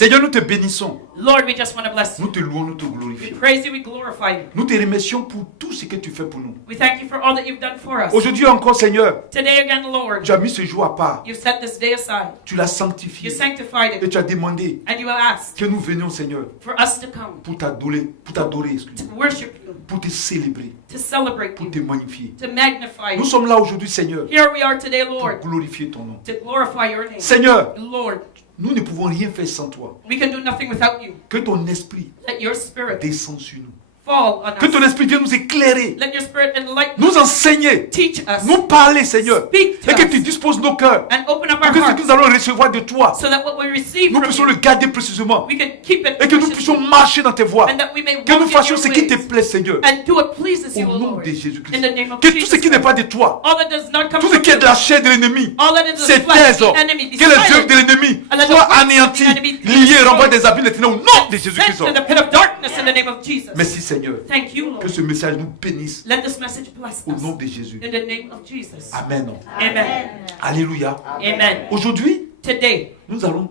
Seigneur, nous te bénissons. Lord, we just want to bless Nous you. te louons, nous te We glorifions. praise you, we glorify you. Nous te remercions pour tout ce que tu fais pour nous. We thank you for all that you've done for us. Aujourd'hui encore, Seigneur, Today again, Lord, tu as mis ce jour à part. you've set this day aside. Tu l'as You sanctifié. sanctified Et it. tu as demandé And you have asked que nous venions, Seigneur, for us to come, pour t'adorer, to excuse-moi, worship you, pour te célébrer, to celebrate pour te you, magnifier. to magnify Nous you. sommes là aujourd'hui, Seigneur, Here we are today, pour Lord, glorifier ton nom. to glorify your name. Seigneur, Lord, nous ne pouvons rien faire sans toi. we can do nothing without you. Que ton esprit Let your spirit descende sur nous. fall on Que ton us. esprit vienne nous éclairer, Let your spirit enlighten nous us, enseigner, teach us, nous parler, Seigneur. speak to Et que tu us, disposes nos cœurs. and open up Pour our que ce que hearts nous allons recevoir de toi, so that what we receive nous from puissions you, le garder précisément. we can keep it Et que nous puissions preciously, marcher dans tes voies. and that we may Que nous walk in fassions your ce qui te ways plaît, Seigneur. and do what pleases Au you, O nom Lord. de Jésus-Christ. In the name of Que tout ce Jesus qui n'est Christ. pas de toi, All that does not come tout ce from qui est de you, la chair de l'ennemi, all that is the ces flesh, thèses, the enemy, que les œuvres de l'ennemi And let the soient works of the anéanties, enemy be liées, destroyed. renvoient des abîmes éternels au nom de sent Jésus-Christ. to the pit of darkness in the name of Jesus. Merci, Seigneur. Thank you, Que Lord. ce message nous bénisse Let this message bless au us nom de Jésus. in the name of Jesus. Amen. Amen. Alléluia. Amen. Aujourd'hui, Today, nous allons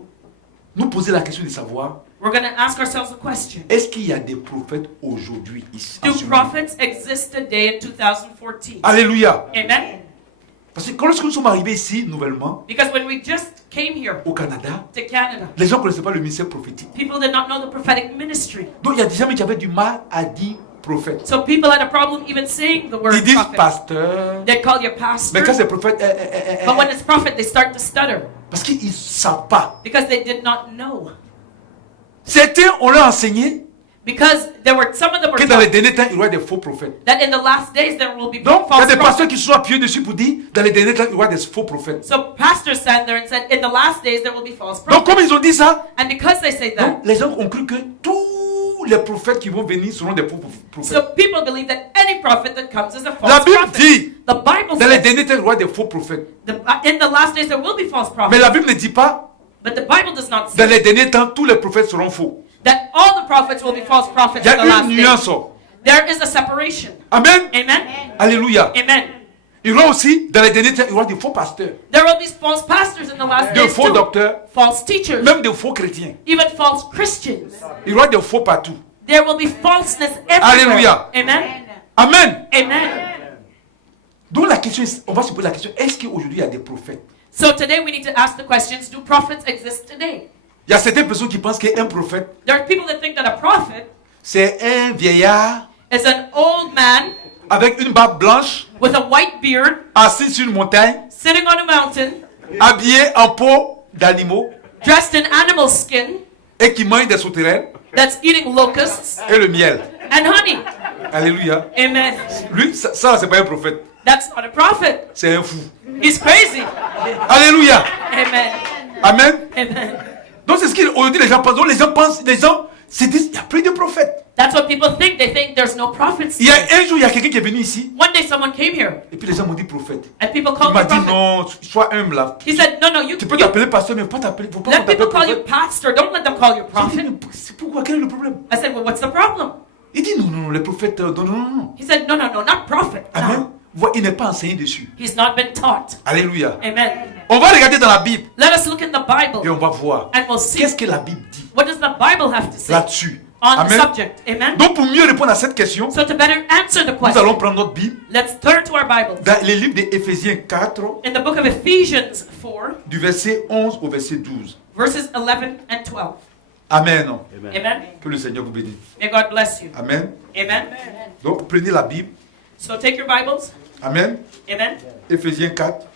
nous poser la question de savoir, we're going to ask ourselves a question. est-ce qu'il y a des prophètes aujourd'hui ici? Do en ce moment? prophets exist today in 2014? Alléluia. Amen. Parce que quand lorsque nous sommes arrivés ici, nouvellement, Because when we just came here au Canada, to Canada, les gens ne connaissaient pas le ministère prophétique. people did not know the prophetic ministry. Donc il y a des gens qui avaient du mal à dire prophète. So people had a problem even saying the word Ils disent prophet. pasteur. They call you Mais pastor. quand c'est prophète, But when it's prophet, they start to stutter parce qu'ils ne savent pas. because they did not know. Certains, on leur a enseigné Because some of them were que dans les taught derniers temps, il y aura des faux prophètes. that in the last days there will be Donc, il y a false des pasteurs prophets. qui sont appuyés dessus pour dire dans les derniers temps, il y aura des faux prophètes. So pastors stand there and said, in the last days there will be false Donc, prophets. comme ils ont dit ça, And because they say that, donc, les gens ont cru que tous les prophètes qui vont venir seront des faux prophètes. so people believe that any prophet that comes is a false La Bible prophet. dit, The Bible dans les says derniers temps, il y aura des faux prophètes. in the last days there will be false Mais prophets. la Bible ne dit pas, But the Bible does not dans say les derniers temps, tous les prophètes seront faux. that all the prophets will be false prophets Il y in the a last une days. nuance. There is a separation. Amen. Amen. Alléluia. Amen. Il y aura aussi, dans les derniers temps, il y aura des faux pasteurs, There will be false pastors in the last de days faux too. docteurs, False teachers, même des faux chrétiens. even false Christians. Il y aura des faux partout. There will be falseness everywhere. Alléluia. Amen. Amen. Amen. Donc la question, on va se poser la question, est-ce qu'aujourd'hui il y a des prophètes? So today we need to ask the questions, do prophets exist today? Il y a certaines personnes qui pensent qu'un prophète, There are people that think that a prophet c'est un vieillard is an old man avec une barbe blanche, with a white beard assis sur une montagne, sitting on a mountain, habillé en peau d'animaux dressed in animal skin, et qui mange des sauterelles that's eating locusts et le miel. and honey. Alléluia. Amen. Lui, ça c'est pas un prophète, That's not a prophet. c'est un fou. He's crazy. Alléluia. Amen. Amen. Amen. Donc c'est ce qu'aujourd'hui les gens pensent. Donc les gens se disent, il n'y a plus de prophètes. That's what people think. They think there's no prophets. Il y a un jour, il y a quelqu'un qui est venu ici, One day someone came here et puis les gens m'ont dit prophète. and people Il called m'a me dit prophet. non, sois humble là. He said, no, you Tu peux t'appeler pasteur, mais pas t'appeler. Faut pas let qu'on t'appelle people call you prophète. pastor. Don't let them call you J'ai dit, prophet. mais c'est pourquoi? Quel est le problème? I said, well, what's the problem? Il dit non, les prophètes, non. He said, no, not prophet. Amen. No. Voilà, il n'est pas enseigné dessus. He's not been taught. Alléluia. Amen. On va regarder dans la Bible Let us look in the et Bible on va voir and we'll see qu'est-ce que la Bible dit what does the Bible have to say là-dessus. on the Amen. subject. Amen. Donc pour mieux répondre à cette question, So to better answer the nous allons question, prendre notre Bible let's turn to our Bible. dans les livres d'Éphésiens 4, In the book of Ephesians 4, du verset 11 au verset 12. verses 11 and 12. Amen. Amen. Que le Seigneur vous bénisse. May God bless you. Amen. Amen. Donc prenez la Bible. So take your Bibles. Amen. Amen. Éphésiens 4,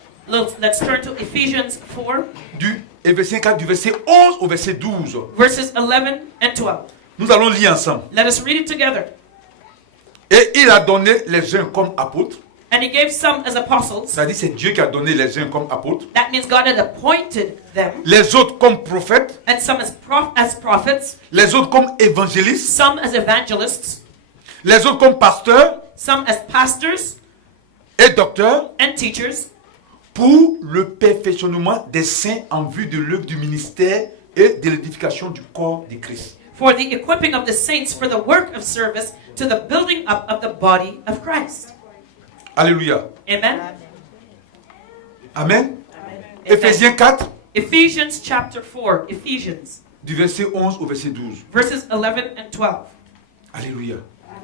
Let's turn to Ephesians 4, du Éphésiens 4 du verset 11 au verset 12. verses 11 and 12. Nous allons lire ensemble. Let us read it together. Et il a donné les uns comme apôtres. And he gave some as apostles. C'est-à-dire c'est Dieu qui a donné les uns comme apôtres. That means God had appointed them. Les autres comme prophètes. And some as prophets. Les autres comme évangélistes. Some as evangelists. Les autres comme pasteurs Some as pastors et docteurs. and teachers. Pour le perfectionnement des saints en vue de l'œuvre du ministère et de l'édification du corps de Christ. For the equipping of the saints for the work of service to the building up of the body of Christ. Alléluia. Amen. Amen. Éphésiens 4, Ephesians chapter 4. Ephesians. du verset 11 au verset 12. verses 11 and 12. Alléluia.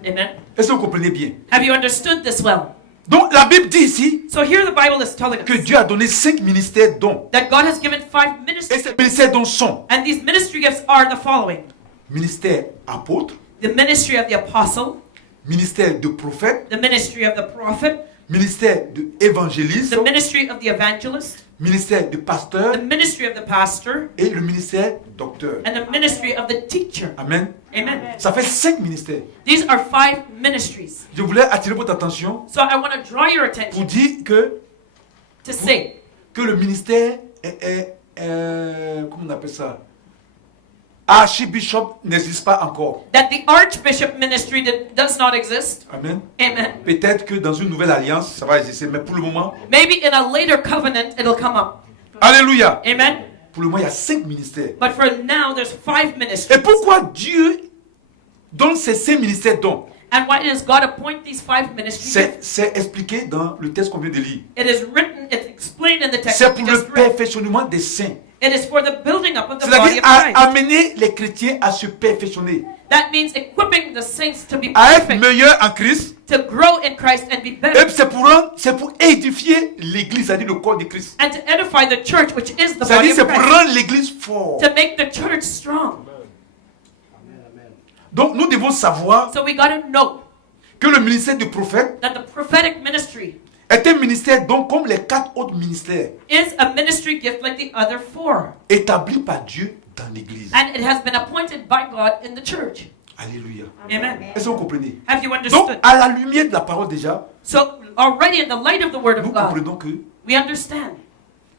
Amen. Est-ce que vous comprenez bien? Have you understood this well? Donc la Bible dit ici So here the Bible is telling que us Dieu a donné 5 ministères dons. that God has given 5 Et ministries. ces ministères dons sont And these ministry gifts are the following. ministère apôtre, The ministry of the apostle, ministère de prophète, the ministry of the prophet, ministère d'évangéliste, the ministry of the evangelist, ministère de pasteur the ministry of the pastor, et le ministère docteur. and the ministry of the teacher. Amen. Amen. Ça fait 5 ministères. These are 5 ministries. Je voulais attirer votre attention So I want to draw your pour attention dire que to say le ministère comment on appelle ça? Archbishop n'existe pas encore. that the archbishop ministry does not exist. Amen. Amen. Peut-être que dans une nouvelle alliance, ça va exister, mais pour le moment, Maybe in a later covenant it'll come up. alléluia. Amen. Pour le moment, il y a 5 ministères. But for now, there's 5 Et ministries. pourquoi Dieu donne ces 5 ministères dons? And why does God appoint these 5 ministries? C'est expliqué dans le texte qu'on vient de lire. It is written, it's explained in the text C'est that we pour le just read. perfectionnement des saints. It is for the building up of the body C'est-à-dire of Christ. amener les chrétiens à se perfectionner, That means equipping the saints to be à être perfect, meilleurs en Christ. to grow in Christ and be Et better, c'est pour édifier l'église, c'est-à-dire le corps de Christ. and to edify the church, which is the body C'est-à-dire of c'est pour Christ, rendre l'église forte. to make the church strong. Donc nous devons savoir So we got to know que le ministère du prophète that the prophetic ministry est un ministère donc comme les 4 autres ministères is a ministry gift like the other 4. établis par Dieu dans l'église. And it has been appointed by God in the church. Alléluia. Amen. Est-ce que vous comprenez? Have you Donc understood? à la lumière de la parole déjà, So already in the light of the word nous of God, comprenons que we understand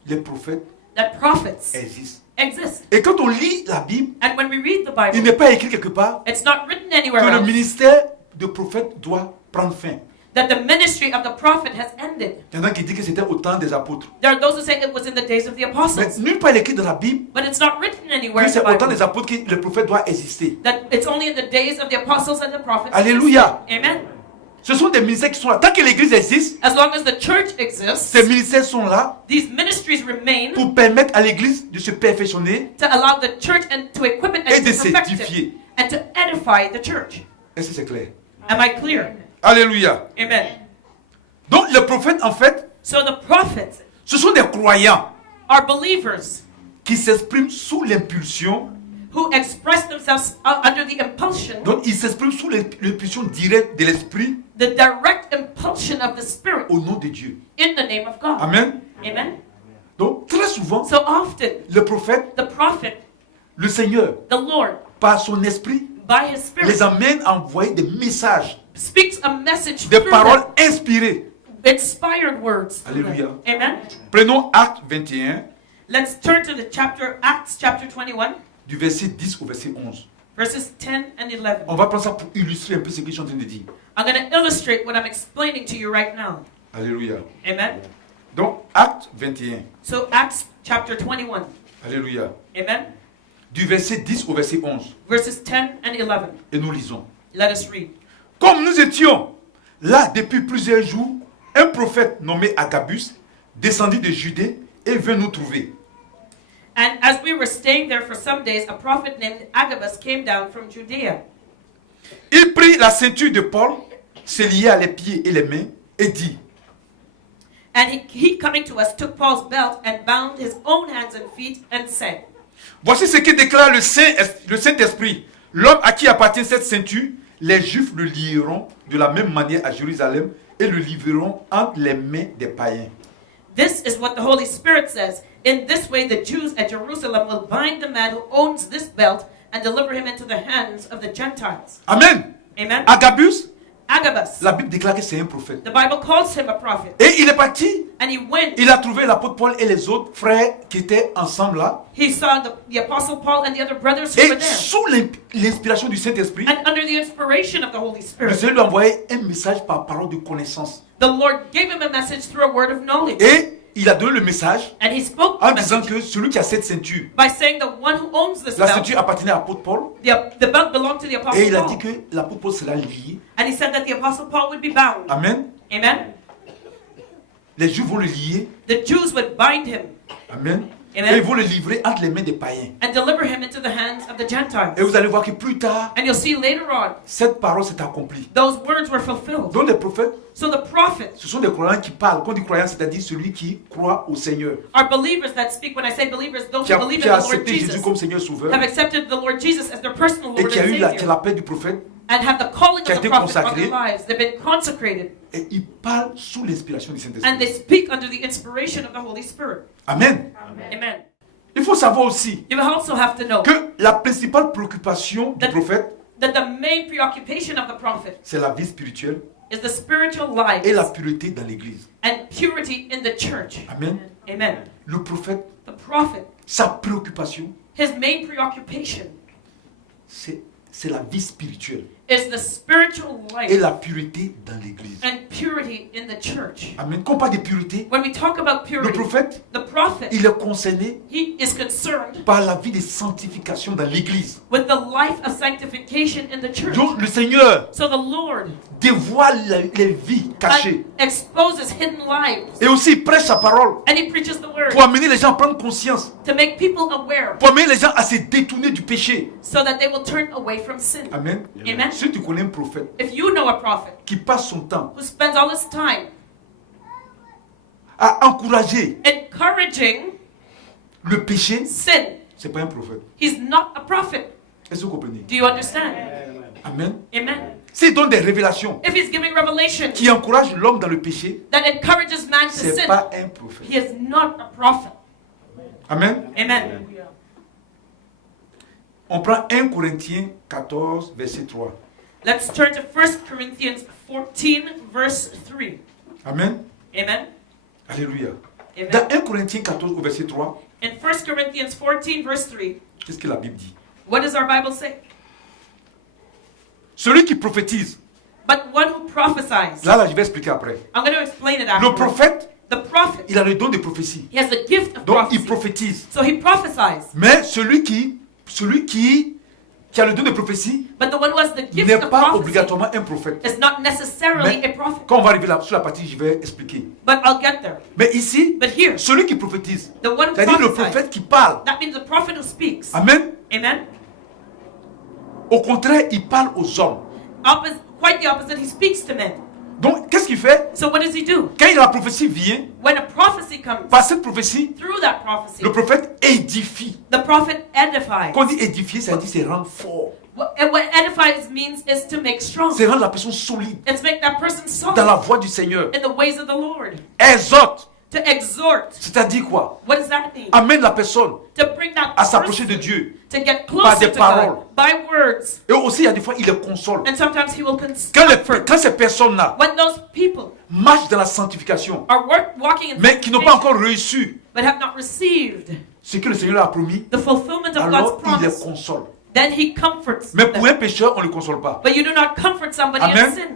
les prophètes that prophets existent. exist. Et quand on lit la Bible, And when we read the il Bible, n'est pas écrit quelque part it's not written que anywhere le else ministère de prophète doit prendre fin. that the ministry of the prophet has ended. Il y en a qui disent que c'était au temps des apôtres. There are those who say it was in the days of the Mais apostles, nulle part écrit dans la Bible but it's not written anywhere que in c'est the au temps des Bible apôtres que le prophète doit exister. that it's only in the days of the apostles and the prophets. Alléluia. Amen. Ce sont des ministères qui sont là. Tant que l'église existe, As long as the church exists, ces ministères sont là these ministries remain pour permettre à l'église de se perfectionner. to allow the church and to equip it Et and de to perfect s'édifier. it and to edify the church. Est-ce que c'est clair? Am I clear? Alléluia. Amen. Donc les prophètes, en fait, So the prophets ce sont des croyants are believers qui s'expriment sous l'impulsion. who express themselves under the impulsion, Donc ils s'expriment sous l'impulsion directe de l'esprit the direct impulsion of the Spirit au nom de Dieu. in the name of God. Amen. Amen. Donc très souvent, So often, le prophète, the prophet, le Seigneur, the Lord, par son esprit, by His Spirit, les amène à envoyer des messages, speaks a message des through paroles them, inspirées. inspired words. through them. Alléluia. Amen. Prenons Acte 21, Let's turn to the chapter, Acts chapter 21, du verset 10 au verset 11. verses 10 and 11. On va prendre ça pour illustrer un peu ce que je suis en train de dire. I'm going to illustrate what I'm explaining to you right now. Alléluia. Amen. Donc, Acte 21. So Acts chapter 21. Alléluia. Amen. Du verset 10 au verset 11. Verses 10 and 11. Et nous lisons. Let us read. Comme nous étions là depuis plusieurs jours, un prophète nommé Agabus descendit de Judée et vint nous trouver. And as we were staying there for some days, a prophet named Agabus came down from Judea. Il prit la ceinture de Paul, se lia les pieds et les mains et dit: And he coming to us, took Paul's belt and bound his own hands and feet and said, Voici ce que déclare le Saint-Esprit. L'homme à qui appartient cette ceinture, les Juifs le lieront de la même manière à Jérusalem et le livreront entre les mains des païens. This is what the Holy Spirit says. In this way, the Jews at Jerusalem will bind the man who owns this belt and deliver him into the hands of the Gentiles. Amen. Amen. Agabus, Agabus. la Bible déclare que c'est un prophète. The Bible calls him a prophet. Et il est parti. And he went. Il a trouvé l'apôtre Paul et les autres frères qui étaient ensemble là. He saw the Apostle Paul and the other brothers who were Et there. sous l'inspiration du Saint-Esprit, And under the inspiration of the Holy le Spirit, Seigneur lui a envoyé un message par parole de connaissance. the Lord gave him a message through a word of knowledge. Et il a donné le message And he spoke en the disant message que celui qui a cette ceinture, by saying the one who owns this la belt, ceinture appartenait à l'apôtre Paul. the belt belonged to the Et Apostle il a dit Paul. que l'apôtre Paul sera lié. And he said that the Apostle Paul would be bound. Amen. Amen. Les Juifs vont le lier. The Jews would bind him. Amen. Et ils Amen. vont le livrer entre les mains des païens. And deliver him into the hands of the Gentiles. Et vous allez voir que plus tard, And you'll see later on, cette parole s'est accomplie. those words were fulfilled. Donc les prophètes, So the prophets ce sont des croyants qui parlent. Quand on dit croyant, c'est-à-dire celui qui croit au Seigneur, are believers that speak. When I say believers, those qui who a, believe qui in a the Lord accepté Jésus Jesus, comme Seigneur Sauveur, have accepted the Lord Jesus as their personal et Lord qui a and eu Savior, l'appel du prophète, and have the calling qui a of the été prophet on consacré. their lives. They've been consecrated, et ils parlent sous l'inspiration du and Saint-Esprit. they speak under the inspiration of the Holy Spirit. Amen. Amen. Il faut savoir aussi You also have to know que la principale préoccupation du prophète, that the main preoccupation of the prophet c'est la vie spirituelle is the spiritual et la lives pureté dans l'Église. and purity in the church. Amen. Amen. Le prophète, The prophet, sa préoccupation, his main preoccupation c'est la vie spirituelle is the spiritual et life la pureté dans l'Église. and purity in the church. Amen. Quand on parle de pureté, When we talk about le purity, prophète, the prophet, il est concerné he is concerned par la vie de sanctification dans l'Église. with the life of sanctification in the church. Donc le Seigneur So the Lord dévoile les vies cachées. exposes hidden lives, Et aussi il prêche sa parole and he preaches the word pour amener les gens à prendre conscience, to make people aware pour amener les gens à se détourner du péché. so that they will turn away from sin. Amen. Amen. Si tu connais un prophète If you know a prophet qui passe son temps who spends all his time à encourager encouraging le péché, sin, c'est pas un prophète. he's not a prophet. Est-ce que vous comprenez? Do you understand? Amen. Amen. S'il donne des révélations If he's giving revelation qui encouragent l'homme dans le péché, that encourages man to c'est sin, pas un prophète. he is not a prophet. Amen. Amen. On prend 1 Corinthiens 14, verset 3. Let's turn to 1 Corinthians 14, verse 3. Amen. Amen. Alléluia. Amen. Dans 1 Corinthiens 14, au verset 3, In 1 Corinthians 14, verse 3, qu'est-ce que la Bible dit? what does our Bible say? Celui qui prophétise, But one who prophesies. là, je vais expliquer après. I'm going to explain it Le afterwards. prophète, The prophet, il a le don de prophétie. he has the gift of Donc, il prophecy. prophétise. So he prophesies. Mais celui qui a le don de prophétie But the one who has the gift n'est of pas prophecy obligatoirement un prophète. is not necessarily Mais a prophet. quand on va arriver là, sur la partie, je vais expliquer. But I'll get there. Mais ici, But here, celui qui prophétise, the one who c'est-à-dire le prophesies, prophète qui parle. that means the prophet who speaks. Amen. Amen. Au contraire, il parle aux hommes. Quite the opposite, he speaks to men. Donc, qu'est-ce qu'il fait? So what does he do? Quand la prophétie vient, When a prophecy comes, par cette prophétie, through that prophecy, le prophète édifie. the prophet edifies. Quand on dit édifier, ça dit c'est rendre fort. What edifies means is to make strong. C'est rendre la personne solide It's make that person solid dans la voie du Seigneur. in the ways of the Lord. Exhorte, To exhort. c'est-à-dire quoi? What does that mean? Amène la personne To bring that à s'approcher de person Dieu. to get par des closer to paroles. God by words. Et aussi, il y a des fois, il les console. And sometimes he will Quand ces personnes-là when those people marchent dans la sanctification, are walking in mais qui n'ont pas sanctification, encore reçu but have not received ce que le Seigneur leur a promis, the fulfillment of alors God's il les promise, console. then he comforts Mais pour them. un pécheur, on ne le console pas. But you do not comfort somebody Amen. in sin.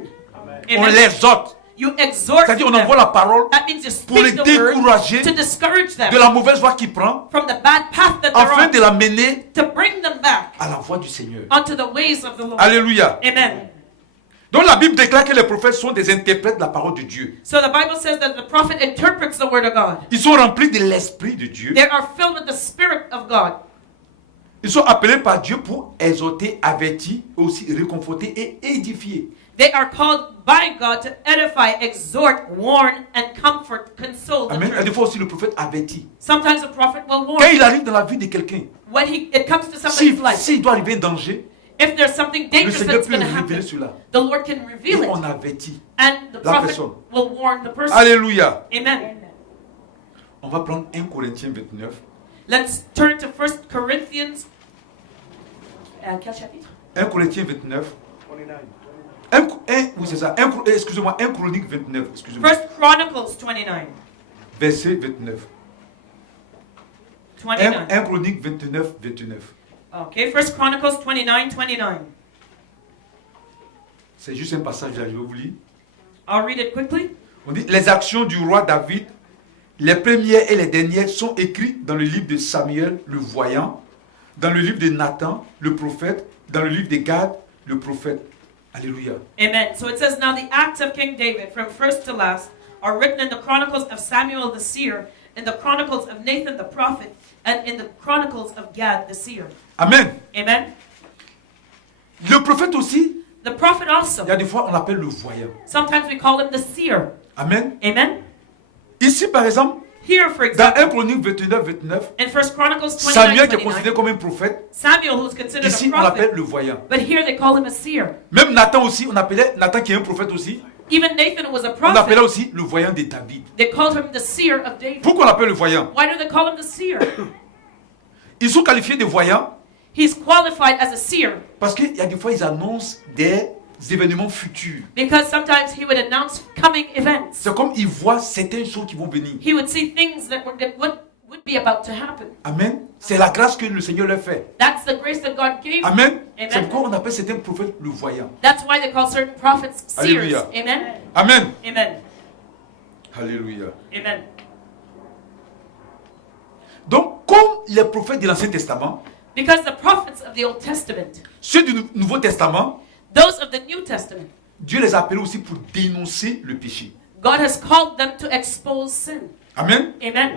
On Amen. l'exhorte. You exhort C'est-à-dire, on them. envoie la parole That means you pour les speak the word décourager to discourage them de la mauvaise voie qu'il prend, from the bad path that afin de they're on, l'amener to bring them back à la voie du Seigneur. onto the ways of the Lord. Alléluia. Amen. Donc la Bible déclare que les prophètes sont des interprètes de la parole de Dieu. So the Bible says that the prophet interprets the word of God. Ils sont remplis de l'Esprit de Dieu. They are filled with the Spirit of God. Ils sont appelés par Dieu pour exhorter, avertir, aussi réconforter et édifier. They are called by God to edify, exhort, warn, and comfort, console the Amen. Et des church. fois aussi le prophète avertit. Sometimes the prophet will Quand warn. il arrive dans la vie de quelqu'un, When it comes to somebody's life, s'il doit arriver un danger, if there's something le dangerous Seigneur that's peut going to révéler happen, cela. the Lord can Et reveal it. on avertit. And the la prophet personne. will warn the person. Alléluia. Amen. On va prendre 1 Corinthiens 29. Let's turn to 1 Corinthians. Quel chapitre? 1 Corinthiens 29. 29. Oui, c'est ça. Excusez-moi, 1 Chronique 29. Excusez-moi. 1 Chronicles 29. Verset 29. 29. 1 Chronique 29, 29. Okay, 1 Chronicles 29, 29. C'est juste un passage là, je vais vous lire. I'll read it quickly. On dit, les actions du roi David, les premières et les dernières, sont écrites dans le livre de Samuel, le voyant, dans le livre de Nathan, le prophète, dans le livre de Gad, le prophète. Alléluia. Amen. So it says, now the acts of King David, from first to last, are written in the chronicles of Samuel the seer, in the chronicles of Nathan the prophet, and in the Chronicles of Gad, the seer. Amen. Amen. Le prophète aussi, The prophet also. il y a des fois on l'appelle le voyant. Sometimes we call him the seer. Amen. Amen. Ici par exemple, Here, for dans example, 1 Chronique 29, in 1 Chronicles Samuel qui est 29, considéré comme un prophète, Samuel, who's considered ici a on l'appelle prophet, le voyant. but here they call him a seer. Même Nathan aussi, on appelait Nathan qui est un prophète aussi, Even Nathan was a on l'appelait prophet. aussi le voyant de David. They called him the seer of David. Pourquoi on l'appelle le voyant? Why do they call him the seer? Ils sont qualifiés de voyants He's qualified as a seer parce qu'il y a des fois ils annoncent des événements futurs. because sometimes he would announce coming events. C'est comme ils voient certaines choses qui vont venir. He would see things that would be about to happen. Amen. C'est la grâce que le Seigneur leur fait. That's the grace that God gave him. Amen. Amen. C'est pourquoi on appelle certains prophètes le voyant. That's why they call certain prophets seers. Alléluia. Amen. Amen. Amen. Alléluia. Amen. Donc, comme les prophètes de l'Ancien Testament, Because the prophets of the Old Testament, ceux du Nouveau Testament, those of the New Testament, Dieu les a appelés aussi pour dénoncer le péché. God has called them to expose sin. Amen. Amen.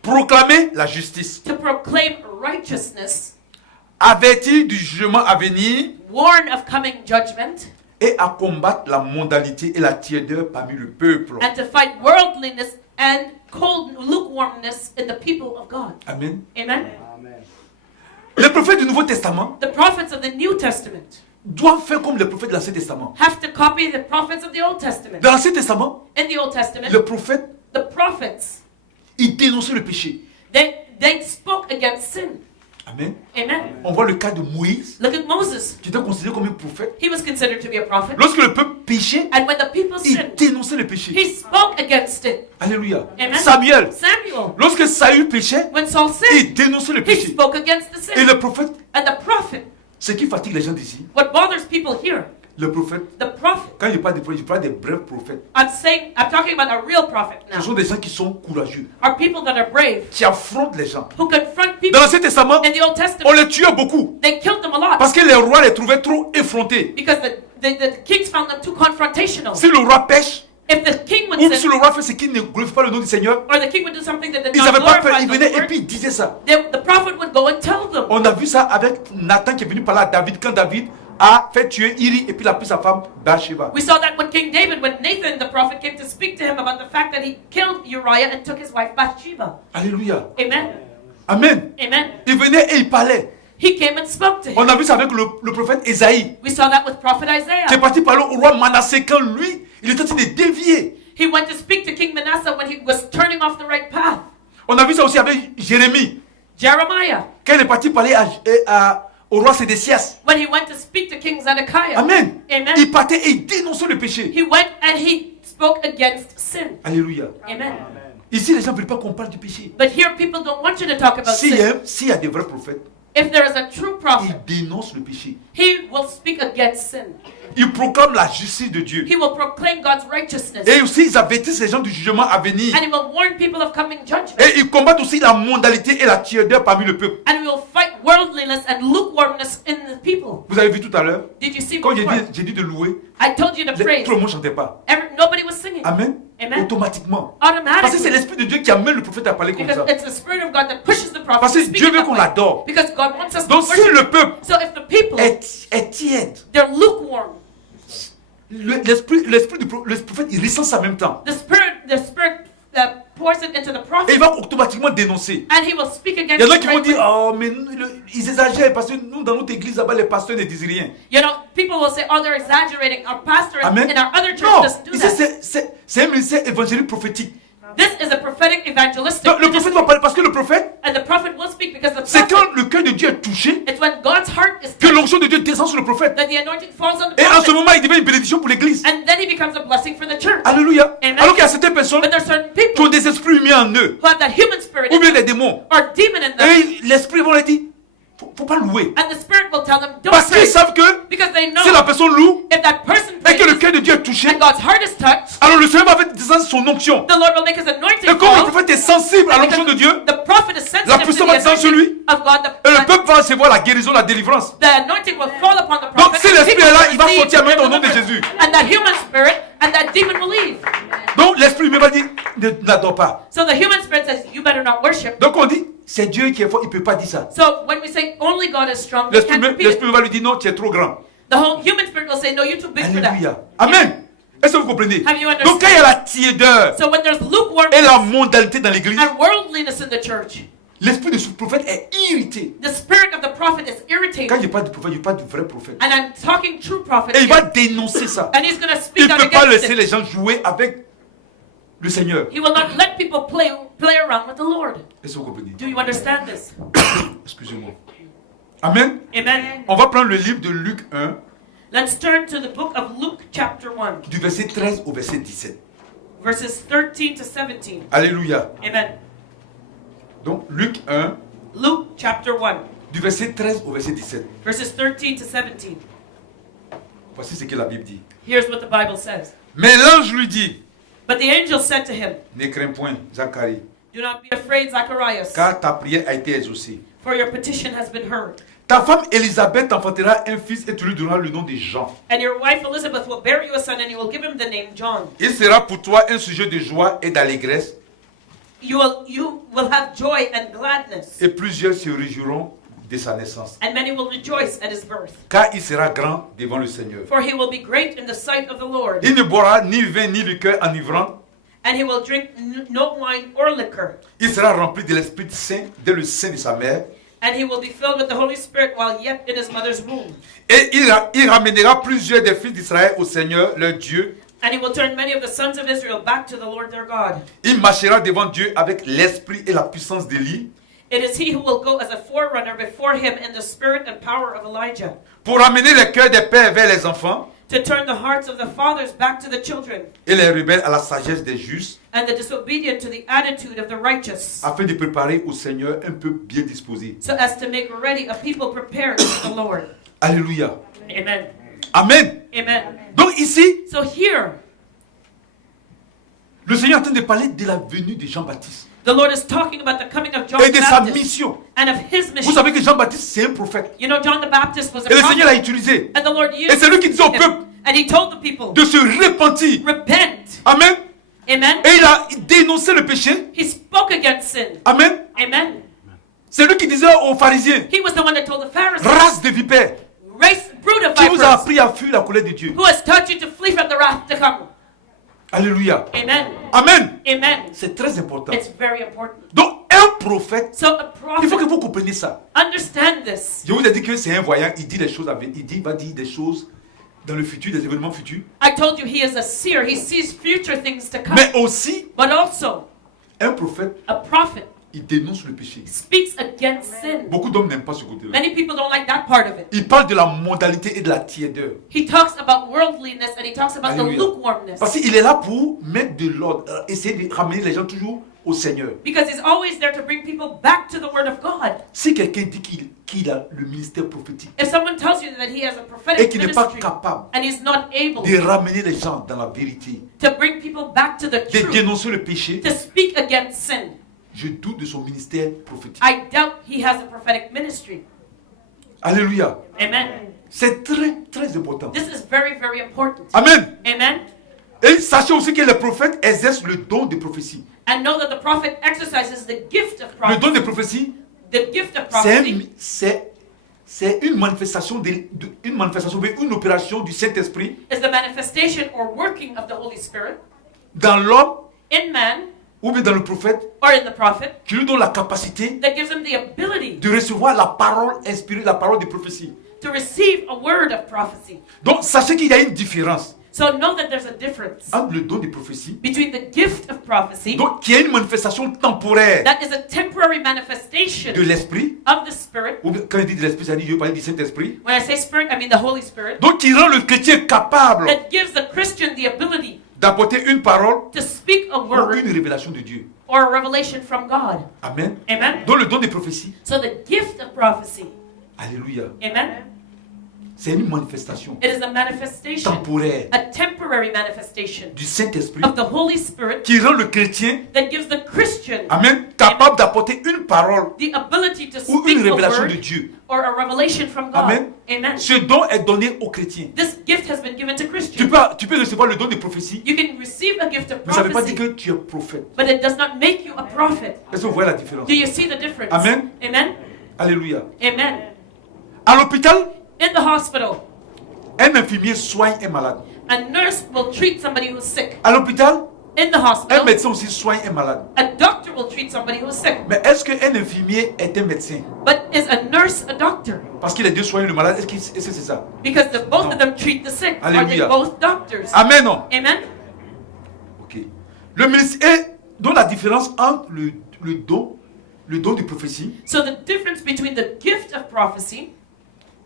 Proclamer la justice. To proclaim righteousness, Avertir du jugement à venir warn of coming judgment, et à combattre la mondalité et la tiédeur parmi le peuple. and to fight worldliness and cold lukewarmness in the people of God. Amen. Amen. Amen. Les prophètes du Nouveau Testament The prophets of the New Testament doivent faire comme les prophètes de l'Ancien Testament. have to copy the prophets of the Old Testament. Dans l'Ancien Testament, In the Old Testament, les prophètes, the prophets, ils dénonçaient le péché. they spoke against sin. Amen. Amen. On voit le cas de Moïse, Look at Moses. qui était considéré comme un prophète. He was considered to be a prophet. Lorsque le peuple péchait, And when the people il sinned, dénonçait le péché. he spoke against it. Alléluia. Amen. Samuel, Samuel, lorsque Saül péchait, when Saul sinned, il dénonçait le he péché. spoke against the Et sin. le prophète, And the prophet, ce qui fatigue les gens d'ici, what bothers people here, le prophète, the prophet, quand je parle des prophètes, je parle des brefs prophètes. I'm talking about a real prophet Ce now, sont des gens qui sont courageux, are people that are brave, qui affrontent les gens. who confront Dans people. l'Ancien Testament, In the Old on Testament, les tuait beaucoup. they killed them a lot Parce que les rois les trouvaient trop effrontés. because the kings found them too confrontational. Si le roi pêche, If the king would ou si sin, le roi fait ce qui ne glorifie pas le nom du Seigneur, or the king would do something that did ils not n'avaient pas peur, glorify ils the venaient et Lord, puis ils disaient ça. the prophet would go and tell them. On a vu ça avec Nathan qui est venu parler à David quand David a fait tuer Iri et puis il a pris sa femme Bathsheba. We saw that when King David, when Nathan the prophet came to speak to him about the fact that he killed Uriah and took his wife Bathsheba. Alléluia. Amen. Amen. Amen. Il venait et il parlait. He came and spoke to him. On a vu ça avec le prophète Esaïe We saw that with prophet qui est Isaiah. parti parler au roi Manassé quand lui, il était en train de dévier. He went to speak to King Manasseh when he was turning off the right path. On a vu ça aussi avec Jérémie Jeremiah, quand il est parti parler au roi Sédécias. when he went to speak to King Zedekiah. Amen. Amen. Il partait et il dénonçait le péché. He went and he spoke against sin. Alléluia. Amen. Ici, les gens ne veulent pas qu'on parle du péché. But here people don't want you to talk about sin. S'il y a des vrais prophètes, If there is a true ils prophet, dénoncent le péché. he will speak against sin. Ils proclament la justice de Dieu. He will proclaim God's righteousness. Et aussi, ils avertissent les gens du jugement à venir. And he will warn people of coming judgment. Et ils combattent aussi la mondalité et la tiédeur parmi le peuple. And he will fight worldliness and lukewarmness in the people. Vous avez vu tout à l'heure, Did you see quand before? j'ai dit de louer, I told you to praise. tout le monde ne chantait pas. Nobody was singing. Amen. Amen. Automatiquement. Parce que c'est Automatically. l'Esprit de Dieu qui amène le prophète à parler comme Because ça. it's the Spirit of God that pushes the prophet Parce to que speak Dieu in veut that qu'on way. l'adore. Because God wants us to Donc si worship. le peuple So if the people, est tiède, they're lukewarm, l'esprit du prophète, il ressent ça en même temps. the Spirit pours it into the Et prophet. il va automatiquement dénoncer. And he will speak Il against y en a it qui vont right dire, away. oh, mais ils exagèrent parce que nous, dans notre église, là-bas, les pasteurs ne disent rien. You know, people will say, oh, they're exaggerating. Our pastor Amen. in our other church Non, doesn't do ici, that. c'est un ministère évangélique prophétique. This is a prophetic evangelistic Donc, le prophète ministry. va parler parce que le prophète, And the prophet will speak because the c'est prophet, quand le cœur de Dieu est touché it's when God's heart is que touched l'onction de Dieu descend sur le prophète. that the anointing falls on the Et en ce prophet. moment, il devient une bénédiction pour l'église. And then he becomes a blessing for the church. Alléluia. Amen. Alors qu'il y a certaines personnes But there's certain qui ont people des esprits humains en eux, who have that human spirit ou in bien them, des démons. or demon in them. Et l'esprit va leur dire, faut pas louer. And the Spirit will tell them, don't Parce qu'ils praise. savent que Because they know si la personne loue if that person et que le praises cœur de Dieu est touché, and God's heart is touched, alors le Seigneur va faire descendre son onction. the Lord will make his anointing Et comme le fall. prophète est sensible à l'onction de Dieu, The prophet is sensitive la to puissance the va descendre sur anointing lui, of God. et le peuple va recevoir la guérison, la délivrance. The anointing will fall upon the Donc prophet. si and l'esprit people est là, will il va receive sortir maintenant au nom de deliverance. Jésus. And that human spirit and that demon will leave. Donc l'esprit humain va dire, n'adore pas. So the human spirit says, you better not worship. Donc on dit, c'est Dieu qui est fort, il ne peut pas dire ça. So when we say only God is strong, we can't repeat it. L'esprit va lui dire non, tu es trop grand. The whole human spirit will say, no, you're too big for that. Alléluia. Amen. Est-ce que vous comprenez? Have you understood? Donc quand il y a la tiédeur So when there's et lukewarmness la mondialité dans l'église, and worldliness in the church, l'esprit de ce prophète est irrité. the spirit of the prophet is Quand irritated. je parle de prophète, je parle du vrai prophète. And I'm talking true prophet. Et il va here. dénoncer ça. And he's going to Il speak ne out peut pas against laisser it. les gens jouer avec le Seigneur. He will not let people play around with the Lord. Est-ce que vous comprenez? Do you understand this? Excusez-moi. Amen. Amen. On va prendre le livre de Luc 1, Let's turn to the book of Luke chapter 1, du verset 13 au verset 17. verses 13 to 17. Alléluia. Amen. Donc Luc 1, Luke chapter 1, du verset 13 au verset 17. verses 13 to 17. Voici ce que la Bible dit. Here's what the Bible says. Mais l'ange lui dit, But the angel said to him, ne crains point, Zacharie, do not be afraid, Zacharias, car ta prière a été exaucée. for your petition has been heard. Ta femme Élisabeth enfantera un fils et tu lui donneras le nom de Jean. And your wife Elizabeth will bear you a son, and you will give him the name John. Il sera pour toi un sujet de joie et d'allégresse, You will have joy and gladness, et plusieurs se réjouiront de sa naissance. and many will rejoice at his birth. Car il sera grand devant le Seigneur. For he will be great in the sight of the Lord, Il ne boira ni vin ni liqueur enivrant. and he will drink no wine or liquor. Il sera rempli de l'Esprit Saint dès le sein de sa mère. And he will be filled with the Holy Spirit while yet in his mother's womb. Et il ramènera plusieurs des fils d'Israël au Seigneur, leur Dieu. And he will turn many of the sons of Israel back to the Lord their God. Il marchera devant Dieu avec l'esprit et la puissance d'Élie It is he who will go as a forerunner before him in the spirit and power of Elijah, pour ramener les cœurs des pères vers les enfants to turn the hearts of the fathers back to the children, et les rebelles à la sagesse des justes, and the disobedient to the attitude of the righteous, afin de préparer au Seigneur un peuple bien disposé. so as to make ready a people prepared for the Lord. Alléluia. Amen. Amen. Amen. Donc ici, So here, le Seigneur est en train de parler de la venue de Jean-Baptiste the Lord is talking about the coming of John et de the sa Baptist mission. and of his Vous mission. savez que Jean-Baptiste, c'est un prophète. You know, John the Baptist was a Et le Seigneur l'a prophet, utilisé. and the Lord Et used c'est lui qui disait au him, peuple and he told the people, de se repentir. repent. Amen. Amen. Et il a dénoncé le péché. He spoke against sin. Amen. Amen. C'est lui qui disait aux pharisiens, He was the one that told the Pharisees, race de vipères, race, brood of qui vous a vipers, appris à fuir la colère de Dieu. who has taught you to flee from the wrath to come. Alléluia. Amen. Amen. Amen. C'est très important. It's very important. Donc, un prophète, So a il faut que prophet, vous compreniez ça. understand this. Je vous ai dit que c'est un voyant, il dit des choses, il va dire des choses dans le futur, des événements futurs. I told you he is a seer. He sees future things to come. Mais aussi, But also, un prophète, a prophet il dénonce le péché. speaks against sin. Beaucoup d'hommes n'aiment pas ce côté-là. Many people don't like that part of it. Il parle de la modalité et de la tiédeur. He talks about worldliness and he talks about the Alléluia. lukewarmness. Parce qu'il est là pour mettre de l'ordre, essayer de ramener les gens toujours au Seigneur. Because he's always there to bring people back to the Word of God. Si quelqu'un dit qu'il a le ministère prophétique If someone tells you that he has a et prophetic qu'il n'est pas ministry capable and he's not able de ramener les gens dans la vérité, to bring people back to the de truth, dénoncer le péché, to speak against sin, je doute de son ministère prophétique. I doubt he has a prophetic ministry. Alléluia. Amen. C'est très, très important. This is very, very important. Amen. Amen. Et sachez aussi que les prophètes exercent le don de prophétie. And know that the prophet exercises the gift of Le don prophecy. de prophétie, The gift of c'est une manifestation, une opération du Saint-Esprit is the manifestation or working of the Holy Spirit dans l'homme in man ou bien dans le prophète or in the prophet qui lui donne la capacité that gives him the ability de recevoir la parole inspirée, la parole de prophétie. to receive a word of prophecy. Donc sachez qu'il y a une différence So know that there's a difference entre le don de prophétie, between the gift of prophecy, donc qui est une manifestation temporaire that is a temporary manifestation de l'esprit, of the Spirit. ou bien quand il dit de l'esprit, ça dit je parle du Saint-Esprit, When I say Spirit, I mean the Holy Spirit. donc qui rend le chrétien capable That gives the Christian the ability d'apporter une parole to speak a ou word une révélation de Dieu. or a revelation from God. Amen. Amen. Donc le don de prophétie, So the gift of prophecy, alléluia, amen, C'est une manifestation It is a manifestation, temporaire a temporary manifestation du Saint-Esprit of the Holy Spirit qui rend le chrétien, that gives the Christian amen, capable d'apporter une parole the ability to ou speak une a révélation word de Dieu. or a revelation from God. Amen. Amen. Ce don est donné aux chrétiens. This gift has been given to Tu Christians. peux recevoir le don de prophétie, You can receive a gift of mais ça ne veut pas dire prophecy, que tu es prophète. but it does not make you a prophet. Est-ce que vous voyez la différence? Do you see the difference? Amen. Amen. Alléluia. Amen. À l'hôpital, In the hospital, un infirmier soigne un malade. a nurse will treat somebody who's sick. À l'hôpital, In the un hospital, médecin aussi soigne un malade. a doctor will treat somebody who's sick. Mais est-ce qu'un infirmier est un médecin? But is a nurse a doctor? Parce qu'il est deux soigne le malade. Est-ce que c'est ça? Because both No. of them treat the sick. Are they Hallelujah. both doctors? Amen, non? Amen. Ok. Le ministère, donc la différence entre le don de prophétie So the difference between the gift of prophecy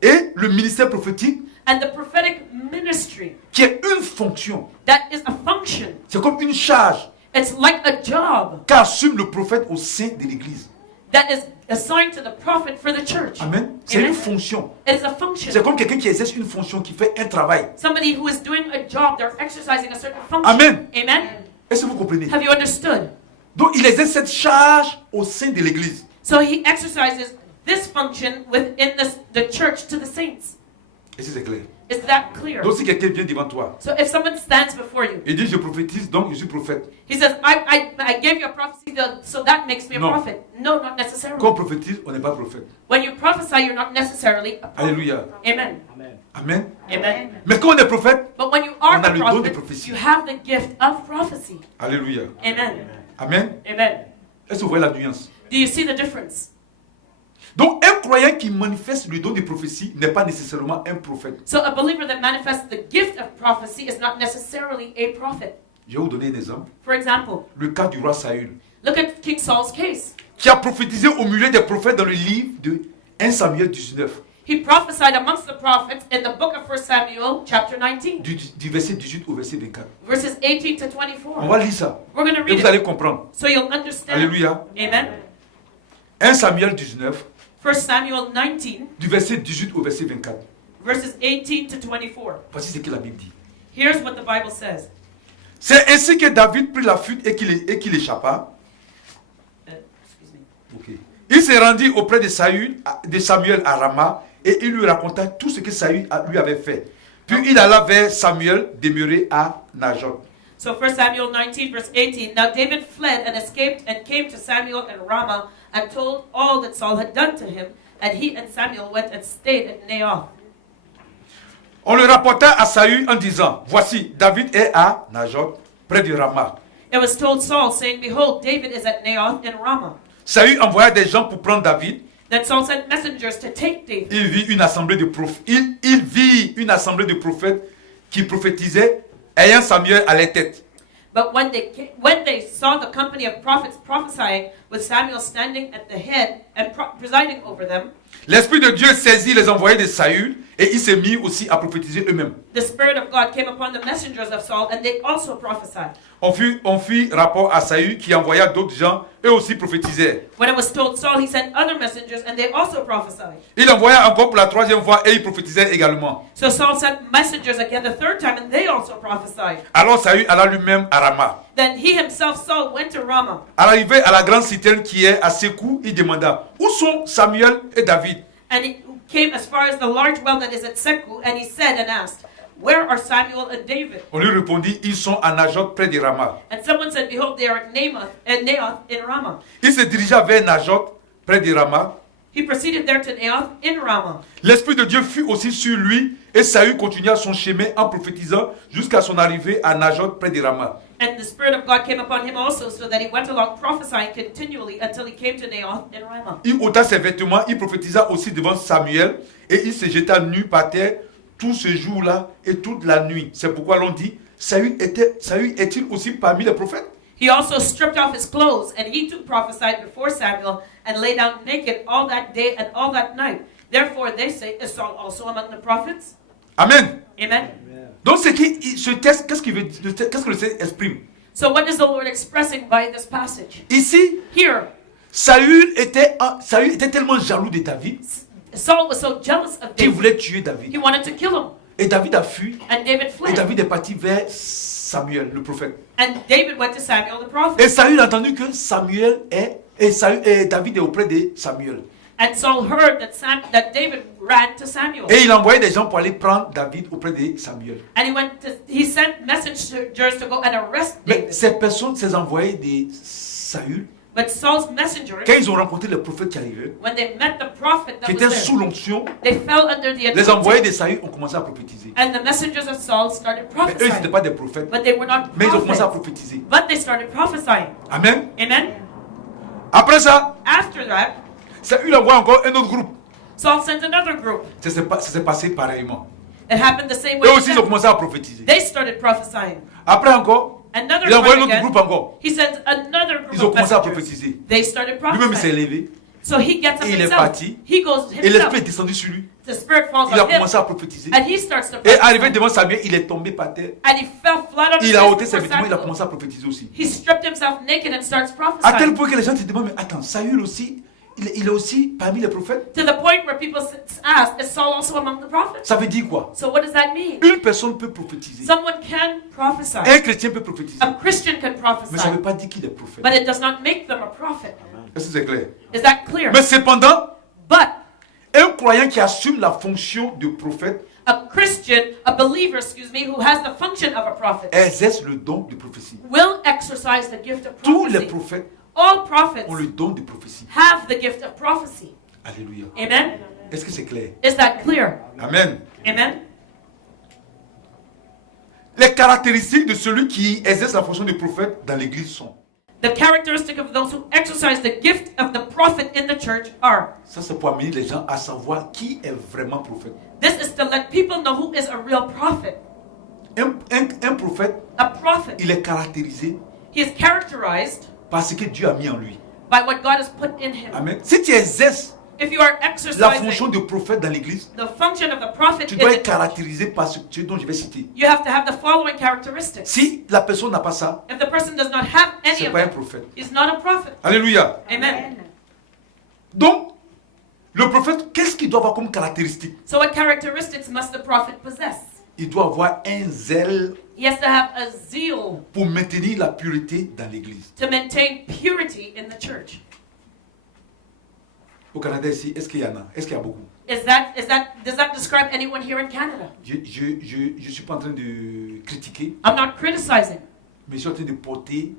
et le ministère prophétique, and the prophetic ministry, qui est une fonction. that is a function. C'est comme une charge It's like a job qu'assume le prophète au sein de l'église. that is assigned to the prophet for the church. Amen. C'est Amen. une fonction. It is a function. C'est comme quelqu'un qui exerce une fonction, qui fait un travail. Somebody who is doing a job, they're exercising a certain function. Amen. Amen. Est-ce que vous comprenez? Have you understood? Donc il exerce cette charge au sein de l'église. So he exercises this function within the church to the saints. Est-ce que c'est clair? Is that clear? Donc si quelqu'un vient devant toi So if someone stands before you, et dit je prophétise, donc je suis prophète. he says, I gave you a prophecy, so that makes me a No. prophet. No, not necessarily. Quand on prophétise, on n'est pas prophète. When you prophesy, you're not necessarily a prophet. Alléluia. Amen. Amen. Amen. Amen. Mais quand on est prophète, But when you are on a a le don de prophet, prophétie. you have the gift of prophecy. Alléluia. Amen. Amen. Amen. Est-ce que vous voyez la nuance? Do you see the difference? Donc un croyant qui manifeste le don de prophétie n'est pas nécessairement un prophète. So a believer that manifests the gift of prophecy is not necessarily a prophet. Je vais vous donner un exemple. For example, Le cas du roi Saül, look at King Saul's case. qui a prophétisé au milieu des prophètes dans le livre de 1 Samuel 19, He prophesied amongst the prophets in the book of 1 Samuel, chapter 19, du verset 18 au verset 24. verses 18 to On 24. va lire ça. We're going to Et read vous allez it comprendre. so you'll understand. Alléluia. Amen. 1 Samuel 19, 1 Samuel 19, du verset 18 au verset 24. verses 18 to 24. Voici ce que la Bible dit. Here's what the Bible says. C'est ainsi que David prit la fuite et qu'il échappa. Excuse me. Ok. Il se rendit auprès de Samuel à Rama et il lui raconta tout ce que Saül lui avait fait. Puis il alla vers Samuel demeuré à Najoth. So 1 Samuel 19, verse 18. Now David fled and escaped and came to Samuel in Ramah and told all that Saul had done to him. And he and Samuel went and stayed at Naioth. On le rapporta à Saül en disant, voici, David est à Najoth, près de Rama. It was told Saul, saying, Behold, David is at Naioth in Ramah. Saül envoya des gens pour prendre David. Then Saul sent messengers to take David. Il vit une assemblée de prophètes. Il vit une assemblée de prophètes qui prophétisaient, ayant Samuel à la tête. But when they saw the company of prophets prophesying, with Samuel standing at the head and presiding over them, L'Esprit de Dieu saisit les envoyés de Saül et ils se mirent aussi à prophétiser eux-mêmes. the Spirit of God came upon the messengers of Saul, and they also prophesied. On fit rapport à Saül qui envoya d'autres gens, eux aussi prophétisèrent. When it was told Saul, he sent other messengers, and they also prophesied. Il envoya encore pour la troisième fois et ils prophétisèrent également. So Saul sent messengers again the third time, and they also prophesied. Alors Saül alla lui-même à Rama. Then he himself, Saul, went to Ramah. À l'arrivée à la grande citerne qui est à Sekou, il demanda, où sont Samuel et David? And he came as far as the large well that is at Seku, and he said and asked, Where are Samuel and David? On lui répondit, ils sont à Najoth près de Rama. And someone said, Behold, they are at Naioth in Ramah. Il se dirigea vers Najoth près de Rama. He proceeded there to Naioth in Ramah. L'Esprit de Dieu fut aussi sur lui et Saül continua son chemin en prophétisant jusqu'à son arrivée à Najoth près de Rama. And the Spirit of God came upon him also, so that he went along prophesying continually until he came to Naioth in Ramah. Il ôta ses vêtements, il prophétisa aussi devant Samuel et il se jeta nu par terre tout ce jour-là et toute la nuit. C'est pourquoi l'on dit, Saül est-il aussi parmi les prophètes? He also stripped off his clothes, and he too prophesied before Samuel, and lay down naked all that day and all that night. Therefore they say, Is Saul also among the prophets? Amen. Amen. Donc ce texte, qu'est-ce que le texte exprime? So what is the Lord expressing by this passage? Ici, Here, Saül était tellement jaloux de David Saul was so jealous of qu'il David. voulait tuer He David. wanted to kill him. Et David a fui. And David Et fled. David est parti vers Samuel, le prophète. And David went to Samuel the prophet. Et Saül a entendu que Samuel est... Et David est auprès de Samuel. And Saul heard that David ran to Samuel. Et il a envoyé des gens pour aller prendre David auprès de Samuel. And he sent messengers to go and arrest Mais David. ces personnes, ces envoyés de Saül, But Saul's messengers, quand ils ont rencontré le prophète qui arrivait, when they met the prophet qui that était was sous there, l'onction, they fell under the les envoyés anointing. de Saül ont commencé à prophétiser. And the messengers of Saul started Mais eux, ils n'étaient prophesying. pas des prophètes. But they were not Mais ils ont commencé à prophets. prophétiser. But they started prophesying. Amen. Amen? Après ça, After that, Saül envoie encore un autre groupe. Saul sent another group. Ça s'est passé pareillement. It happened the same way. Eux to aussi, ils them. ont commencé à prophétiser. They started prophesying. Après encore, Another il a envoyé un time autre again, groupe encore. he sent another group Ils ont of commencé à messengers. prophétiser. They started Lui-même, il s'est prophesying. levé. So he gets up Et il est himself. parti. He goes Et l'esprit est himself. descendu sur lui. The spirit falls Il a on him. commencé à prophétiser. And he starts to Et arrivé prophesy. devant Samuel, il est tombé par terre. And he fell flat on his Il a face ôté ses before vêtements, il a Samuel. commencé à prophétiser aussi. He stripped himself naked and starts À tel prophesying. point que les gens se demandent, mais attends, Saül aussi, il est aussi parmi les prophètes? To the point where people ask, is Saul also among the prophets? Ça veut dire quoi? So what does that mean? Une personne peut prophétiser. Someone can prophesy. Un chrétien peut prophétiser. A Christian can Mais ça ne veut prophesy. pas dire qu'il est prophète. But it does not make them a prophet. Est-ce que c'est clair? Is that clear? Mais cependant, But un croyant qui assume la fonction de prophète a Christian, a believer, who has the function of a prophet, exerce le don de prophétie. will exercise the gift of Tous les prophecy. prophètes All prophets ont le don de prophétie. have the gift of prophecy. Alléluia. Amen? Est-ce que c'est clair? Is that clear? Amen. Amen? Les caractéristiques de celui qui exerce la fonction de prophète dans l'église sont. The characteristic of those who exercise the gift of the prophet in the church are. Ça, c'est pour amener les gens à savoir qui est vraiment prophète. This is to let people know who is a real prophet. Un prophète, A prophet. il est caractérisé He is characterized par ce que Dieu a mis en lui. by what God has put in him. Amen. Si tu exerces If you are la exercising fonction de prophète dans l'église, the function of the prophet tu in dois the être church, caractérisé par ce dont je vais citer. you have to have the following characteristics. Si la personne n'a pas ça, If the person does not have any c'est of pas un them, prophète. he's not a prophet. Alléluia. Amen. Donc, le prophète, qu'est-ce qu'il doit avoir comme caractéristique? So what characteristics must the prophet possess? Il doit avoir un zèle He has to have a zeal pour maintenir la pureté dans l'église. to maintain purity in the church. Au Canada ici, est-ce qu'il y en a? Est-ce qu'il y a beaucoup? Does that describe anyone here in Canada? Je suis pas en train de critiquer, I'm not criticizing, mais je suis en train de porter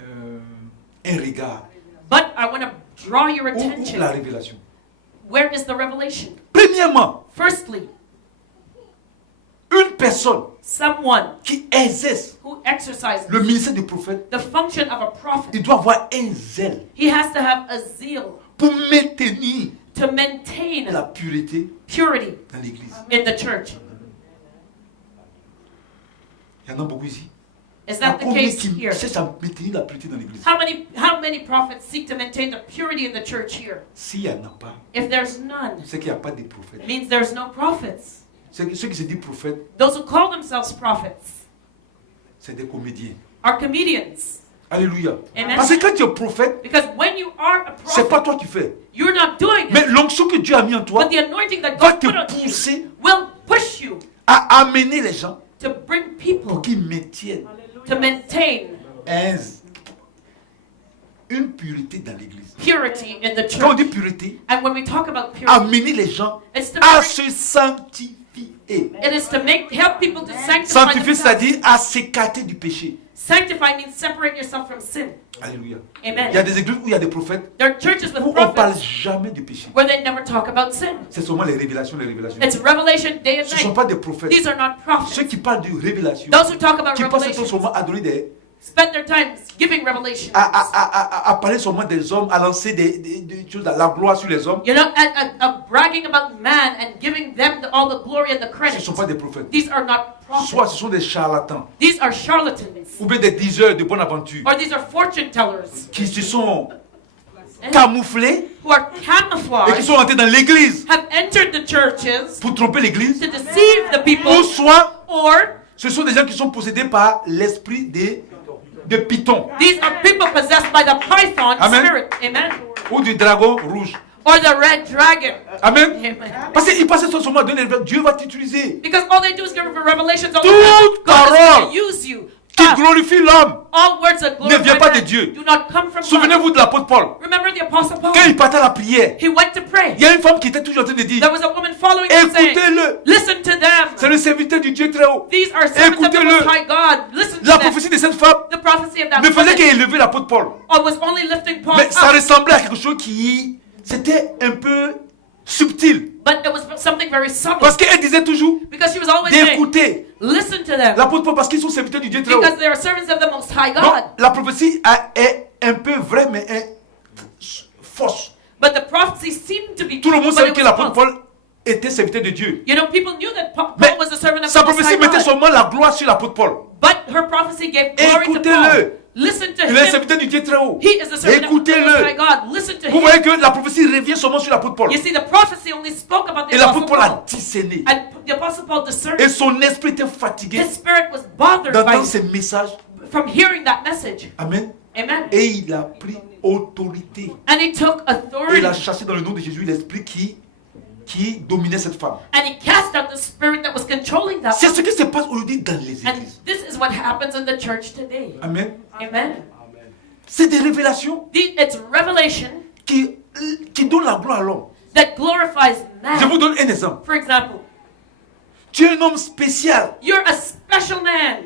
un regard. but I want to draw your Où la attention. révélation? Where is the revelation? Premièrement, Firstly, une personne someone qui exerce who exercises le ministère du prophète, the function of a prophet, il doit avoir un zèle he has to have a zeal pour maintenir to maintain la pureté purity dans l'église. in the church. Il y en a beaucoup ici. Is Il y a that the combien case qui here? cherchent à maintenir la pureté dans l'église? How many prophets seek to maintain the purity in the church here? S'il n'y en a pas, If there's none, c'est qu'il n'y a pas de prophètes. it means there's no prophets. Ceux qui se disent prophètes, Those who call themselves prophets c'est des comédiens. are comedians. Alléluia. Amen. Parce que quand tu es prophète, Because when you are a c'est prophet, pas toi qui fais. you're not doing Mais it. l'onction que Dieu a mis en toi But the anointing that va God te put on you pousser will push you à amener les gens to bring pour people qu'ils maintiennent to maintain une pureté dans l'église. purity in the Quand on church. dit pureté, And when we talk about purity, amener les gens it's to à bring, se sanctifier. it is to help people to sanctify Sanctifier, themselves. c'est-à-dire à s'écarter du péché. Sanctify means separate yourself from sin. Alléluia. Amen. Il y a des églises où il y a des prophètes There are churches with où on ne parle prophets jamais du péché. where they never talk about sin. C'est seulement les révélations, les révélations. It's revelation day and Ce ne sont night. pas des prophètes. These are not Ceux prophets. qui parlent de révélation, Those who talk about qui passent revelation seulement à donner des, spend their time giving revelations. à parler seulement des hommes, à lancer des choses, la gloire sur les hommes. You know, bragging about man and giving them all the glory and the Ce credit. ne sont pas des prophètes. These are not Soit prophets. ce sont des charlatans, These are charlatans. ou bien des diseurs de bonne aventure, Or these are fortune tellers qui se sont camouflés who are et qui camouflaged, sont entrés dans l'église have entered the churches pour tromper l'église. to deceive the people, Ou soit or ce sont des gens qui sont possédés par l'esprit de Python these are people possessed by the python Amen. spirit. Amen. ou du dragon rouge. or the red dragon. Amen. Amen. Parce qu'ils passaient seulement à donner les Dieu va t'utiliser. Because all they do is give revelations all the Toute time. God is parole going to use you. Qui glorifie l'homme. All words that ne vient glorify pas de man Dieu. do not come from God. Souvenez-vous de l'apôtre Paul. Remember the Apostle Paul? Quand il partait à la prière, He went to pray. il y a une femme qui était toujours en train de dire, There was a woman following him saying, écoutez-le. listen to C'est them. le serviteur du Dieu très haut. These are servants of the Écoutez-le. Most High God. Listen to La them. prophétie de cette femme The prophecy of that ne faisait woman qu'élever l'apôtre Paul. was only lifting Paul Mais ça up. ressemblait à quelque chose qui... C'était un peu subtil. But it was something very subtle. Parce qu'elle disait toujours Because she was always saying, d'écouter listen to them. l'apôtre Paul parce qu'ils sont serviteurs du Dieu très haut. Because they are servants of the Most High Donc, God. la prophétie est un peu vraie, mais fausse. But the prophecy seemed to be Tout le true, monde but savait it que was l'apôtre false. Paul était serviteur de Dieu. You know, people knew that Paul Mais was a servant of sa the Most prophétie High mettait God. seulement la gloire sur l'apôtre Paul. But her prophecy gave glory to Écoutez-le. Paul. Listen to Il est him. serviteur du Dieu très haut. He is the servant of the Most High Écoutez-le. God. Listen to Vous him. voyez que la prophétie revient seulement sur l'apôtre Paul. You see, the prophecy only spoke about the Et l'apôtre Apostle Paul a Paul. discerné. And the Apostle Paul discerned. Et son esprit était fatigué His spirit was bothered by d'entendre ces messages. from hearing that message. Amen. Amen. Et il a pris autorité. And he took Et authority. il a chassé dans le nom de Jésus l'esprit qui dominait cette femme. And he cast out the spirit that was controlling that. C'est ce qui se passe aujourd'hui dans les And églises. this is what happens in the church today. Amen. Amen. C'est des révélations It's revelation qui donnent la gloire à l'homme. that glorifies Je vous man. donne un exemple. For example, Tu es un homme spécial. you're a special man.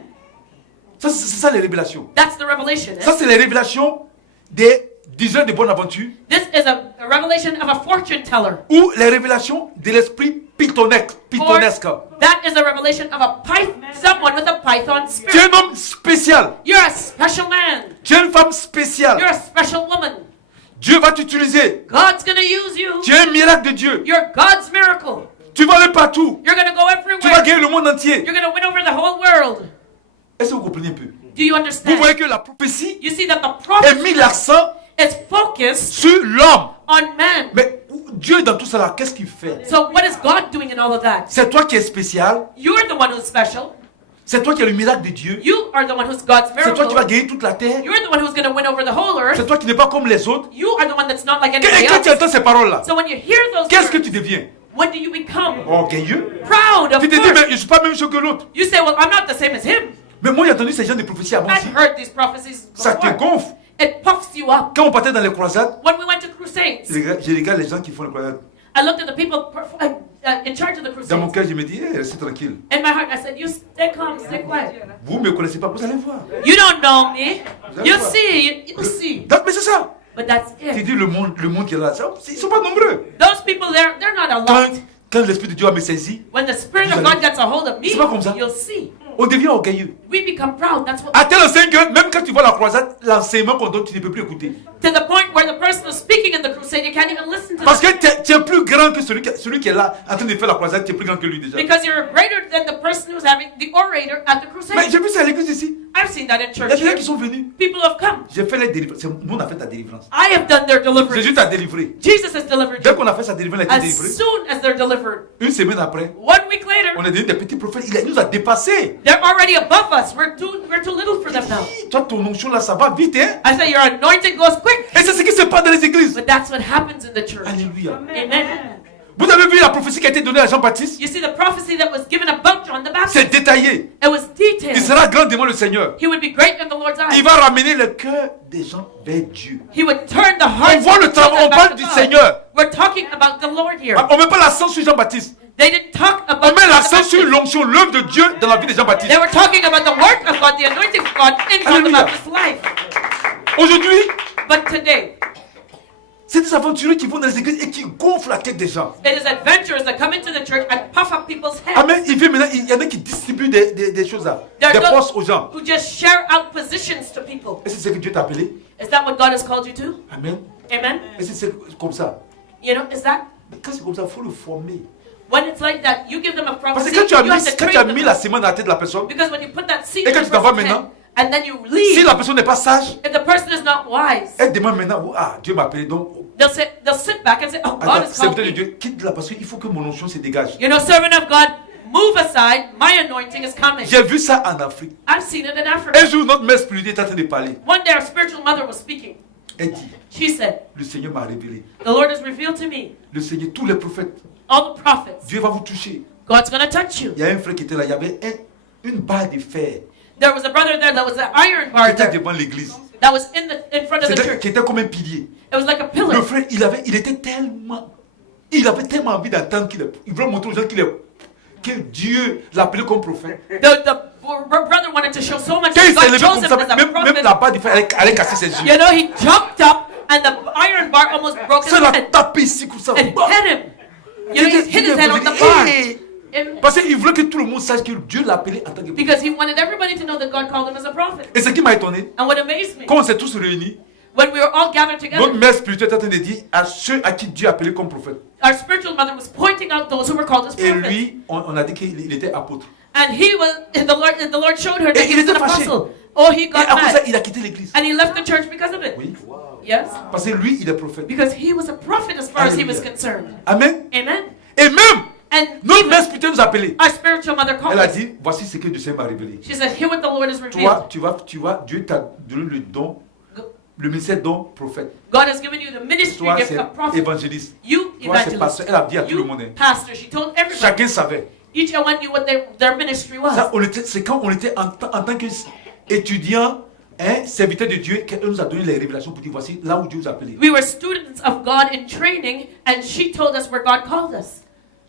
Ça, c'est ça les révélations. That's the revelation. Ça, c'est les révélations des diseurs de bonne aventure This is a revelation of a fortune teller. ou les révélations de l'esprit pittonesque. That is a revelation of a someone with a python Tu es spirit. un homme spécial. You're a special man. Tu es une femme spéciale. You're a special woman. Dieu va t'utiliser. God's going to use you. Tu es un miracle de Dieu. You're God's miracle. Tu vas aller partout. You're going to go Tu vas everywhere. gagner le monde entier. You're going to win over the whole world. Est-ce que vous comprenez un peu? Do you Vous understand? voyez que la prophétie You see that the a prophet mis l'accent is focused sur l'homme. on man. Mais Dieu dans tout cela, qu'est-ce qu'il fait? So what is God doing in all of that? C'est toi qui es spécial. You're the one who's special. C'est toi qui es le miracle de Dieu. You are the one who's God's C'est toi qui vas miracle. gagner toute la terre. You're the one who's going to win over the whole C'est earth. toi qui n'es pas comme les autres. You are the one that's not like Et anybody quand tu else. entends ces paroles-là, So when you hear those qu'est-ce que words, tu deviens? what do you become? Orgueilleux. Proud, of Tu te dis, mais course. je ne suis pas la même chose que l'autre. You say, well, I'm not the same as him. Mais moi, j'ai entendu ces gens de prophéties avant aussi. I've heard these prophecies Ça te before. gonfle. It puffs you up. Quand on partait dans les croisades, When we went to crusades, je regarde les gens qui font les croisades. I looked at the people in charge of the Dans mon crusades. cœur, je me dis, restez tranquille. In my heart, I said, you stay calm, stay quiet. Vous ne me connaissez pas, vous allez voir. You don't know me. You see, you see. Mais c'est ça. But that's Tu it. dis le monde qui est là, ils ne sont pas nombreux. Those people there, they're not a Quand, lot. quand l'Esprit de Dieu me saisi, When the Spirit of God gets a hold of me, C'est pas comme ça. you'll see. on devient orgueilleux. We become proud. That's what. À tel enseigne que même quand tu vois la croisade, l'enseignement qu'on donne, tu ne peux plus écouter. To the point where the person who's speaking in the crusade, you can't even listen to Parce que them. tu es plus grand que celui qui est là en train de faire la croisade, tu es plus grand que lui déjà. Because you're greater than the person who's having the orator at the Mais crusade. j'ai vu ça à l'église ici. I've seen that in Il y a church des gens here. qui sont venus. People have come. J'ai fait les délivrances. Nous, on a fait ta délivrance. I have done their deliverance. Jésus t'a délivré. Jesus has delivered Dès you. qu'on a fait sa délivrance, il a été délivré. As soon as they're delivered. Une semaine après, 1 week later, on est devenu des petits prophètes. Il nous a dépassés. they're already above us. We're too little for them now. Toi, ton onction là, ça va vite, hein? I say your anointing goes quick. Et c'est ce qui se passe dans les églises. But that's what happens in the church. Alléluia. Amen. Vous avez vu la prophétie qui a été donnée à Jean-Baptiste? You see, the prophecy that was given about John the Baptist, C'est détaillé. it was Il detailed. sera grand devant le Seigneur. He would be great in the Lord's eyes. Il va ramener le cœur des gens vers Dieu. He would turn the hearts On voit le of the children travail, on back parle to du God. Seigneur. We're talking about the Lord here. On ne met pas l'accent sur Jean-Baptiste. They didn't talk about On met John the l'accent sur Baptist. l'onction, l'œuvre de Dieu dans la vie de Jean-Baptiste. They were talking about the work of God, the anointing of God in John the Alléluia. Baptist's life. Aujourd'hui, But today, c'est des aventuriers qui vont dans les églises et qui gonflent la tête des gens. it is adventurers that come into the church and puff up people's heads. Amen. Il vient maintenant, il y en a qui distribuent des choses là, There des are those postes aux gens. who just share out positions to people. Est-ce que c'est ce que Dieu t'a appelé? Is that what God has called you to? Amen. Amen. Est-ce que c'est comme ça? You know, is that Mais quand c'est comme ça, il faut le former. when it's like that, you give them a Parce prophecy, que quand tu as you have to mis, quand tu as train mis them. la semence dans la tête de la personne, Because when you put that seed Et in quand the tu t'en vas person's head, maintenant, and then you si leave, la personne n'est pas sage, if the person is not wise, elle demande maintenant, ah, Dieu m'a appelé, donc, they'll sit back and say, oh, God attends, has called serviteur de me. Dieu, quitte là parce qu'il faut que mon onction se dégage. You know, servant of God, move aside. My anointing is coming. J'ai vu ça en Afrique. I've seen it in Africa. Un jour, notre mère spirituelle est en train de parler. One day, our spiritual mother was speaking. Elle dit, She said, le Seigneur m'a révélé. the Lord has revealed to me Le Seigneur, tous les prophètes, all the prophets. Dieu va vous toucher. God's going to touch you. Il y a un frère qui était là, il y avait une barre de fer There was a brother there that was an iron qui bar était there devant l'église. that was in front of the C'était church. qui était comme un pilier. It was like a Le pillar. frère, il avait tellement envie d'entendre il voulait montrer aux gens que Dieu l'appelait comme prophète. The brother wanted to show so much Quand il that s'est God levé chose comme him ça, as a même la prophet. barre de fer allait casser ses yeux. You know, he jumped up and the iron bar almost broke his Ça l'a head tapé ici comme ça. and hit him. You know, he hit his head on the bar. And- Parce qu'il voulait que tout le monde sache que Dieu l'appelait en tant que prophète. Because he wanted everybody to know that God called him as a prophet. Et ce qui m'a étonné, And what amazed me, quand on s'est tous réunis, when we were all gathered notre together, mère spirituelle était en train de dire à ceux à qui Dieu appelait comme prophète. our spiritual mother was pointing out those who were called as Et prophets. lui, on a dit qu'il était apôtre. And the Lord showed her that Et he il was était an fâché. apostle. Oh, he Et got après ça, mad. il a quitté l'église. And he left the church because of it. Oui. Yes. Parce que lui, il est prophète. Because he was a prophet as far as he was Hallelujah. concerned. Amen. Amen. Et même, And notre mère even spirituelle nous a appelés. our spiritual mother called Elle a us. dit, voici ce que Dieu m'a révélé. She said, hear what the Lord has revealed. Toi, Dieu t'a donné le don, le ministère don prophète. God has given you the ministry Toi, gift c'est of prophet. évangéliste. You Toi, c'est pasteur. evangelist. Elle a dit à tout le You monde. pastor. She told everybody. Chacun savait. Each one knew what their ministry was. Ça, c'est quand on était en tant qu'étudiant, serviteur de Dieu, qu'elle nous a donné les révélations pour dire voici là où Dieu vous a appelé. We were students of God in training, and she told us where God called us.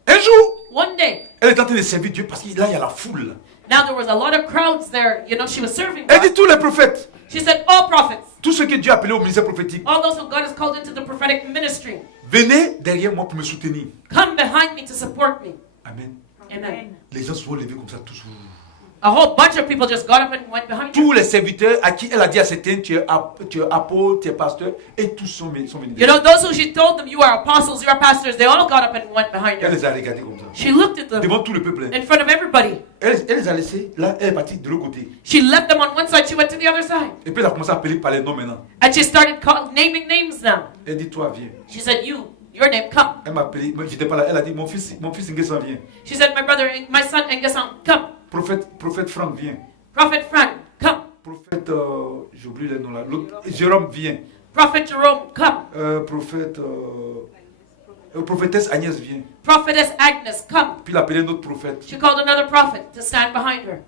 Un jour, One day, elle est en train de servir Dieu parce que là, il y a la foule. now there was a lot of crowds there. You know, she was serving Elle dit God. tous les prophètes, She said, all prophets, tous ceux que Dieu a appelés au ministère prophétique, all those who God has called into the prophetic ministry, venez derrière moi pour me soutenir. come behind me to support me. Amen. Amen. Les gens se sont levés comme ça, tous. A whole bunch of people just got up and went behind her. Tous les serviteurs à qui elle a dit à certains, tu es apôtre, tu es pasteur, et tous sont venus. You know, those who she told them, you are apostles, you are pastors, they all got up and went behind Elle her. les a regardés comme ça. She looked at them Devant tout le peuple. in front of everybody. Elle les a laissés, là, elle est partie de l'autre côté. She left them on one side, she went to the other side. Et puis elle a commencé à appeler par les noms maintenant. And she started naming names now. Elle dit, toi, viens. She said, your name, come. Elle m'a appelé, moi j'étais pas là. Elle a dit, mon fils Nguessan vient. She said, my son Engasan, come. Prophète Franck vient. Prophet Frank, come. Prophète, j'oublie le nom là. L'autre, Jérôme vient. Prophet Jerome, come. Prophétesse Agnès vient. Prophetess Agnes, come. Puis il a appelé un autre prophète. She called another prophet to stand behind her.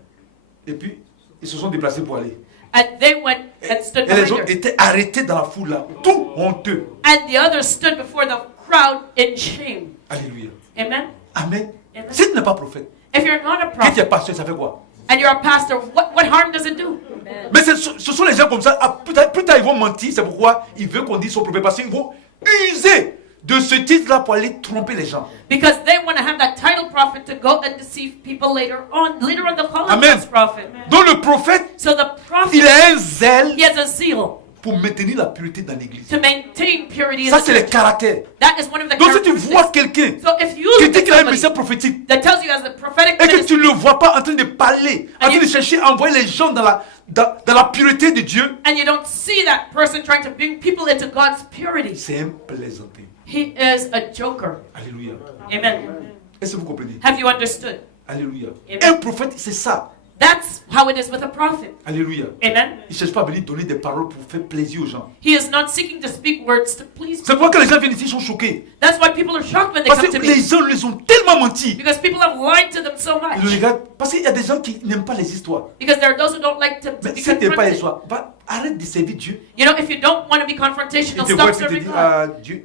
Et puis, ils se sont déplacés pour aller. And they went and stood Et les behind autres her. étaient arrêtés dans la foule là. Tout honteux. And the others stood before the crowd in shame. Alléluia. Amen? Amen. Amen. Si tu n'es pas prophète, If you're not a que tu es prophet pasteur, ça fait quoi? and you're a pastor, what harm does it do? Mais ce sont les gens comme ça. Plus tard, ils vont mentir. C'est pourquoi ils veulent qu'on dise son prophète. Parce qu'ils vont user de ce titre-là pour aller tromper les gens. Because they want to have that title prophet to go and deceive people later on. Later on, they'll call him Amen. as prophet. Donc le prophète, So the il prophet, a un zèle he has a zeal pour maintenir la pureté dans l'église. to maintain purity in Ça, the c'est le church. caractère. That is one of the Donc si tu vois characteristics. quelqu'un So if you qui look dit at qu'il a un somebody message prophétique that tells you as a prophetic et que ministry, tu ne le vois pas en train de parler, en And train de you- chercher à envoyer les gens dans la pureté de Dieu, and you don't see that person trying to bring people into God's purity, c'est un plaisantin. he is a joker. Alléluia. Amen. Est-ce que vous comprenez? Have you understood? Alléluia. Amen. Un prophète, c'est ça. That's how it is with a prophet. Alléluia. Amen. Il ne cherche pas à venir donner des paroles pour faire plaisir aux gens. He is not seeking to speak words to please C'est people. pourquoi quand les gens viennent ici, ils sont choqués. That's why people are shocked when they Parce come que to les me. gens les ont tellement menti. Because people have lied to them so Ils le much. regardent. Parce qu'il y a des gens qui n'aiment pas les histoires. Because there are those who don't like to Mais be si tu n'aimes pas les confronted. histoires, arrête de servir Dieu. You know, if you don't want to be Il confrontational, te voit stop et puis il te serving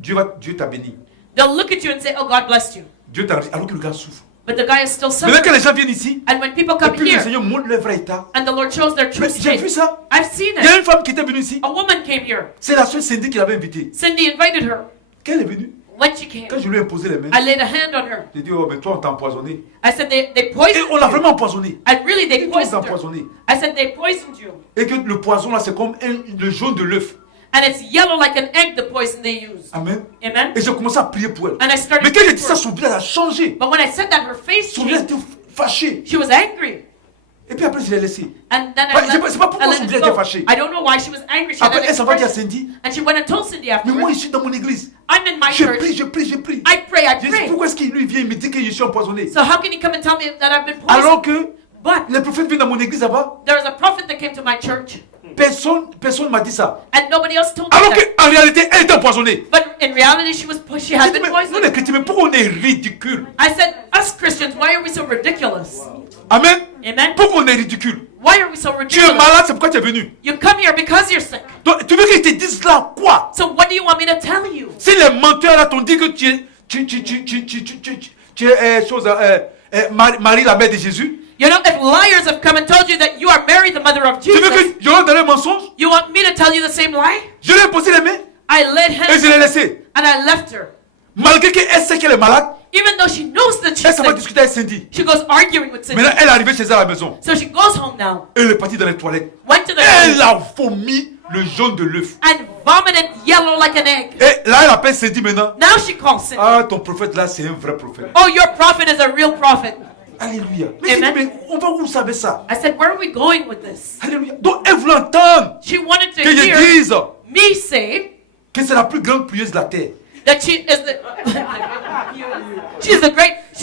dit, God. ah, Dieu t'a béni. They'll look at you and say, oh, God blessed you. Dieu t'a alors que le gars souffre. But the guy is still Maintenant quand suffering. les gens viennent ici, And when people et come puis le here Seigneur montre leur vrai état. and the Lord shows their true Mais j'ai vu state, ça. I've seen Il y a it. une femme qui était venue ici. A woman came here. C'est la soeur Cindy qui l'avait invitée. Cindy invited her. Quand elle est venue, When she came, quand je lui ai imposé les mains, I laid a hand on her. j'ai dit, oh, mais toi on t'a empoisonné. I said, they Et poisoned on l'a you. vraiment empoisonné. And really, they Et toi on t'a poisoned her. empoisonné. I said, they poisoned you. Et que le poison là, c'est comme le jaune de l'œuf. And it's yellow like an egg, the poison they use. Amen. Amen? Et j'ai commencé à prier pour elle. And I started Mais quand j'ai praying dit for ça, her. son visage a changé. But when I said that, her face Son visage changed. était fâché. She was angry. Et puis après, je l'ai laissé. And then Ouais, I c'est pas- c'est pas pourquoi I son let visage it go. était fâché. I don't know why she was angry. She had Après, an elle s'en va dire à expression. Cindy, And she went and told Cindy mais moi, afterwards, je suis dans mon église. I'm in my Je church. prie, je prie, je prie. I pray, I Je dis, pray. pourquoi est-ce qu'il lui vient, il me dit que je suis empoisonné? So how can he come and tell me that I've been Alors poisoned? que But les prophètes viennent dans mon église là-bas. there was a prophet that came to my church. personne m'a dit ça. And nobody else told me Alors that. qu'en réalité, elle était empoisonnée. But in reality, she J'ai had dit, been mais nous poisoned. les chrétiens, mais pourquoi on est ridicule? I said, us Christians, why are we so ridiculous? Amen. Amen. Pourquoi on est ridicule? Why are we so Tu es ridiculous? malade, c'est pourquoi tu es venu. You come here because you're sick. Donc, tu veux qu'ils te disent là quoi? So what do you want me to tell you? Si les menteurs là t'ont dit que tu es Marie la mère de Jésus, You know, if liars have come and told you that you are Mary, the mother of tu veux Jesus, que je leur donne un mensonge? you want me to tell you the same lie? Je lui ai posé les mains I laid et je l'ai hands laissé. and I left her. Malgré qu'elle sait qu'elle est malade, Even though she knows that she's elle s'en va sick, discuter avec Cindy. she goes arguing with Cindy. Maintenant, elle est arrivée chez elle à la maison. So she goes home now, Elle est partie dans les toilettes. went to the Elle toilet a vomi le jaune de l'œuf. and vomited yellow like an egg. Et là, elle appelle Cindy maintenant. Now she calls Cindy. Ah, ton prophète là, c'est un vrai prophète. Oh, your prophet is a real prophet. Alléluia. Mais, j'ai dit, Amen. mais on va où vous savez ça? I said, where are we going with this? Alléluia. Donc, elle voulait entendre She wanted to que je hear dise me say que c'est la plus grande plieuse de la terre. that she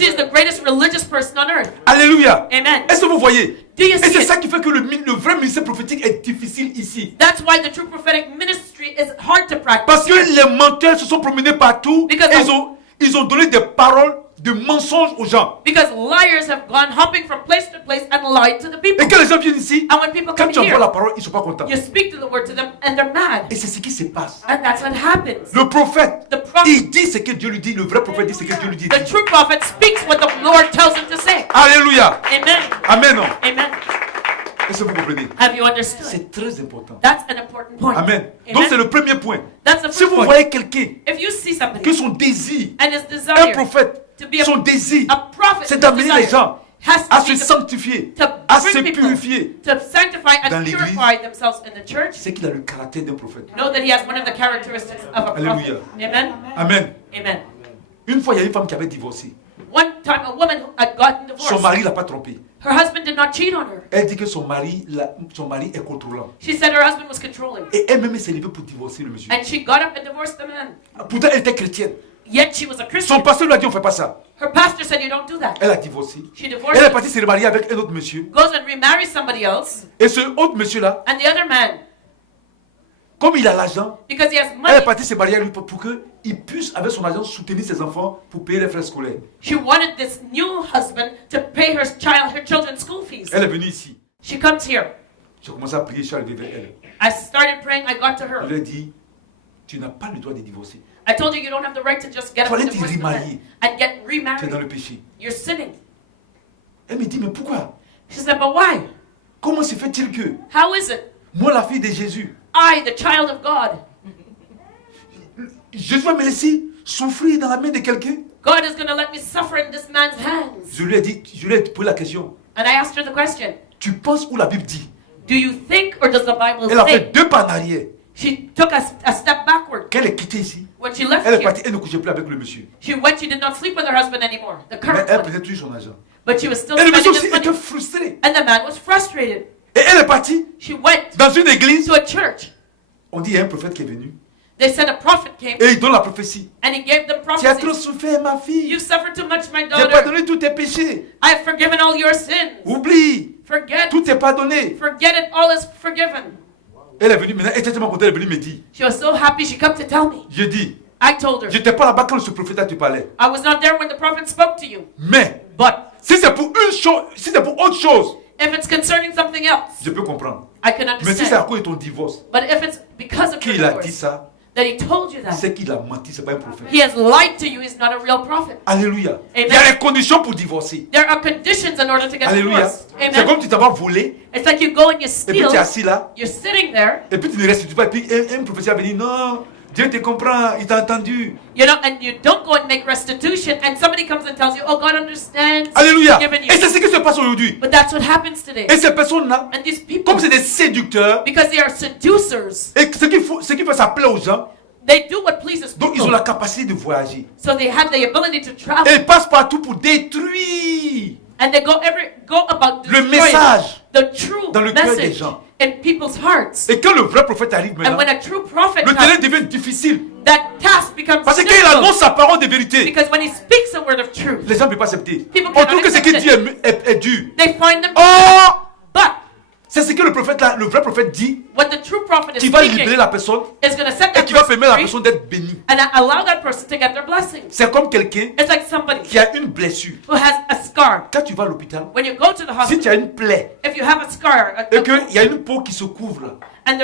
is the greatest religious person on earth. Alléluia. Amen. Est-ce que vous voyez? Do you Et see c'est it? ça qui fait que le vrai ministère prophétique est difficile ici. That's why the true prophetic ministry is hard to practice. Parce que les menteurs se sont promenés partout. Because Et ils ont donné des paroles de mensonges aux gens. Because liars have gone hopping from place to place and lied to the people. Et quand les gens viennent ici, And when people quand come tu envoies here, la parole, ils ne sont pas contents. you speak to the word to them and they're mad. Et c'est ce qui se passe. And that's what happens. Le prophète, The prophet, il dit ce que Dieu lui dit. Le vrai prophète dit ce que Dieu lui dit. the true prophet speaks what the Lord tells him to say. Alléluia. Amen. Amen. Non. Amen. Est-ce que vous comprenez? Have you understood? C'est très important. That's an important point. Amen. Amen. Donc c'est le premier point. That's the Si first vous point. voyez quelqu'un If you see somebody que son désir, and his un desire prophète, to be son désir, a prophet, c'est his d'amener les desire gens has à to se be to sanctifier, to à se bring people purifier. to sanctify Dans and l'église, purify themselves in the church. C'est qu'il a le caractère d'un prophète. Know that he has one of the characteristics of a Alléluia. prophet. Amen. Amen. Amen. Une fois, il y a une femme qui avait divorcé. One time, a woman who had gotten Son divorced. mari l'a pas trompée. Her husband did not cheat on her. Elle dit que son mari est contrôlant. She said her husband was controlling. Et elle-même s'est levée pour divorcer le monsieur. And she got up and divorced the man. Pourtant, elle était chrétienne. Yet she was a Son Christian. pasteur lui a dit, on fait pas ça. Her pastor said, you don't do that. Elle a divorcé. She Elle est divorced, partie se remarier avec un autre monsieur. goes and remarries somebody else. Et ce autre monsieur-là, And the other man, comme il a l'argent, because he has elle money, est partie se marier avec lui pour qu'il puisse, avec son argent, soutenir ses enfants pour payer les frais scolaires. she wanted this new husband to pay her children's school fees. Elle est venue ici. She comes here. J'ai commencé à prier, je suis arrivé vers elle. I started praying, I got to Je her. lui ai dit, tu n'as pas le droit de divorcer. I told you you don't have the right to just get up Fallait and te divorce the remarier. man and get Tu es dans remarried. le péché. You're sinning. Elle me dit, mais pourquoi? She said, but why? Comment se fait-il que How is it? moi, la fille de Jésus, I, the child of God, Jésus va me laisser souffrir dans la main de quelqu'un? God is going to let me suffer in this man's hands. Je lui ai posé la question. And I asked her the question, Tu penses où la Bible dit? do you think or does the Bible Elle a say? fait 2 pas en arrière. She took a step backward. Quand elle est quittée ici, When she left elle est here, partie, elle ne couchait plus avec le monsieur. she did not sleep with her husband anymore, the Mais current elle one. prenait toujours son argent. But she was still Et le monsieur spending aussi his était money. frustré. And the man was frustrated. Et elle est partie She went dans une église. to a church. On dit, il y a un prophète qui est venu. They said a prophet came Et il donne la prophétie. and he gave them Tu as trop prophecies. souffert, ma fille. You suffered too much, my J'ai daughter. pardonné tous tes péchés. I have forgiven all your sins. Oublie. Forget. Tout est pardonné. Forget it. All is forgiven. Elle est venue maintenant. Elle était tellement contente. Elle est venue me dire. She was so happy she come to tell me. Je dis, I told her. je n'étais pas là-bas quand ce prophète te parlait. I was not there when the prophet spoke to you. Mais, But si c'est pour une chose, si c'est pour autre chose, if it's concerning something else, je peux comprendre. I can Mais si c'est à understand. cause de ton divorce, But if it's because of your qu'il a dit divorce ça, that he told you that, c'est qu'il a menti. C'est pas un prophète. he has lied to you, he's not a real prophet. Alléluia. Amen. Il y a les conditions pour divorcer. There are conditions in order to get Alléluia. divorced. C'est Amen. comme tu t'en vas voler. It's like you go and you Et puis steal, tu es assis là. you're sitting there, Et puis tu ne restitues pas. Et puis un prophète va dire non, Dieu te comprend, il t'a entendu. you know, and you don't go and make restitution, and somebody comes and tells you, oh, God understands, Alléluia. He's forgiven Et you. c'est ce qui se passe aujourd'hui. But that's what happens today. Et ces personnes-là, And these people, comme c'est des séducteurs, because they are seducers, et ce qui fait ça plaît aux gens, they do what pleases donc ils ont people. la capacité de voyager. So they have the ability to travel. Et ils passent partout pour détruire And they go about le destroying message. the true dans le cœur des message gens. in people's hearts. Et quand le vrai prophète arrive And maintenant, when a true prophet le terrain comes, devient difficile. that task becomes Parce qu'il difficult. annonce sa parole de vérité. Because when he speaks a word of truth, Les gens ne peuvent pas accepter. People On cannot trouve que ce accept qu'il dit est dur. they find them. Oh, But C'est ce que le prophète là, le vrai prophète dit, What the true prophet is qui va speaking libérer la personne is going to set et that qui va person permettre à la free personne d'être bénie. and allow that person to get their blessing. C'est comme quelqu'un It's like somebody qui a une blessure. who has a scar. Quand tu vas à l'hôpital, When you go to the si tu hospital, as une plaie if you have a scar et qu'il y a une peau qui se couvre là, and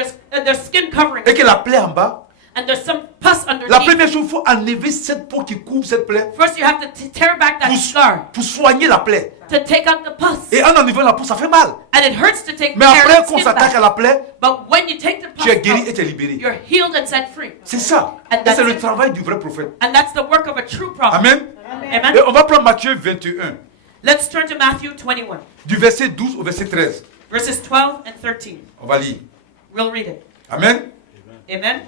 there's skin covering et que la plaie en bas, and there's some pus la underneath, première chose, il faut enlever cette peau qui couvre cette plaie first you have to tear back that scar pour soigner la plaie. to take out the pus. Et en enlevant la peau, ça fait mal. And it hurts to take Mais tear après the qu'on skin s'attaque à back. la plaie, But when you take the tu es pus guéri et out, tu es libéré. you're healed and set free. C'est ça. And Et that's c'est le it. travail du vrai prophète. And that's the work of a true prophet. Amen. Amen. Et on va prendre Matthieu 21, Let's turn to Matthew 21, du verset 12 au verset 13. verses 12 and 13. On va lire. We'll read it. Amen. Amen.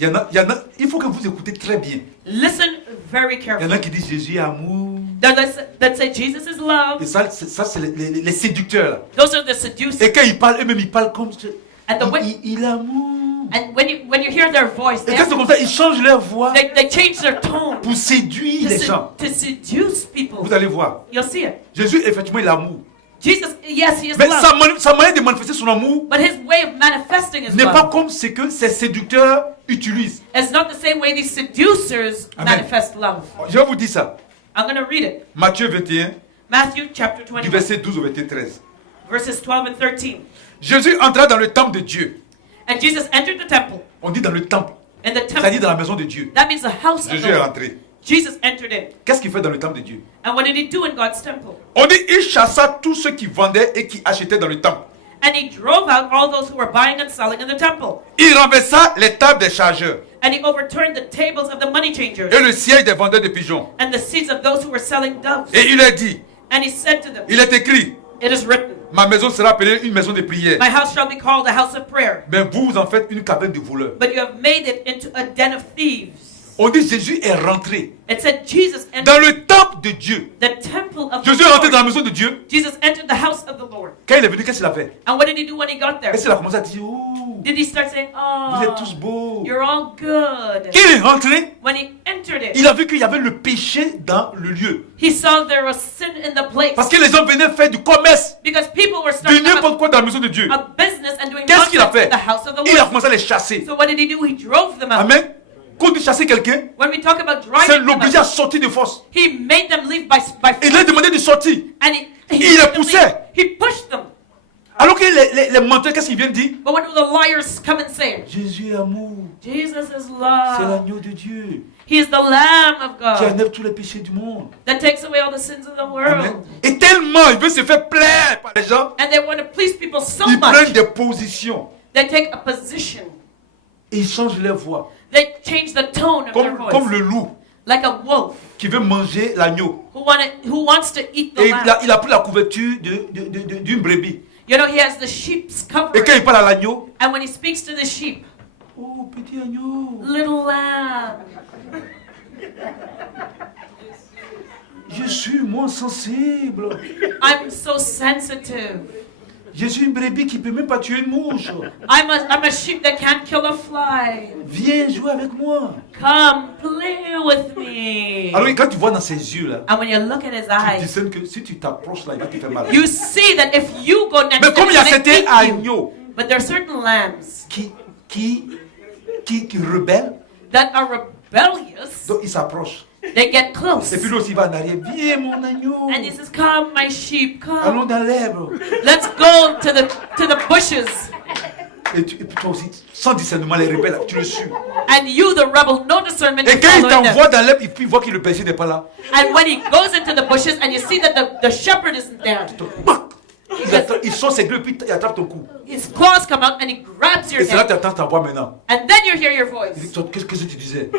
Il y en a, il faut que vous écoutez très bien. Listen very Il y en carefully. a qui disent Jésus est amour. That say Jesus is love. Et ça c'est les séducteurs là. Those are the seducers. Et quand ils parlent, eux-mêmes ils parlent comme ça. And the way, Il est amour. and when you hear their voice, Et quand c'est comme ça, ils changent leur voix they change their tone pour séduire les gens. to seduce people. Vous allez voir. You'll see it. Jésus, effectivement, il est amour. Jesus, yes, he is Mais love. sa manière de manifester son amour But his way of manifesting his n'est pas love comme ce que ces séducteurs utilisent. is not the same way these seducers Amen. manifest love. Je vais vous dire ça. I'm going to read it. Matthieu 21, Matthew chapter du 21, verset 12 au verset 13. verses 12 and 13. Jésus entra dans le temple de Dieu. And Jesus entered the temple. On dit dans le temple, In the c'est-à-dire temple, dans la maison de Dieu. that means the house of Jésus the est Lord. rentré. Jesus entered in. Qu'est-ce qu'il fait dans le temple de Dieu? And what did he do in God's temple? On dit il chassa tous ceux qui vendaient et qui achetaient dans le temple. And he drove out all those who were buying and selling in the temple. Il renversa les tables des chargeurs And he overturned the tables of the money changers et le siège des vendeurs de pigeons. and the seats of those who were selling doves. Et il leur dit, And he said to them, il est écrit, it is written, ma maison sera appelée une maison de prière. my house shall be called a house of prayer. Mais vous, vous en faites une caverne de voleurs. But you have made it into a den of thieves. On dit Jésus est rentré It said Jesus dans entered le temple de Dieu. the temple of Jésus the est rentré dans Lord. la maison de Dieu. Jesus entered the house of the Lord. Quand il est venu, qu'est-ce qu'il a fait? And what did he do when he got there? Est-ce qu'il a commencé à dire, oh, Did he start saying, vous êtes tous oh, beaux? you're all good? Quand il est rentré, When he entered it, il a vu qu'il y avait le péché dans le lieu. he saw there was sin in the place. Parce que les gens venaient faire du commerce, Because people were de starting n'importe quoi dans la maison de Dieu. a business and doing Qu'est-ce qu'il a nonsense fait? in the house of the Il a Lord. commencé à les chasser. So what did he do? He drove them out. Amen. Quand il chassait quelqu'un, When we talk about c'est driving them l'obliger à out, sortir de force. he made them leave by Il leur demandait de sortir. and Il he les made them poussait. leave. He pushed them. Alors que les menteurs, qu'est-ce qu'ils viennent dire? But when the liars come and say, Jésus est amour. Jesus is C'est love. l'agneau de Dieu He is the Lamb of qui God enlève tous les péchés du monde. that takes away all the sins of the Amen. world. Et tellement il veut se faire plaire par les gens, And they want to please people so ils prennent much, des positions they take a position. et ils changent leur voix. They change the tone of their Comme voice. le loup Like a wolf qui veut manger l'agneau. who wants to eat the Et lamb. il a pris la couverture d'une brebis. You know, he has the sheep's Et covering. quand il parle à l'agneau, And when he speaks to the sheep, oh petit agneau, little lamb, je suis moins sensible. I'm so sensitive. Je suis une brebis qui ne peut même pas tuer une mouche. I'm a sheep that can't kill a fly. Viens jouer avec moi. Come play with me. Alors quand tu vois dans ses yeux là, And when you look at his tu eyes, discernes que si tu t'approches là, il va te faire mal. you see that if you go next Mais to comme him, il y a they certains eat you. agneaux But there are certain lambs qui rebellent, that are rebellious. donc ils s'approchent. They get close. Et puis lui aussi il va en arrière. Viens mon agneau. And he says, come, my sheep, Allons come. dans l'herbe. Let's go to the bushes. Et puis toi aussi, sans discernement, les rebelles, tu le suis. And you, the rebel, no discernment, Et you quand il following them. t'envoie dans l'herbe, et puis il voit que le berger n'est pas là. And when he goes into the bushes and you see that the shepherd isn't there, Il sort ses griffes, puis il attrape ton cou. his claws come out and he grabs your Et c'est là que neck. tu entends ta voix maintenant. And then you hear your Il voice. dit, toi, qu'est-ce que tu disais?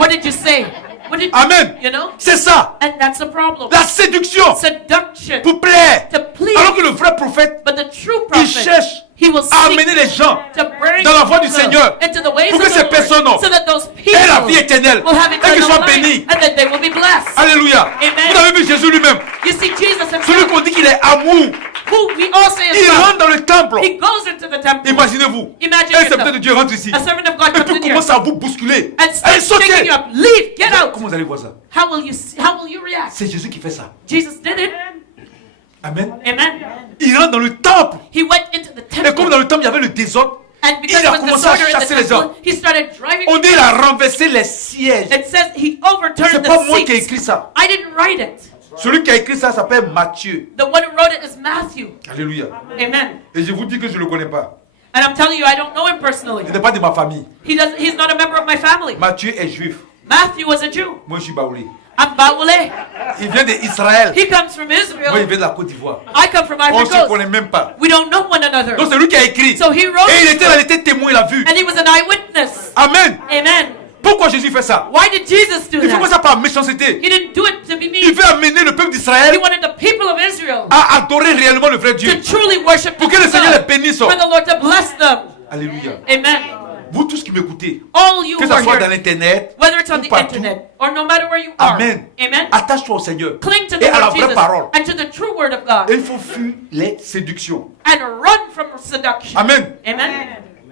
What did you say? What did Amen. you know? C'est ça. And that's the problem. La séduction Seduction. pour plaire. To please. Alors que le vrai prophète, But the true il prophet, cherche he will à seek amener les gens to bring dans la voie du people Seigneur into the ways pour of que the ces Lord, personnes so that those people aient la vie éternelle will have et qu'ils eternal soient life bénis. and that they will be blessed. Alléluia. Amen. Vous avez vu Jésus lui-même. You see, Jesus Celui himself, qu'on dit qu'il est amour, who we all say is il love, rentre dans le temple. he goes into the temple. Imaginez-vous. Imagine Un serviteur de yourself. Dieu rentre ici. A servant of God Et comes puis in here commence à vous bousculer. and Allez, starts shaking sautez. you up. Leave, get out. Comment vous allez voir ça? How will you react? C'est Jésus qui fait ça. Jesus did it. Amen. Amen. il rentre dans le temple. He went into the Et comme temple. dans le temple, il y avait le désordre, And because il there a was commencé à disorder in the chasser les hommes. temple, he started driving On dit people il a out. renversé les sièges. It says he C'est overturned pas moi the qui ai seats. écrit ça. I didn't write it. Celui qui a écrit ça s'appelle Matthieu. The one who wrote it is Matthew. Alléluia. Amen. Et je vous dis que je ne le connais pas. And I'm telling you, I don't know him personally. Il n'est pas de ma famille. He's not a member of my family. Matthieu est juif. Matthew was a Jew. Moi, je suis baoulé. I'm Baoulé. Il vient d'Israël. He comes from Moi, il Israel. vient de la Côte d'Ivoire. I come from On Ivory ne se Coast. connaît même pas. We don't know one another. Donc, c'est lui qui a écrit. So he wrote Et il it, était là, il était témoin, il a vu. and he was an eyewitness. Amen. Amen. Pourquoi Jésus fait ça? Why did Jesus do Il fait pas that? ça par méchanceté. He didn't do it to be Il mean. veut amener le peuple He d'Israël wanted the people of Israel à adorer réellement le vrai Dieu. to truly worship Pour que le Seigneur les God, bénisse. for the Lord to bless them. Alléluia. Amen. Vous tous qui m'écoutez, All you que who ce are soit dans here, l'internet, whether it's on ou the partout, internet or no matter where you are. Amen. Amen. Attache-toi au Seigneur Cling to et the à la Lord vraie Jesus parole. and to the true word of Et God il faut fuir les séductions. and run from seduction. Amen. Amen.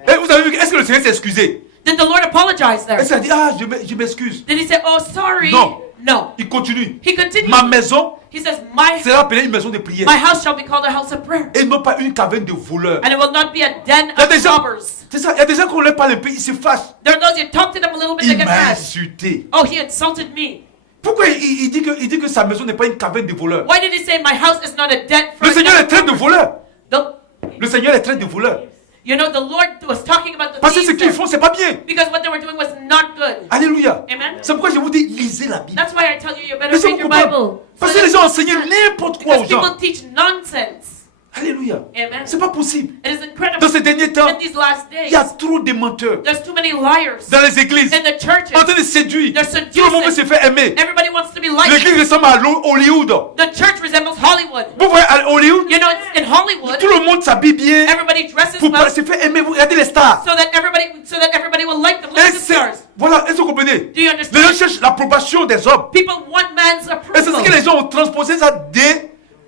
Et vous avez vu, est-ce que le Seigneur s'est excusé? Did the Lord apologize there? Est-ce qu'il a dit, ah, je m'excuse? Did he say, oh, sorry? Non. No. Il continue. He continued. Ma maison He says, my sera appelée une maison de prière. My house shall be called a house of prayer, Et non pas une caverne de voleurs. and it will not be a den Il y a des of gens, robbers. c'est ça, il y a des gens qu'on leur parle un peu, ils se fâchent. There are those you talk to them a little bit, they Il get m'a mad. insulté. Oh, he insulted me. Pourquoi il dit que sa maison n'est pas une caverne de voleurs? Why did he say my house is not a den for Le a Seigneur den les of traite de robbers? voleurs. The- Le Seigneur les traite de voleurs. You know, the Lord was talking about the Parce que ce thieves qu'ils there, font, c'est pas bien. because what they were doing was not good. Alléluia. Amen. C'est pourquoi je vous dis, lisez la Bible. That's why I tell you, you better Laissez-vous read your comprendre. Bible. Parce So que les that gens you enseignent understand. n'importe quoi aux Because gens. people teach nonsense. Alléluia. Amen. C'est pas possible. It is incredible. Dans ces derniers temps, In these last il y a days, trop de menteurs there's too many liars dans les églises. in the churches. En train de séduire. They're Tout le monde veut seducing. se faire aimer. Everybody wants to be like L'église ressemble à Hollywood. The church resembles Hollywood. Vous voyez à Hollywood, You know, it's in Hollywood, tout le monde s'habille bien everybody dresses pour well se faire aimer. Vous regardez les stars. so that everybody will like them. Look Et at the c'est- stars. voilà, est-ce que vous comprenez? Do you Les gens understand? cherchent l'approbation des hommes. People want man's Et c'est ce que approval. les gens ont transposé ça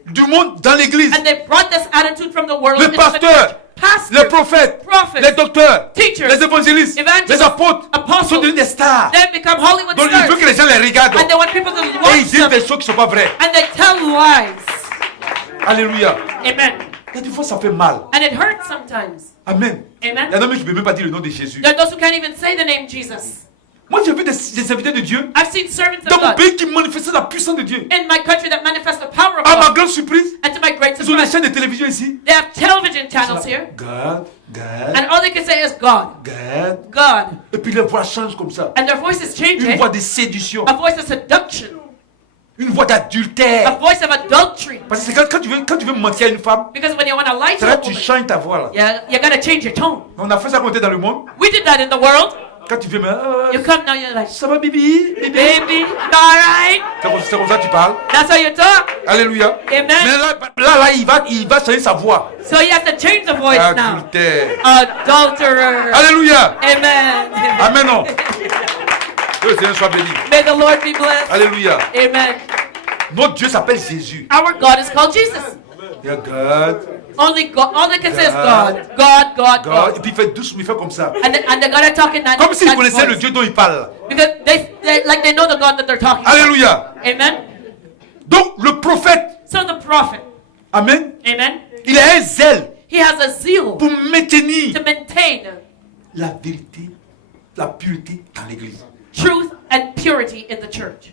du monde dans l'église. And they brought this attitude from the world Les into the pasteurs, church. les Pastors, prophètes, prophets, les docteurs, teachers, les évangélistes, evangelists, les apôtres apostles, sont devenus des stars. they become Hollywood Donc il veut stars. que les gens les regardent. And they want people to Et ils watch disent them. des choses qui ne sont pas vraies. And they tell lies. Alléluia. Amen. Il y a des fois ça fait mal. And it hurts sometimes. Amen. Amen. Il y en a même qui ne peuvent même pas dire le nom de Jésus. There are those who can't even say the name Jesus. Moi j'ai vu des invités de Dieu I've seen servants dans of mon God pays qui manifestaient la puissance de Dieu. in my country that manifest the power of À ma God. grande surprise, And to my great ils ont des surprise, chaînes de télévision ici. they have television channels here. God, God, And all they can say is God, God. God. Et puis les voix changent comme ça. And their voice is Une changing. voix de séduction. A voice of seduction. Une voix A d'adultère. voice of adultery. Parce que c'est quand tu veux mentir à une femme, Because when you want to lie to c'est a là que tu woman, changes ta voix là. you gotta change your tone. On a fait ça quand on était dans le monde. We did that in the world. Quand tu fais, You come now, you're like, ça va Bibi? Bibi? baby, alright. C'est comme ça que tu parles. That's how you talk. Alléluia. Amen. Mais là, il va changer sa voix. So he has to change the voice now. Adultère. Adulterer. Alléluia. Amen. Amen. Non. Que le Seigneur soit béni. May the Lord be blessed. Alléluia. Amen. Notre Dieu s'appelle Jésus. Our God is called Jesus. Yeah, God, Only God. All they can say is God. God. God, God, God. Et God. puis il fait doucement, il fait comme ça. And they gotta talk in that, Comme s'il that connaissait le voice. Dieu dont il parle. Because they know the God that they're talking about. Alléluia. Amen. Donc le prophète, So the prophet. amen, Amen. il a un zèle He has a zeal pour maintenir to maintain la vérité, la pureté dans l'église. truth and purity in the church.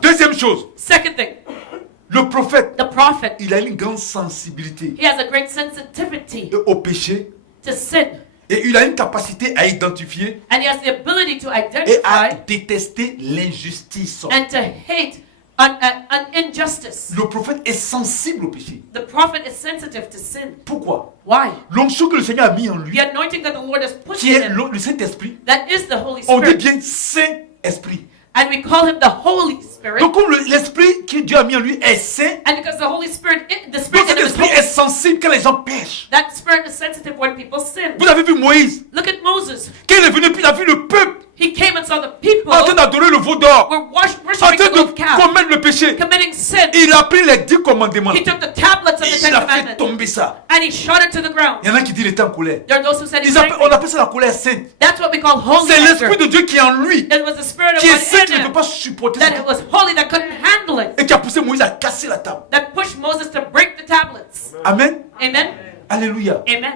Deuxième chose, Second thing, le prophète, the prophet. il a une grande sensibilité He has a great sensitivity au péché to sin. et il a une capacité à identifier And he has the ability to et à identify détester l'injustice. and to hate an injustice. Le prophète est sensible au péché. The prophet is sensitive to sin. Pourquoi? Why? L'onction que le Seigneur a mis en lui, The anointing that the Lord has put qui in est him, le Saint-Esprit, that is the Holy on dit Spirit. bien Saint-Esprit. And we call him the Holy Spirit. Donc comme l'Esprit que Dieu a mis en lui est saint, And because the Holy Spirit, the donc Spirit in cet him is esprit holy, est sensible quand les gens pêchent. that Spirit is sensitive when people sin. Vous avez vu Moïse, Look at Moses. quand il est venu, puis il a vu le peuple He came and saw the people en train d'adorer le veau d'or, were en worshiping train the gold de calf, commettre le péché. committing sin. Il a pris les 10 commandements. He took the tablets of the Il Ten a fait Commandments tomber ça. and he shot it to the ground. Il y en a qui disent qu'il était en colère. There are those who said he was angry. On appelle ça la colère sainte. That's what we call holy C'est anger. l'Esprit de Dieu qui est en lui, It was the Spirit of qui est God saint, qui ne in peut him pas supporter that it ça. was holy, that couldn't handle it, Et qui a poussé Moïse à casser la table. that pushed Moses to break the tablets. Amen. Amen. Alléluia. Amen.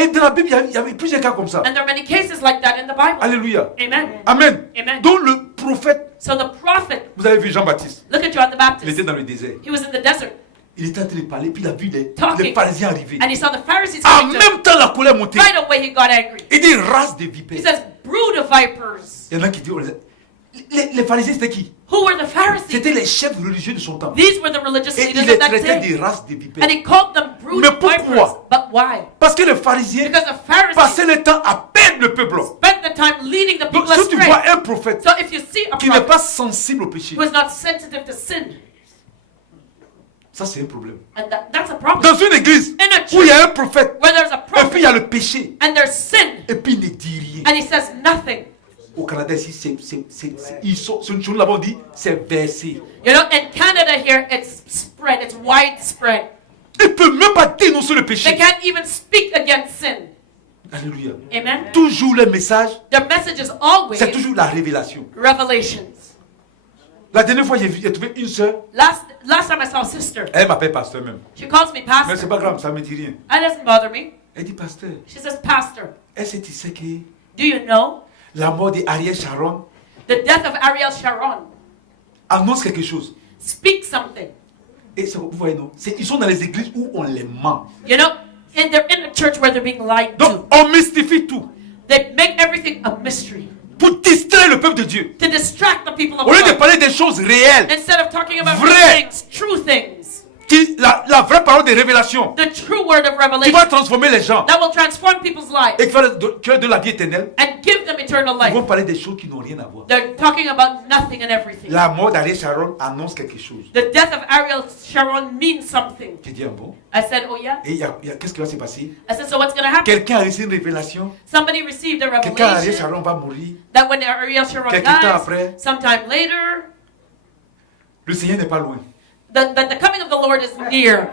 Et dans la Bible, il y avait plusieurs cas comme ça. And there are many cases like that in the Bible. Alléluia. Amen. Amen. Amen. Donc le prophète, So the prophet, vous avez vu Jean-Baptiste, look at John the il Baptist. était dans le désert. He was in the desert Il était en train de parler, puis il a vu les Talking. pharisiens arriver. and he saw the Pharisees En coming to him. même temps, la colère montait. Right away he got angry. Il dit race de He vipères. says, brood of vipers. Il y en a qui disent, les pharisiens c'était qui? Who were the Pharisees? C'était les chefs religieux de son temps. These were the religious Et leaders il les of that traitait day. des races de vipères. And he called them brood Mais of vipers. pourquoi? But why? Parce que les pharisiens Because the Pharisees passaient le temps à perdre le peuple. spent the time leading the Donc people si tu astray. vois un prophète So if you see a qui n'est prophet pas sensible au péché, who is not sensitive to sin, ça c'est un problème. and that's a problem. Dans une église In a où il y church a un prophète, where there's a et puis il prophet y a le péché, and there's sin, et puis il ne dit rien. and he says nothing. Au Canada ici, ils sont, c'est une chose là-bas on dit, c'est versé. You know, in Canada here, it's spread, it's widespread. Il ne peut même pas dénoncer le They péché. can't even speak against sin. Alléluia. Amen. Toujours le message, Their message is always c'est toujours la révélation. revelations. La dernière fois, j'ai trouvé une sœur, Last time I saw a sister, elle m'appelle pasteur même. she calls me Mais pastor. c'est pas grave, ça ne me dit rien. That doesn't bother me. Elle dit pasteur, She says, Pastor, est-ce que tu sais que do you know la mort d'Ariel Sharon the death of Ariel Sharon? annonce quelque chose? Speak something. Et vous voyez, non? Ils sont dans les églises où on les ment. You know, and they're in a church where they're being lied Donc, to. on mystifie tout They make everything a mystery pour distraire le peuple de Dieu. to distract the people of Au lieu de God. parler des choses réelles, Instead of talking about Vrai. real things, true things, la vraie parole de révélation, the true word of qui va revelation transformer les gens that will transform people's lives et qui va de la vie éternelle, and give them eternal ils vont life. parler des choses qui n'ont rien à voir. They're talking about nothing and everything. La mort d'Ariel Sharon annonce quelque chose. The death of Ariel Sharon means something. J'ai dit, ah bon? I said, oh yeah? Et qu'est-ce qui va se passer? I said, so what's going to happen? Quelqu'un a reçu une révélation. Somebody received a Quelqu'un, Ariel revelation Sharon va mourir. that when Ariel Sharon Quelque temps dies, après. sometime later, Le Seigneur n'est pas loin. the coming of the Lord is near.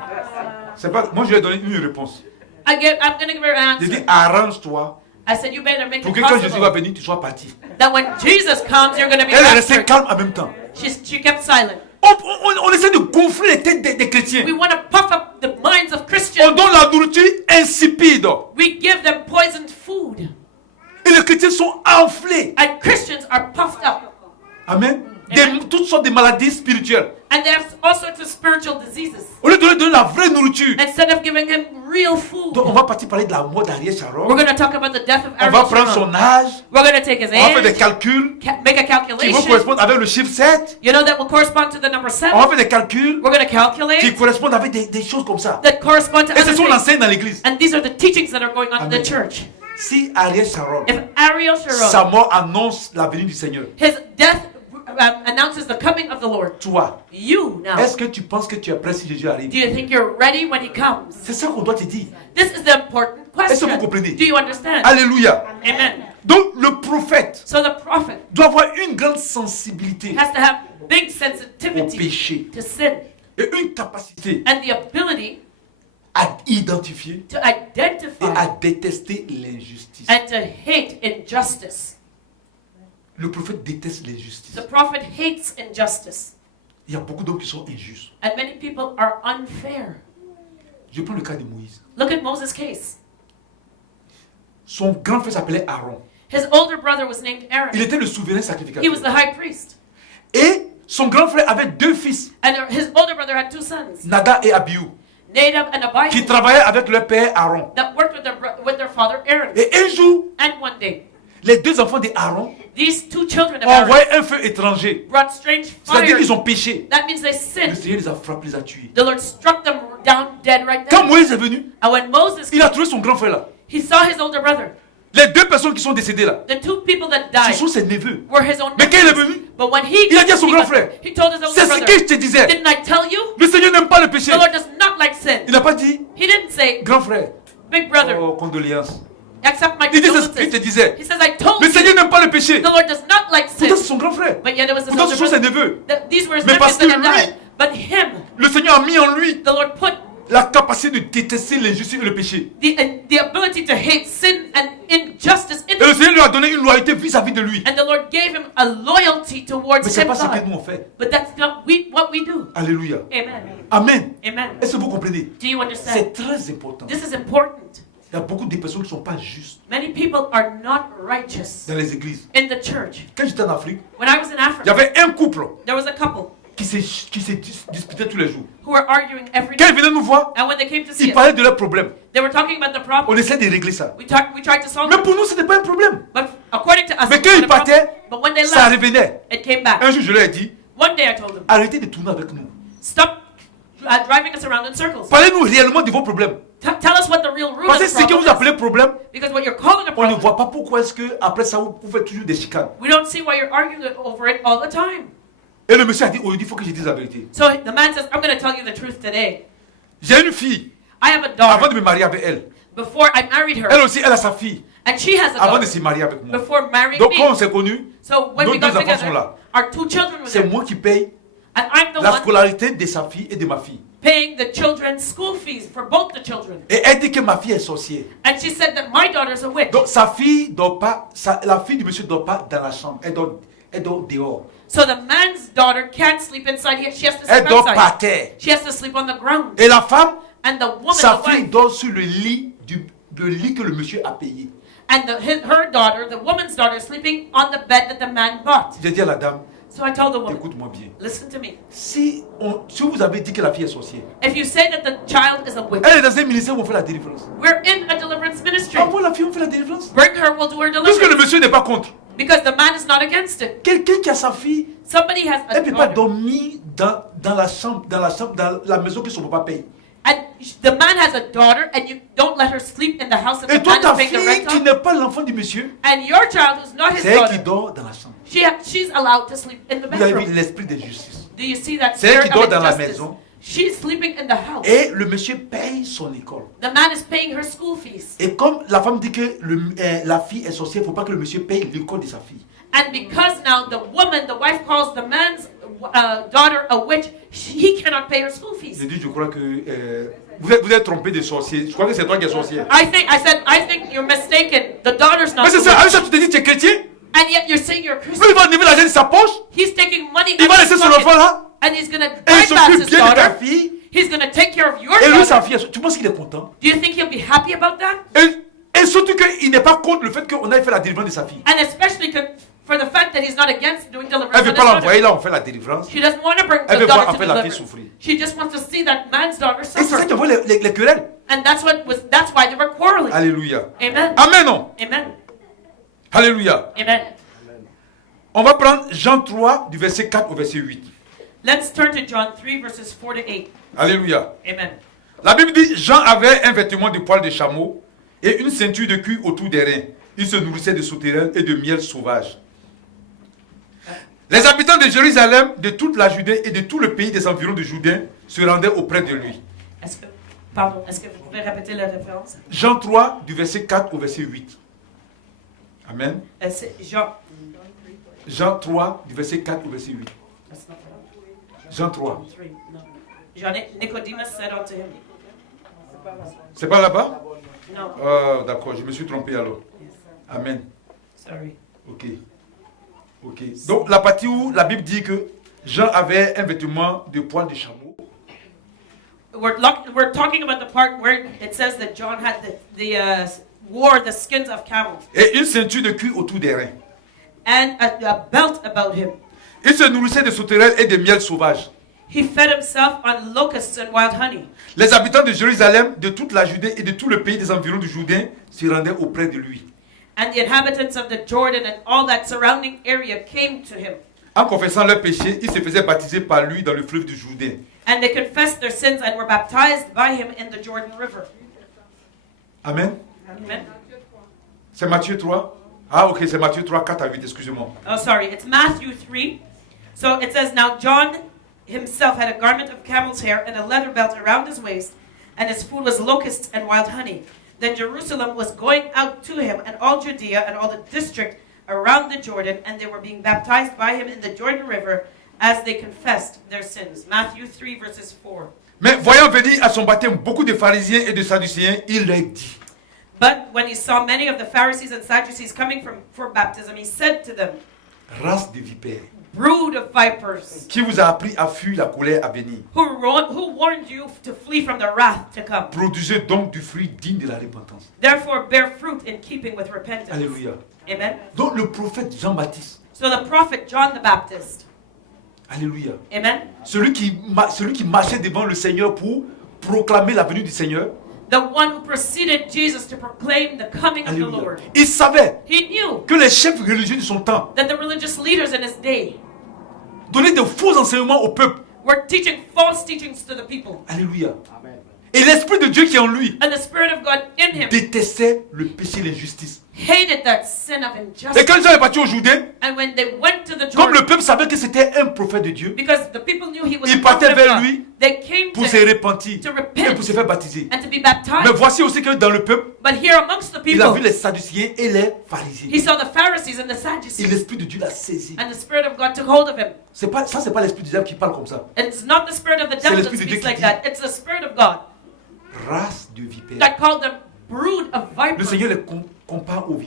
C'est pas, moi, je lui ai donné une réponse. I'm going to give her an J'ai dit, answer. arrange-toi I said, you better make pour it que quand Jésus va possible venir, tu sois parti. that when Jesus comes, you're going to be Elle est restée raptured. calme en même temps. She kept silent. On essaie de gonfler les têtes des chrétiens. We want to puff up the minds of On Christians. donne la nourriture insipide. We give them poisoned food. Et les chrétiens sont enflés. And Christians are puffed up. Amen. Amen. Toutes sortes de maladies spirituelles. And they have all sorts of spiritual diseases. Au lieu de leur donner la vraie nourriture. Instead of giving him real food, Donc on va partir parler de la mort d'Ariel Sharon. we're going to talk about the death of On va Ariel prendre Sharon. son âge. We're going to take his On va faire des age, calculs make a qui vont calculation, correspondre avec le chiffre 7. you know, that will correspond to the number On va 7. faire des calculs We're going to qui calculate correspondent avec des choses comme ça. that correspond to Et ce other sont things. l'enseigne dans l'église. And these are the teachings that are going on in Amen. the church. Si Ariel Sharon, If Ariel sa Sharon, mort annonce la venue du Seigneur, his death announces the coming of the Lord, toi, you now, est-ce que tu penses que tu es prêt si Jésus arrive? do you think you're ready when he comes? C'est ça qu'on doit te dire. This is the important Est-ce que vous question. comprenez? Do you understand? Alléluia. Amen. Donc le prophète So the prophet doit avoir une grande sensibilité has to have big au sensitivity péché to sin et une capacité and the ability à identifier to et à identify détester l'injustice. and to hate injustice. Le prophète déteste l'injustice. The prophet hates injustice, Il y a beaucoup d'hommes qui sont injustes. and many people are unfair. Je prends le cas de Moïse. Look at Moses' case. Son grand frère s'appelait Aaron. His older brother was named Aaron. Il était le souverain He was sacrificateur. the high priest. Et son grand frère avait deux fils, And his older brother had two sons, Nadab et Abihu, Nadab and qui Abihu, travaillaient avec leur père Aaron. that worked with their father Aaron. Et un jour, And one day, les deux enfants d'Aaron these two children of ont Aaron envoyé un feu étranger. brought strange C'est-à-dire fire. qu'ils ont péché. That means they Le sinned. Seigneur les a frappés, les a tués. The Lord struck them down dead right Quand there. Moïse est venu, And when Moses il came, a trouvé son grand frère là. he saw his older brother. Les deux personnes qui sont décédées là, The two people that ce died sont ses neveux. were his own Mais quand il est nephews. venu, But when il a dit à son he grand got- frère, he told his older c'est ce brother, que je te disais. didn't I tell you? Le Seigneur n'aime pas le péché. The Lord does not like sin. Il n'a pas dit, He didn't say, grand frère, big brother, oh, condoléances. accept my Il dit, c'est ce qu'il te condolences. disait. He says, I told Le you, Seigneur n'aime pas le péché. the Lord does not like sin. Pourtant, c'est son grand frère. But yet it was his Pourtant, ce older sont ses brother. neveux. These were his Mais nephews parce that que had lui- died. But him, Le Seigneur a mis en lui the Lord put la capacité de détester l'injustice et le péché. the ability to hate sin and injustice. Et le Seigneur lui a donné une loyauté vis-à-vis de lui. And the Lord gave him a loyalty towards Mais ce n'est him, pas ce que God. nous on fait. But that's not what we do. Alléluia. Amen. Amen. Amen. Est-ce que vous comprenez? Do you understand? C'est très important. This is important. Il y a beaucoup de personnes qui ne sont pas justes Many people are not righteous dans les églises. in the church. Quand j'étais en Afrique, When I was in il y Africa, avait un couple there was a couple qui se disputait tous les jours. who were arguing every Quand day. ils venaient nous voir, And when they came to see ils us, parlaient de leurs problèmes. they were talking about the On problem. essaie de régler ça. We tried to solve Mais it. pour nous, ce n'est pas un problème. But according to us, Mais it quand was ils a problem. partaient, But when they ça left, revenait. it came back. Un jour, je leur ai dit, One day I told them, arrêtez de tourner avec nous. stop driving us around in circles. Parlez-nous réellement de vos problèmes. Tell us what the real root Parce que of the ce que vous problem is. appelez problème, Because what you're calling a on ne problem, voit pas pourquoi est-ce que après ça, vous faites toujours des chicanes. we don't see why you're arguing over it all the time. Et le monsieur a dit, aujourd'hui, il faut que je dise la vérité. So the man says, I'm going to tell you the truth today. J'ai une fille, I have a avant daughter. de me marier avec elle. Before I married her, Elle aussi, elle a sa fille, and she has a avant de daughter. se marier avec moi. Before marrying Donc quand on me. s'est connus, So when nos we got deux enfants sont together, là. our two children were C'est there. moi qui paye And I'm the la one scolarité de sa fille et de ma fille. paying the children's school fees for both the children. Et elle dit que ma fille est sorcière. And she said that my daughter's a witch. Donc sa fille dort pas, la fille du monsieur dort pas dans la chambre. Elle dort dehors. So the man's daughter can't sleep inside here. She has to Elle sleep dort outside. par terre. She has to sleep on the ground. Et la femme, And the woman, sa the fille wife, dort sur le lit que le monsieur a payé. and her daughter, the woman's daughter, is sleeping on the bed that the man bought. J'ai dit à la dame, So I told the woman, écoute-moi bien. listen to me. Si vous avez dit que la fille est sorcière, If you say that the child is a witch, elle est dans un ministère où on fait la délivrance. we're in a deliverance ministry. Envoie la fille, on fait la délivrance. Bring her, we'll do her Puisque le deliverance. monsieur n'est pas contre. Because the man is not against it. Quelqu'un qui a sa fille, Somebody has a elle ne peut pas daughter. dormir dans la maison que son papa paye. And the man has a daughter, and you don't let her sleep in the house that Et the toi, man ta is paying the fille rent qui on. n'est pas l'enfant du monsieur, And your child, who's not his c'est elle qui daughter, dort dans la chambre. she's allowed to sleep in the Vous avez vu bedroom. l'esprit de justice. Do you see that C'est elle spirit qui dort of dans la injustice? maison. She's sleeping in the house. Et le monsieur paye son école. The man is paying her school fees. Et comme la femme dit que la fille est sorcière, il ne faut pas que le monsieur paye l'école de sa fille. And because now the wife calls the man's daughter a witch, he cannot pay her school fees. J'ai dit, je crois que vous êtes trompé de sorcier. Je crois que c'est toi qui es sorcière. I think you're mistaken. The daughter's not Mais c'est the ça, avec witch. ça tu te dis tu es chrétien. And yet you're saying you're a Lui, Christian. il va enlever l'argent de sa poche. He's taking money Il va out of laisser his son pocket, enfant là. and he's gonna Et il bypass s'occupe his bien de ta daughter. fille. He's gonna take care of your Et lui, sa daughter. fille, tu penses qu'il est content? Do you think he'll be happy about that? Et surtout qu'il n'est pas contre le fait qu'on aille faire la délivrance de sa fille. And especially for the fact that he's not against doing deliverance. Elle ne on veut his pas l'envoyer daughter. là, on fait la délivrance. She doesn't want to bring Elle the veut voir daughter en to fait la fille deliverance. souffrir. She just wants to see that man's daughter Et c'est ça suffer. qui envoie les querelles. And that's why they were quarreling. Alléluia. Amen. Amen, non? Amen. Alléluia. Amen. On va prendre Jean 3 du verset 4 au verset 8. Let's turn to John 3 verses 4 to 8. Alléluia. Amen. La Bible dit, Jean avait un vêtement de poil de chameau et une ceinture de cuir autour des reins. Il se nourrissait de sauterelles et de miel sauvage. Les habitants de Jérusalem, de toute la Judée et de tout le pays des environs de Jourdain se rendaient auprès de lui. Est-ce que vous pouvez répéter la référence? Jean 3 du verset 4 au verset 8. Amen. C'est Jean. Jean 3 du verset 4 au verset 8. That's not right. Jean 3. 3. No. Nicodemus said unto him. C'est pas là-bas? No. D'accord, je me suis trompé alors. Amen. Sorry. Ok. Ok. Donc la partie où la Bible dit que Jean avait un vêtement de poil de chameau. We're talking about the part where it says that John had wore the skins of camels Et une ceinture de cuir autour des reins. and a belt about him. Il se nourrissait de sauterelles et de miel sauvage. He fed himself on locusts and wild honey. Les habitants de Jérusalem, de toute la Judée et de tout le pays des environs du Jourdain se rendaient auprès de lui. And the inhabitants of the Jordan and all that surrounding area came to him. En confessant leurs péchés, ils se faisaient baptiser par lui dans le fleuve du Jourdain. And they confessed their sins and were baptized by him in the Jordan River. Amen. Amen. C'est Matthieu 3. Ah ok, c'est Matthieu 3, 4 à 8, excusez-moi. Oh, sorry. It's Matthew 3. So it says, Now John himself had a garment of camel's hair and a leather belt around his waist, and his food was locusts and wild honey. Then Jerusalem was going out to him, and all Judea and all the district around the Jordan, and they were being baptized by him in the Jordan River as they confessed their sins. Matthew 3 verses 4. Mais voyant venir à son baptême beaucoup de pharisiens et de sadducéens, il leur dit, But when he saw many of the Pharisees and Sadducees coming for baptism, he said to them, race de vipères, Brood of vipers, qui vous a appris à fuir la colère à venir. who warned you to flee from the wrath to come? Produisez donc du fruit digne de la repentance. Therefore bear fruit in keeping with repentance. Alléluia. Amen. Donc le prophète Jean-Baptiste, So the prophet John the Baptist, alléluia, amen, celui qui marchait devant le Seigneur pour proclamer la venue du Seigneur, the one who preceded Jesus to proclaim the coming of the alléluia, Lord, il savait he knew que les chefs religieux de son temps that the religious leaders in his day donnaient de faux enseignements au peuple. were teaching false teachings to the people. Alléluia. Amen. Et l'Esprit de Dieu qui est en lui And the Spirit of God in him détestait le péché et l'injustice. hated that sin of Et injustice. quand Jean est parti au Jourdain, And when they went to the comme le Jordan, peuple savait que c'était un prophète de Dieu, because the people knew he was ils a prophet partaient of vers God, lui they came pour to se him repentir to et repent pour se faire baptiser. and to be Mais baptized. voici aussi que dans le peuple, But here amongst the il a vu people, les Sadduciens et les he pharisiens. saw the Pharisees and the Et Sadducees, l'Esprit de Dieu l'a saisi. and the Spirit of God took hold of him. C'est pas l'Esprit du diable qui parle comme ça. It's not the spirit of the devil that l'Esprit de Dieu speaks qui like dit. that. It's the Spirit of God Race de vipères. that called them brood of Le vipers. Seigneur les compare à la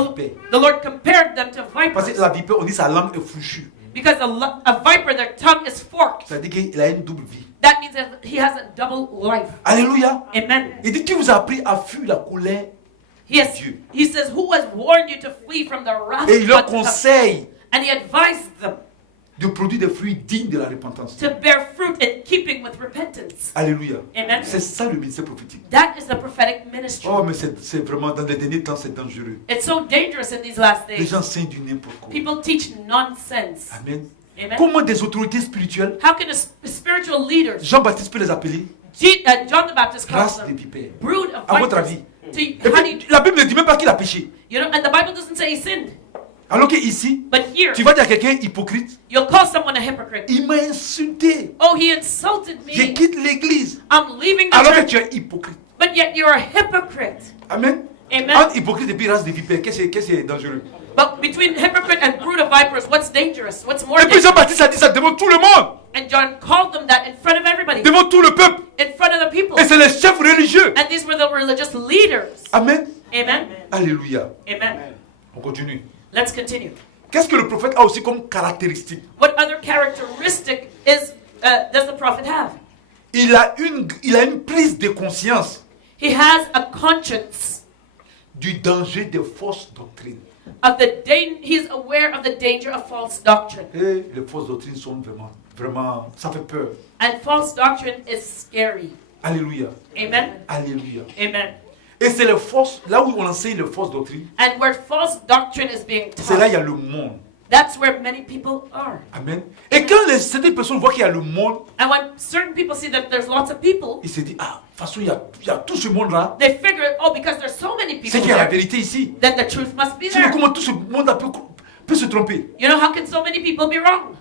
vipère. The Lord compared them to Parce que vipers la vipère, on dit sa langue est fourchue. because a viper, their tongue is forked. Ça veut dire qu'il a une double vie. That means that he has a double life. Alléluia. Amen. Il dit qui vous a appris à fuir la colère. Dieu. He says, who has warned you to flee from the wrath Et il of leur God to come? conseille And he advised them de produire des fruits dignes de la repentance. to bear fruit in keeping with repentance. Alléluia. Amen. C'est ça le ministère prophétique. That is the prophetic ministry. Oh, mais c'est vraiment dans les derniers temps, c'est dangereux. It's so dangerous in these last Les days. gens enseignent du n'importe quoi. People teach nonsense. Amen. Amen. Comment des autorités spirituelles, How can spiritual leaders, Jean-Baptiste peut les appeler John the Baptist calls race de them vipères. brood of À votre vipers. avis. See, Et how do you, puis, la Bible ne dit même pas qu'il a péché. and the Bible doesn't say he sinned. Alors que ici, But here, tu vas dire à quelqu'un hypocrite, you'll call someone a hypocrite. il m'a insulté. Oh, he insulted Je me. quitte l'église. I'm leaving the Alors que church. tu es hypocrite. But yet you're a hypocrite. Amen. Amen. Entre hypocrite et puis race de vipères, qu'est-ce qui est dangereux? But between hypocrite and brood of vipers, what's dangerous? What's more Et puis dangerous? Jean-Baptiste a dit ça devant tout le monde, And John called them that in front of everybody, devant tout le peuple. in front of the people. Et c'est les chefs religieux. And these were the religious leaders. Amen. Amen. Alléluia. Amen. On continue. Let's continue. Qu'est-ce que le prophète a aussi comme caractéristique? What other characteristic does the prophet have? Il a une prise de conscience He has a conscience du danger des fausses doctrines. of the he's aware of the danger of false doctrine. Et les fausses doctrines sont vraiment, ça fait peur. And false doctrine is scary. Alléluia. Amen. Alléluia. Amen. Et c'est les fausses, là où on enseigne les fausses doctrines, And where false doctrine is being c'est là il y taught, a le monde. that's where many people are. Amen. Et quand certaines personnes voient qu'il y a le monde, And when certain people see that there's lots of people, ils se disent, ah, de toute façon, il y a tout ce monde-là. they figure, oh, because there's so many C'est people qu'il y a la there, vérité ici. then the truth must be Sinon, there. comment tout ce monde-là peut se tromper? You know, how can so many people be wrong?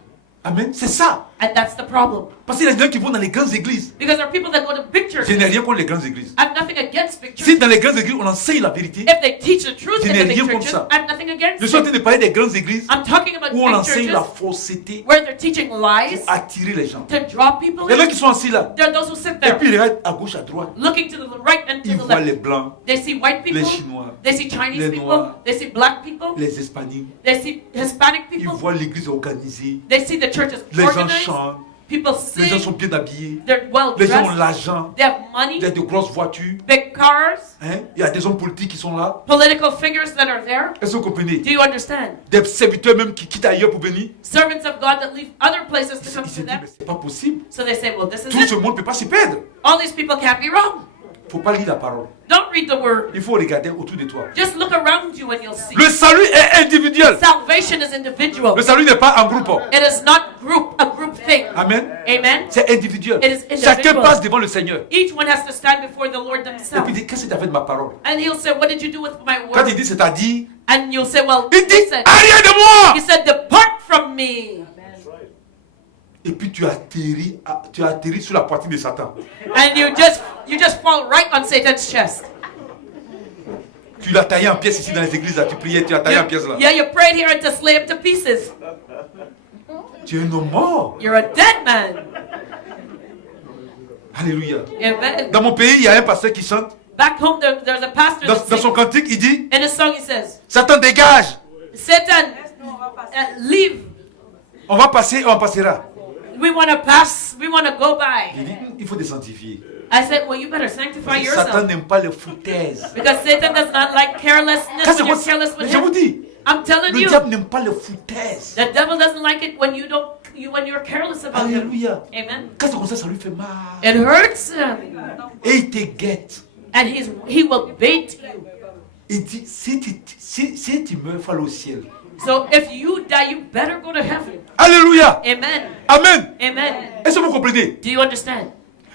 Amen. C'est ça. And that's the problem. Parce qu'il y a des gens qui vont dans les grandes églises. Because there are people that go to big churches. Je n'ai rien contre les grandes églises. I have nothing against big Si churches. dans les grandes églises, on enseigne la vérité, If they teach the truth Je in n'ai the big rien contre churches, ça. I have nothing against je suis en it. train de parler des grandes églises I'm talking about où on big enseigne la churches fausseté where they're teaching lies pour attirer les gens. to draw people Il y en a in. qui sont assis là. There are those who sit Et there puis ils regardent à gauche, à droite. looking to the right and to Ils the voient les left. blancs, They see white people, les Chinois, they see Chinese les people, Noirs, they see black people, les Hispaniques. they see Hispanic Ils people, voient l'église organisée. they see the church is Les gens organized, chantent. people Les gens sing, sont bien habillés. they're well Les gens ont dressed, l'argent. they have money, Il y a de grosses voitures. big cars, Hein? Il y a des hommes politiques qui sont là. political figures that are there. Est-ce que vous comprenez? Do you understand? Des serviteurs même qui quittent ailleurs pour venir. Servants of God that leave other places to Ils come se to disent, them. mais c'est pas possible. So they say, well, this is Tout ce it. monde ne peut pas s'y perdre. All these people can't be wrong. Il ne faut pas lire la parole. Don't read the word. Il faut regarder autour de toi. Just look around you and you'll see. Le salut est individuel. Salvation is individual. Le salut n'est pas en groupe. It is not a group thing. Amen. Amen. C'est individuel. It is individual. Chacun passe devant le Seigneur. Each one has to stand before the Lord Et themselves. puis il dit, qu'est-ce que tu as fait de ma parole? And he'll say, what did you do with my Quand il word? dit c'est-à-dire, And you'll say, well, il dit, he said, arrière de moi. depart from me. Et puis tu atterris sur la poitrine de Satan. And you just fall right on Satan's chest. Tu l'as taillé en pièces ici dans les églises là. Tu priais, tu l'as taillé en pièces là. Yeah, you prayed here and to slay him to pieces. Tu es un homme mort. You're a dead man. Alléluia. Amen. Dans mon pays, il y a un pasteur qui chante. Back home, there's a pastor that Dans son sings. cantique, il dit, In his song, he says, Satan dégage. Satan, leave. On va passer, on passera. We want to pass. We want to go Il by. dit, il faut désanctifier. I said, well, you better sanctify Satan yourself. n'aime pas les foutaises. Because Satan does not like carelessness when you're careless with Je vous him. dis, I'm telling le you, diable n'aime pas les foutaises. the devil doesn't like it when when you're careless about him. Alléluia. Amen. Quand c'est comme ça lui fait mal. It hurts him. Et il te guette. And he will bait you. Il dit, si tu meurs, il faut aller au ciel. So if you die, you better go to heaven. Alléluia. Amen. Amen. Amen. Est-ce que vous comprenez? Do you understand?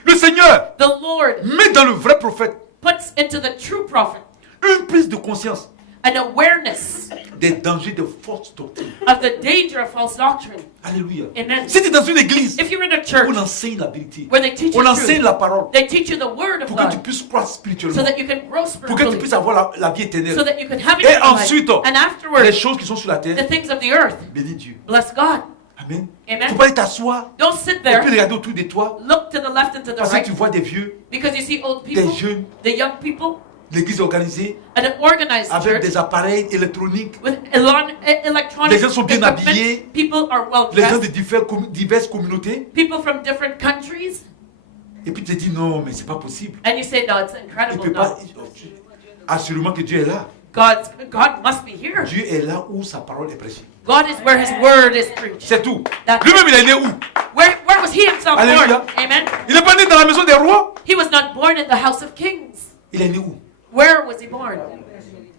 Le Seigneur The Lord met dans le vrai prophète puts into the true prophet une prise de conscience an awareness des dangers de fausses doctrines. of the danger of false doctrine. Alléluia. Amen. Si tu es dans une église, If you're in a church on enseigne la vérité. where they teach On you enseigne truth, la parole they teach you the word of pour que tu God puisses croître so spirituellement. that you can grow Pour que tu spiritually, puisses avoir la vie éternelle. so that you can have Et eternal life. ensuite, And les afterwards, choses qui sont sur la the terre, things of the earth. bénis Dieu. Bless God. Amen. Il Amen. ne faut pas aller t'asseoir Don't sit et there, puis regarder autour de toi look to the left and to the parce que right, tu vois des vieux, because you see old des people, jeunes, the young people, l'église organisée and an organized avec church des appareils électroniques. with electronic Les gens sont bien equipment. habillés. People are well Les gens dressed. de diverses communautés. People from different countries. Et puis tu te dis non, mais c'est pas possible. And you say, no, it's Il incredible. peut pas. No. Assurément que Dieu est là. God must be here. Dieu est là où sa parole est prêchée. God is where his word is preached. C'est tout. That's Lui-même, il est né où? Where was he himself Alléluia. born? Amen. Il n'est pas né dans la maison des rois. He was not born in the house of kings. Il est né où? Where was he born?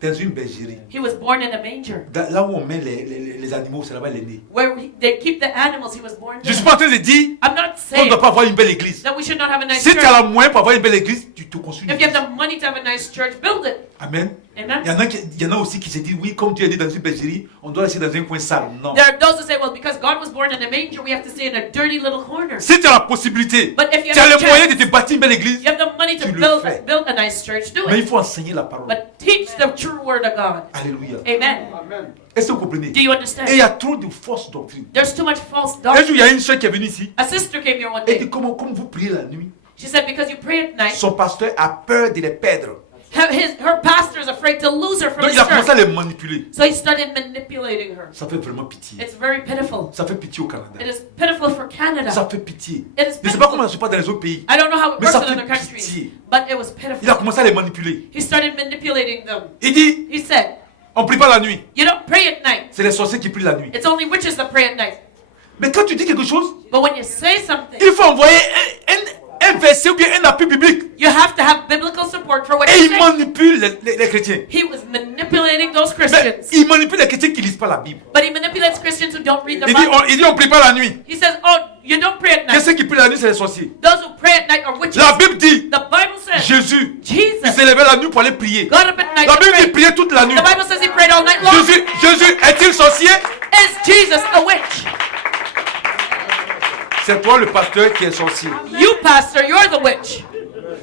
Dans une bergerie. He was born in a manger. Là où on met les animaux, c'est là-bas il est né. Where they keep the animals, he was born Je ne suis there. pas en train de dire I'm not qu'on ne saying doit pas avoir une belle église. that we should not have a nice Si tu as la church. moyen pour avoir une belle église, tu te construis une If you have église. the money to have a nice church, build it. Amen. Amen. Il y en a aussi qui se disent, oui, comme Dieu est né dans une bergerie, on doit rester dans un coin sale. Non. There are those who say, well, because God was born in a manger, we have to stay in a dirty little corner. Si tu as la possibilité, But if you tu as have les a moyens chance, de te bâtir une belle église, you have the money to Tu le build fais. a nice church, do mais il it. faut enseigner la parole. But teach the true word of God. Alléluia. Amen. Amen. Est-ce que vous comprenez? Do you Et il understand? y a trop de fausses doctrines. There's too much false Un jour, il y doctrine. a une soeur qui est venue ici A sister came here one et dit day. comment vous priez la nuit, She said, because you pray at night, son pasteur a peur de les perdre. her pastor is afraid to lose her from Donc his il a commencé à church. les manipuler. So he started manipulating her. Ça fait vraiment pitié. It's very pitiful. Ça fait pitié au Canada. It is pitiful for Canada. Ça fait pitié. It is Je ne sais pas comment pitiful. ça se passe dans les autres pays. I don't know how it Mais works ça in other fait countries, pitié. but it was Il a pitiful. commencé à les manipuler. He started manipulating them. Il dit, He said, on ne prie pas la nuit. you don't pray at night. C'est les sorciers qui prient la nuit. It's only witches that pray at night. Mais quand tu dis quelque chose, But when you say something, il faut envoyer un verset ou bien un appui biblique. you have to have biblical support for what Et you il say. manipule les chrétiens. He was manipulating those Mais Christians. il manipule les chrétiens qui ne lisent pas la Bible. But he manipulates Christians who don't read the Il dit, Bible. il dit on ne prie pas la nuit. He says, oh, you don't pray at Et night. ceux qui prient la nuit, c'est les sorciers. Those who pray at night are witches. La Bible dit, The Bible says Jésus, il Jesus s'est levé la nuit pour aller prier. got up at night La to Bible dit pray. prier toute la nuit. The Bible says he prayed all night long. Jésus est-il sorcier? Is Jesus a witch? C'est toi le pasteur qui est sorcier. You, pastor, you're the witch.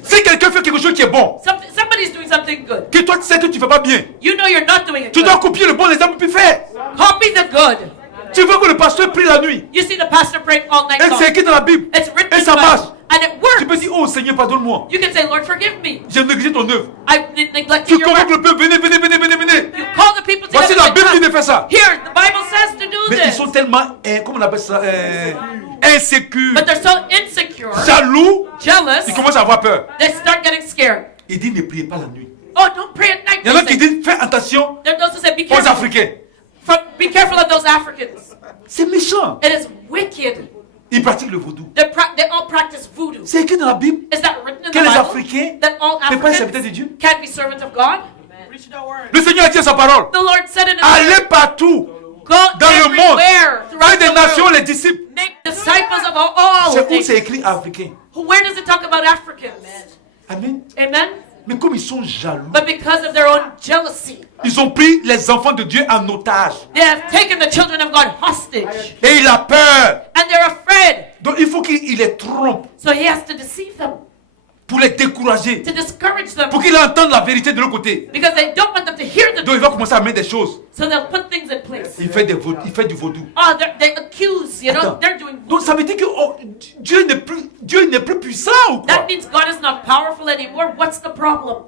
Si quelqu'un fait quelque chose qui est bon, Somebody's doing something good. que toi tu sais que tu ne fais pas bien, You know you're not doing it tu dois good. copier le bon exemple puis faire. Copy the good. Tu veux que le pasteur prie la nuit. You see the pastor praying all night Et long. c'est écrit dans la Bible. It's written Et in the ça marche. Bible. And it Tu peux works. dire, oh Seigneur, pardonne-moi. You can say, Lord, forgive me. J'ai négligé ton œuvre. I've neglected Tu your convoques work. le peuple, venez, venez, venez, venez, venez. You call the people Voici together. la and Bible qui come. te fait ça. Here, the Bible says to do Mais ils this. sont tellement, comment on appelle ça, insécures, But they're so insecure, jaloux, jealous, ils commencent à avoir peur. they start getting scared. Il dit, ne priez pas la nuit. Oh, don't pray at night. Il y en a they qui say. disent, fais attention There are those who say, be aux careful. Africains. Be careful of those Africans. C'est méchant. It is wicked. Ils pratiquent le vaudou. They all practice voodoo. C'est écrit dans la Bible Is that written in que the les Bible? Africains That all ne peuvent pas être serviteurs de Africans Dieu. can't be servants of God? Le Seigneur a dit à sa parole, The Lord said in His allez word, partout, go dans le monde, everywhere faites throughout des the nations world. les disciples. Make disciples of all C'est où nations. c'est écrit africain. Where does it talk about Africans? Amen. Amen? Mais comme ils sont jaloux, But because of their own jealousy, ils ont pris les enfants de Dieu en otage. they have taken the children of God hostage. Et il a peur. And they're afraid. Donc il faut qu'il les trompe So he has to deceive them, pour les décourager. to discourage them, Pour qu'ils entendent la vérité de l'autre côté. because they don't want them to hear the Donc il truth. va commencer à mettre des choses. So they'll put things in place. Il fait il fait du vaudou. Oh, they accuse, Attends. they're doing Donc ça veut dire que Dieu n'est plus puissant ou quoi? That means God is not powerful anymore. What's the problem?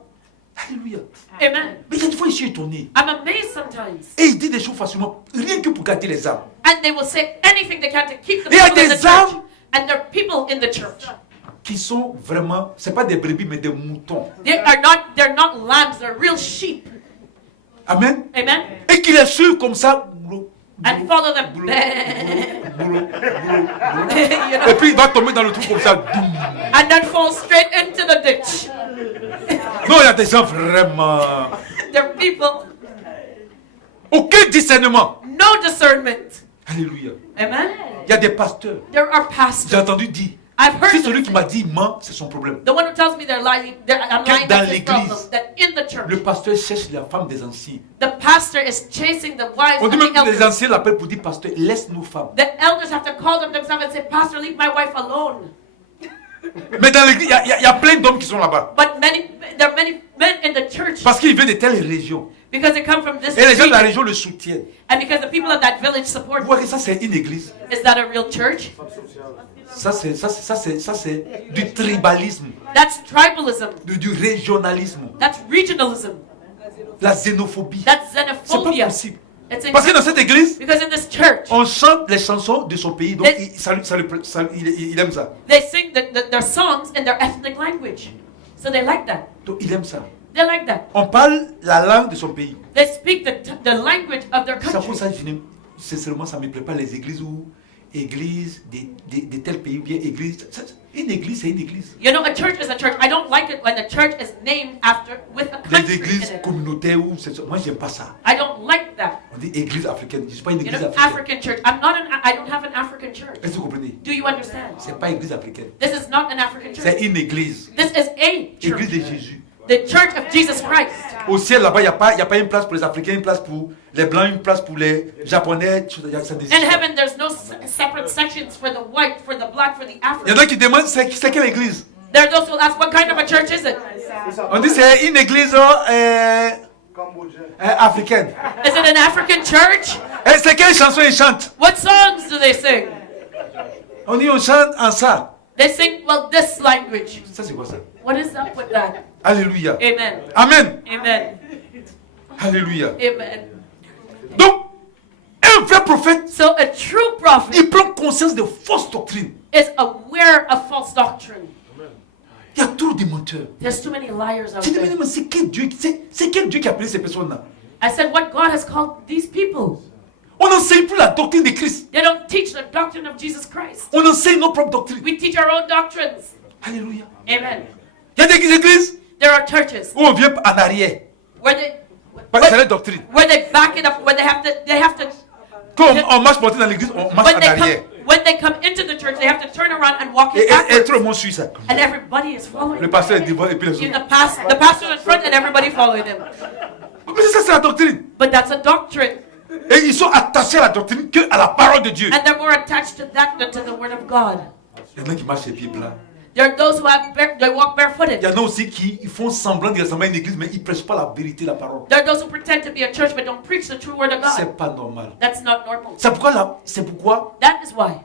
Alléluia. Amen. Mais il y a des fois, je suis étonné. I'm amazed sometimes. Et il dit des choses facilement, rien que pour garder les âmes. And they will say anything they can to keep the Il y a people in the des church. âmes And there are people in the church. Qui sont vraiment, c'est pas des brebis, mais des moutons. They're not lambs, they're real sheep. Amen. Amen. Et qui les suivent comme ça. And follow them. Et puis il va tomber dans le trou comme ça. And then fall straight into the ditch. Non, il y a des gens vraiment. There are people, Aucun discernement. no discernment. Alléluia. Amen. Il y a des pasteurs. There are J'ai pastors. entendu dire. I've heard Si celui them qui say, m'a dit ment, c'est son problème. the one who tells me they're lying, I'm Que lying, dans that's his l'église, problem. That in the church, Le pasteur cherche la femme des anciens. the pastor is chasing the wives On of dit même the que les elders. anciens l'appellent pour dire pasteur, laisse nos femmes. The elders have to call them themselves and say, Pastor, leave my wife alone. Mais dans l'église, il y a plein d'hommes qui sont là-bas. But there are many men in the church Parce qu'ils viennent de telles régions. because they come from this Et les gens de la region, région le soutiennent. and because the people of that village support Vous you. voyez, ça c'est une église. Is that a real church? Ça c'est du tribalisme, That's tribalism. du régionalisme, That's regionalism. la xénophobie. That's C'est pas xenophobia. possible. It's Parce que dans cette église, because in this church, on chante les chansons de son pays, donc Les- il aime ça. they sing their songs in their ethnic language. So they like that. Donc il aime ça. They like that. On parle la langue de son pays. They speak the language of their C'est pour country. ça que sincèrement, ça ne me plaît pas les églises où églises de tel pays ou bien église. Une église, c'est une église. You know, a church is a church. I don't like it when the church is named after with a Les country églises in it. communautaires où moi j'aime pas ça. I don't like that. On dit église africaine. Je ne suis pas une You église know, africaine. African church. I don't have an African church. Est-ce que vous comprenez? Do you understand? C'est pas église africaine. This is not an African C'est church. une église. This is a Église de church. Jésus. The church of Jesus Christ. Au ciel là-bas, il n'y a pas une place pour les Africains, une place pour les Blancs, une place pour les Japonais. Ça des In histoires. heaven, there's no separate sections for the white, for the black, for the Il y en African. a qui demandent c'est quelle église? There are those who ask, what kind of a church is it? On dit c'est une église Cambodgien. africaine. Is it an African church? Et c'est quelle chanson ils chantent? What songs do they sing? On dit on chante en ça. They sing, well, this language. Ça c'est quoi ça? What is up with that? Alléluia. Amen. Amen. Amen. Alléluia. Amen. Donc, un vrai prophète, So a true prophet il prend conscience de fausses doctrines. is aware of false doctrine. Il y a trop de menteurs. There's too many liars out Tu te there. dis, mais c'est quel Dieu qui a appelé ces personnes-là? I said, what God has called these people. On n'enseigne plus la doctrine de Christ. They don't teach the doctrine of Jesus Christ. On enseigne nos propres doctrines. We teach our own doctrines. Alléluia. Amen. Il y a des églises There are churches où on vient en arrière. where they Parce que c'est la doctrine. where they back it up, where they have to Quand on marche pour entrer dans l'église, on marche en arrière. when they come into the church, they have to turn around and walk Et, it backwards. tout le monde suit ça. And everybody is following. Le pasteur est devant et puis les You autres. the pastor's in front and everybody following him. Mais ça, c'est la doctrine. But that's a doctrine. Et ils sont attachés à la doctrine qu'à la parole de Dieu. And they're more attached to that than to the word of God. Il y en a qui marchent les pieds plats. There are those who they walk Il y barefooted. en a aussi qui ils font semblant de ressembler à une église, mais ils ne prêchent pas la vérité, la parole. There are those who pretend to be a church but don't preach the true word of God. C'est pas normal. That's not normal. C'est pourquoi That is why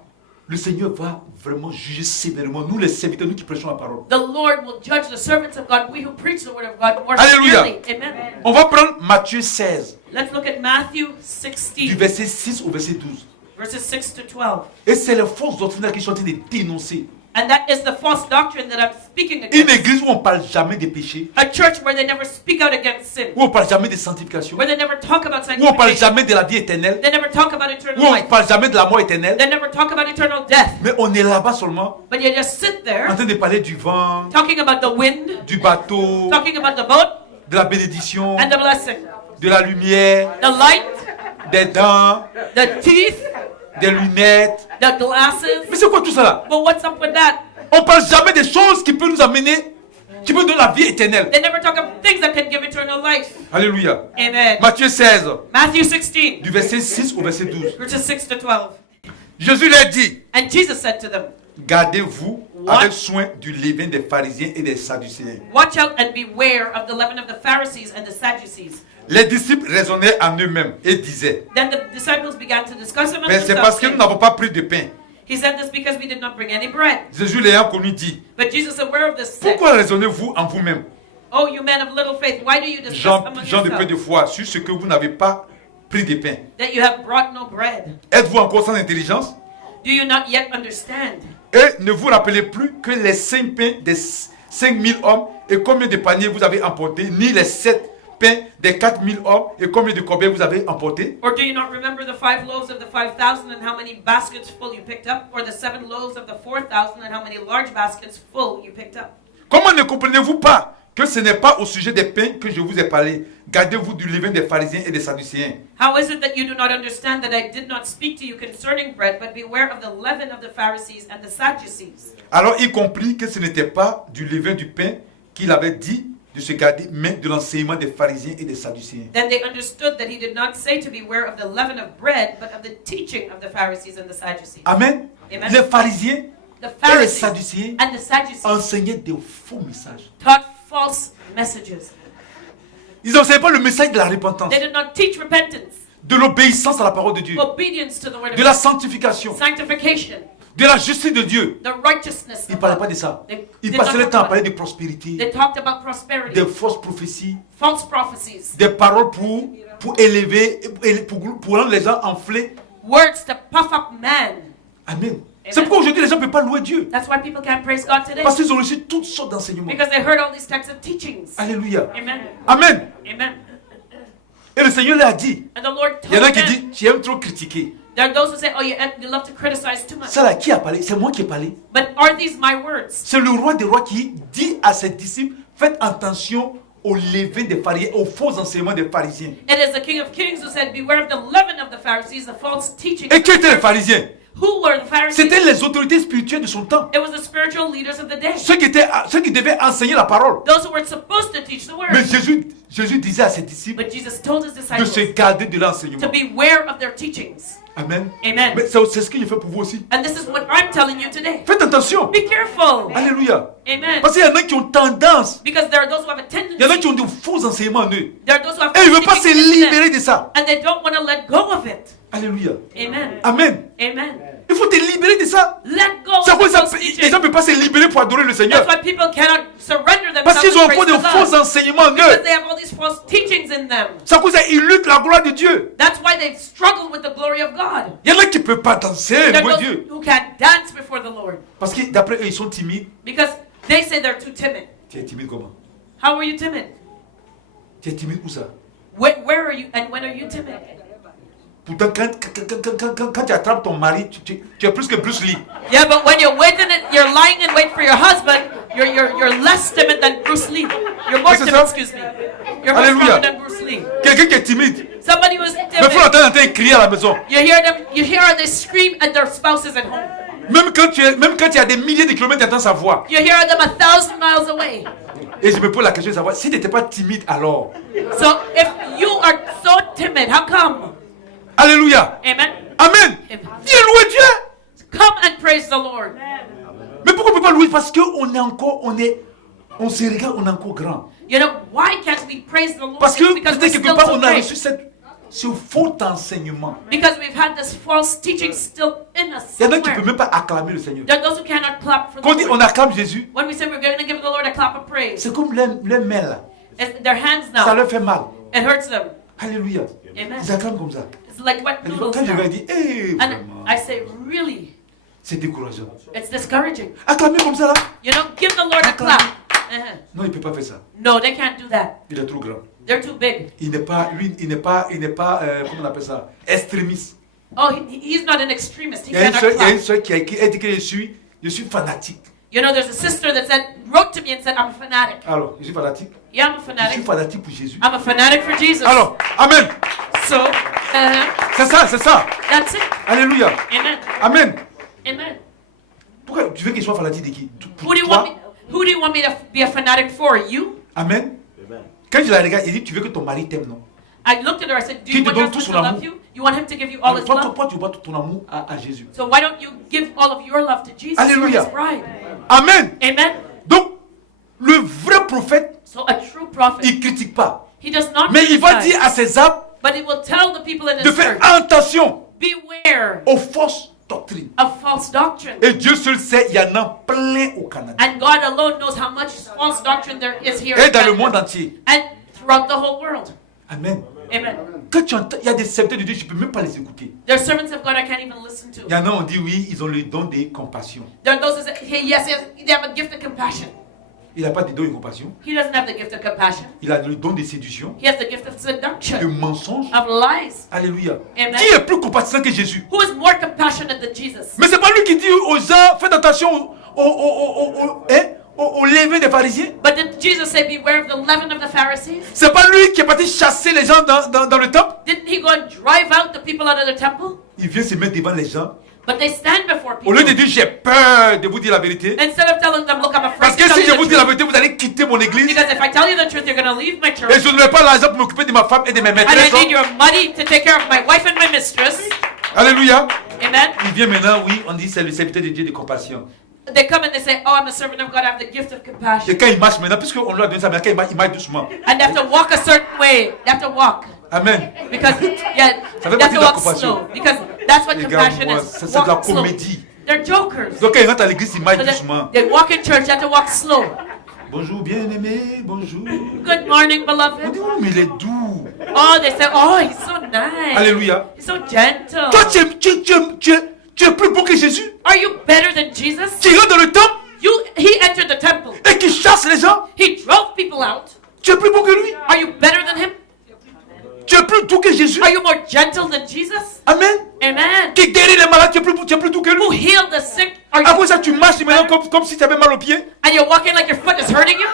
le Seigneur va vraiment juger sévèrement nous les serviteurs, nous qui prêchons la parole. the Lord will judge the servants of God, we who preach the word of God, more Alléluia. severely. Amen. On va prendre Matthieu 16, Let's look at Matthew du 16, verset 6 au verset 12. verses 6 to 12. Et c'est les fausses doctrines qui sont en train de dénoncer. And that is the false doctrine that I'm speaking Une against. église où on ne parle jamais des péchés, A church where they never speak out against sin, où on ne parle jamais de sanctification, where they never talk about où on ne parle sanctification, jamais de la vie éternelle, they never talk about où eternal on ne life, parle jamais de la mort éternelle. they never talk about eternal death. Mais on est là-bas seulement But you just sit en there train de parler du vent, talking about the wind, du bateau, talking about the boat de la bénédiction, and the blessing, de la lumière, the light, des dents, the teeth, des lunettes. the glasses. Mais c'est quoi tout ça là? But what's up with that? On parle jamais des choses qui peuvent nous amener, qui peuvent donner la vie éternelle. They never talk of things that can give eternal life. Alléluia. Amen. Matthieu 16, Matthew 16, du verset 6 au verset 12. verses 6 to 12. Jésus leur dit, And Jesus said to them, gardez-vous What? avec soin du levain des pharisiens et des sadducéens. watch out and beware of the leaven of the Pharisees and the Sadducees. Les disciples raisonnaient en eux-mêmes et disaient, Then the disciples began to discuss among mais c'est parce themselves, que nous saying, n'avons pas pris de pain. He said this because we did not bring any bread. Jésus l'ayant connu dit, But Jesus, aware of this, said, pourquoi raisonnez-vous en vous-même, Oh, you men of little faith, why do you discuss gens among de peu de yourselves foi, sur ce que vous n'avez pas pris de pain? that you have brought no bread? Êtes-vous encore sans intelligence? Do you not yet understand? Et ne vous rappelez plus que les 5 pains des 5000 hommes et combien de paniers vous avez emporté, ni les 7 pains des 4000 hommes et combien de corbeilles vous avez emporté? Or do you not remember the 5 loaves of the 5,000 and how many baskets full you picked up? Or the 7 loaves of the 4,000 and how many large baskets full you picked up? Comment ne comprenez-vous pas que ce n'est pas au sujet des pains que je vous ai parlé? Gardez-vous du levain des pharisiens et des sadducéens. How is it that you do not understand that I did not speak to you concerning bread, but beware of the leaven of the Pharisees and the Sadducees? Alors il comprit que ce n'était pas du levain du pain qu'il avait dit de se garder, mais de l'enseignement des pharisiens et des sadducéens. Then they understood that he did not say to beware of the leaven of bread, but of the teaching of the Pharisees and the Sadducees. Amen. Amen. Les pharisiens The et les Pharisees sadducéens and the Sadducees enseignaient des faux messages. taught false messages. Ils n'enseignaient pas le message de la repentance, They did not teach repentance, de l'obéissance à la parole de Dieu, obedience to the word of de la God, sanctification, sanctification, de la justice de Dieu. the righteousness Ils ne of parlaient God. pas de ça. They Ils did not passaient le talk temps à about parler it. de prospérité, They talked about prosperity, des fausses prophéties, false prophecies, des paroles pour élever, pour rendre les gens enflés. words to puff up man. Amen. C'est pourquoi aujourd'hui les gens ne peuvent pas louer Dieu. That's why people can't praise God today. Parce qu'ils ont reçu toutes sortes d'enseignements. Because they heard all these types of teachings. Alléluia. Amen. Amen. Amen. Et le Seigneur leur a dit, And the Lord il y en a told qui them, disent, tu aimes trop critiquer. there are those who say, oh, you love to criticize too much. Ça là, qui a parlé? C'est moi qui ai parlé. But are these my words? C'est le roi des rois qui dit à ses disciples, faites attention au levain des pharisiens, aux faux enseignements des pharisiens. It is the King of Kings who said, beware of the leaven of the Pharisees, the false teaching. Et qui étaient les pharisiens? Who were the Pharisees? C'était les autorités spirituelles de son temps. It was the spiritual leaders of the day. Ceux qui devaient enseigner la parole. Those who were supposed to teach the word. Mais Jésus disait à ses disciples But Jesus told his de disciples se garder de to l'enseignement. beware of their teachings. Amen. Amen. Mais c'est ce qu'il fait pour vous aussi. And this is what I'm telling you today. Faites attention. Be careful. Alléluia. Amen. Parce qu'il y en a qui ont tendance. Because there are those who have a Il y en a qui tendency. ont de faux enseignements en eux. There are those who have Et ils ne veulent pas false se teachings in them, libérer de ça. and they don't want to let go of it. Alléluia. Amen. Amen. Amen. Il faut te libérer de ça. Let go C'est of pourquoi the false les gens teaching. ne peuvent pas se libérer pour adorer le Seigneur. That's why people cannot surrender Parce themselves qu'ils ont to encore de praise the faux Lord. enseignements en Because eux. they have all these false teachings in them. C'est pour ça qu'ils luttent la gloire de Dieu. That's why they struggle with the glory of God. Il y en a qui ne peuvent pas danser, There are mon those Dieu. who can't dance before the Lord Parce que d'après eux, ils sont timides. because they say they're too timid. Tu es timide comment? How are you timid? Tu es timide où ça? Where are you and when are you timid? Pourtant, quand tu attrapes ton mari, tu es plus que Bruce Lee. Yeah, but when you're waiting, you're lying in wait for your husband. You're less timid than Bruce Lee. You're more C'est timid, ça? excuse me. You're more Alléluia. stronger than Bruce Lee. Quelqu'un qui est timide. Somebody who's Mais il faut timid. l'entendre en train de crier à la maison. You hear how they scream at their spouses at home. Même quand tu es à des milliers de kilomètres, tu entends sa voix. You hear them 1,000 miles away. Et je me pose la question de savoir, si tu n'étais pas timide alors. So if you are so timid, how come? Alléluia. Amen. Amen. Viens louer Dieu. Come and praise the Lord. Mais pourquoi on ne peut pas louer? Parce qu'on est encore, on se regarde, on est encore grand. You know, why can't we praise the Lord? Parce que It's because we're peut-être quelque still part too on a great. reçu ce faux enseignement. Because we've had this false teaching still in us Il y en a qui ne somewhere. peuvent même pas acclamer le Seigneur. There are those who cannot clap for Quand on the dit on Lord. acclame Jésus, When we say we're going to give the Lord a clap of praise, c'est comme les mains là. it's their hands Ça now. leur fait mal. It hurts them. Alléluia. Amen. Ils acclament comme ça. It's like wet Et noodles quand je now. leur dis, And vraiment, I say, really? c'est décourageant. It's discouraging. Acclamer comme ça là? You know, give the Lord a clap. Uh-huh. Non, il ne peut pas faire ça. No, they can't do that. Il est trop grand. They're too big. Il n'est pas, comment on appelle ça? Extrémiste. Oh, he's not an extremist. He Il y a une cannot soeur, clap. qui a écrit, elle dit que je suis fanatique. You know, there's a sister that wrote to me and said, I'm a fanatic. Alors, je suis fanatique. Yeah, I'm a Je suis fanatic. fanatique pour Jésus. I'm a fanatic for Jesus. Alors, Amen. So, C'est ça, c'est ça. that's it. Alléluia. Amen. Amen. Amen. Pourquoi tu veux qu'il soit fanatique de qui? Pour Who do you toi? want me? Who do you want me to be a fanatic for? You? Amen. Quand je la regarde, il dit, tu veux que ton mari t'aime, non? I looked at her. I said, Do Qui you te want your donne tout husband son to amour? love you? You want him to give you all Alors, his toi, love? tu vois ton amour à Jésus. So why don't you give all of your love to Jesus? You're Alléluia. his bride. Amen. Amen. Donc, le vrai prophète, So a true prophet, il ne critique pas. he does not Mais il va criticize, dire à ses âmes but he will tell the people in de his faire church, attention beware aux fausses doctrines. of false doctrine. Et Dieu seul sait, il y en a plein au Canada. And God alone knows how much false doctrine there is here Et in dans le Canada monde entier. and throughout the whole world. Amen. Amen. Quand tu entends, il y a des serviteurs de Dieu, je ne peux même pas les écouter. There are servants of God I can't even listen to. Il y en a, on dit oui, ils ont le don de compassion. There are those that say, hey, yes, they have a gift of compassion. Il n'a pas de don de compassion. He doesn't have the gift of compassion. Il a le don de séduction, He has the gift of de seduction, mensonge. of lies. Alléluia. Amen. Qui est plus compatissant que Jésus? Who is more compassionate than Jesus? Mais c'est pas lui qui dit aux gens, faites attention au levain des pharisiens. But did Jesus say, beware of the leaven of the Pharisees? C'est pas lui qui est parti chasser les gens dans le temple. Didn't he go and drive out the people out of the temple? Il vient se mettre devant les gens. But they stand before Au lieu people. de dire j'ai peur de vous dire la vérité. Instead of telling them, look, I'm Parce afraid que to si tell je you vous the dis la truth. vérité, vous allez quitter mon église. Because if I tell you the truth, you're going to leave my church. Et je n'aurai pas l'argent pour m'occuper de ma femme et de mes And maîtresses. I need your money to take care of my wife and my mistress. Alléluia. Amen. Il vient maintenant, oui, on dit c'est le serviteur de Dieu de compassion. They come and they say, oh, I'm a servant of God, I have the gift of compassion. Et quand il marche maintenant, puisqu'on lui a donné ça, mais quand il marche doucement. And they have to walk a certain way. They have to walk. Amen. Because, yeah, Ça fait they have partie to de la walk compassion. slow. Because that's what compassion Regarde-moi, is. c'est de la Walk slow. comédie. They're jokers. Donc quand il rentre à l'église, il marche So doucement. they walk in church, they have to walk slow. Bonjour bien-aimé, bonjour. Good morning, On beloved. dit, oh, mais il est doux. Oh, they say, oh, he's so nice. Alléluia. He's so gentle. Toi, tu es plus beau que Jésus. Are you better than Jesus? Qui rentre dans le temple He entered the temple. et qui chasse les gens. He drove people out. Tu es plus beau que lui. Are you better than him? Tu es plus doux que Jésus. Are you more gentle than Jesus? Amen. Amen. Qui guérit les malades, tu es plus doux que Who lui. healed the sick? Are you, Après ça, tu marches maintenant comme si tu avais mal aux pieds. and you're walking like your foot is hurting you?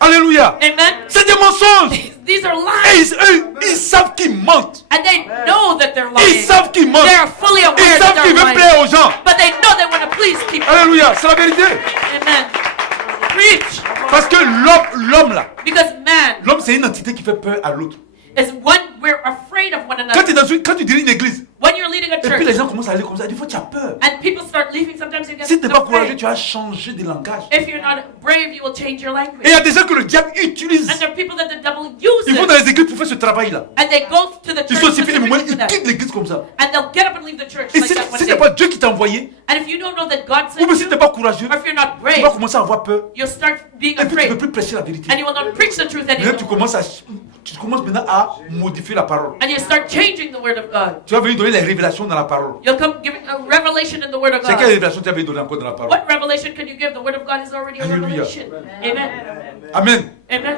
Alléluia. Amen. C'est des mensonges. These are Et lies. ils savent qu'ils mentent. And they know that they're Ils lying. savent qu'ils mentent. They are fully aware Ils that savent qu'ils they're veulent lying. plaire aux gens. But they know they want to please people. Alléluia. C'est la vérité. Amen. Preach. Parce que l'homme là, Because man l'homme c'est une entité qui fait peur à l'autre. is one, we're afraid of one Quand another. tu diriges une église, When you're leading a et puis les church gens commencent à aller comme ça, des fois tu as peur. and people start leaving, sometimes you get Si tu n'es pas courageux, afraid. tu vas changer de langage. If you're not brave, you will change your Et language. il y a des gens que le diable utilise. And there are people that the devil Ils vont dans uses. les églises pour faire ce travail-là. And they go to the Ils church sont suffisants, des moments, specifically ils for that. quittent l'église comme ça. And they'll get up and leave the church Et like si that one ce day. n'est pas Dieu qui t'a envoyé, And if you don't know that God ou sent bien si tu you, n'es pas courageux, or if you're not tu brave, vas commencer à avoir peur. you'll start being Et puis tu ne peux afraid. plus prêcher la vérité. And you will not preach the truth Maintenant, anymore. tu commences maintenant à modifier la parole. And you start changing the word of God. Tu vas venir donner les révélations dans la parole. You'll come giving a revelation in the word of C'est quelle God. révélation tu as donner encore dans la parole? What revelation can you give? The word of God is already a Hallelujah. revelation. Amen. Amen. Amen.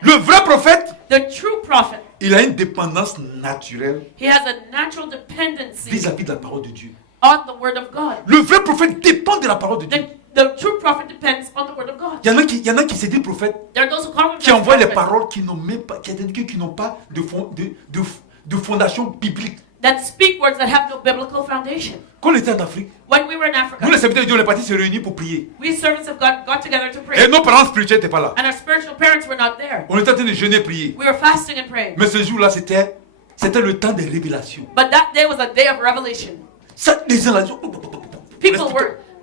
Le vrai prophète, The true prophet, il a une dépendance naturelle he has a natural dependency vis-à-vis de la parole de Dieu. on the word of God. Le vrai prophète dépend de la parole de Dieu. The true prophet depends on the word of God. Il y en a qui se disent prophètes, There are those who call qui themselves envoient les prophets paroles qui n'ont même pas, qui n'ont pas de fondation biblique. that speak words that have no biblical foundation. Quand on était en Afrique, When we were in nous Africa, les serviteurs de Dieu, on est partis se réunir pour prier. we servants of God got together to Et pray. nos parents spirituels n'étaient pas là. And our spiritual parents were not there. On était en train de jeûner et prier. We were fasting and praying. Mais ce jour-là, c'était le temps des révélations. But that day was a day of revelation. Ça, les gens là, People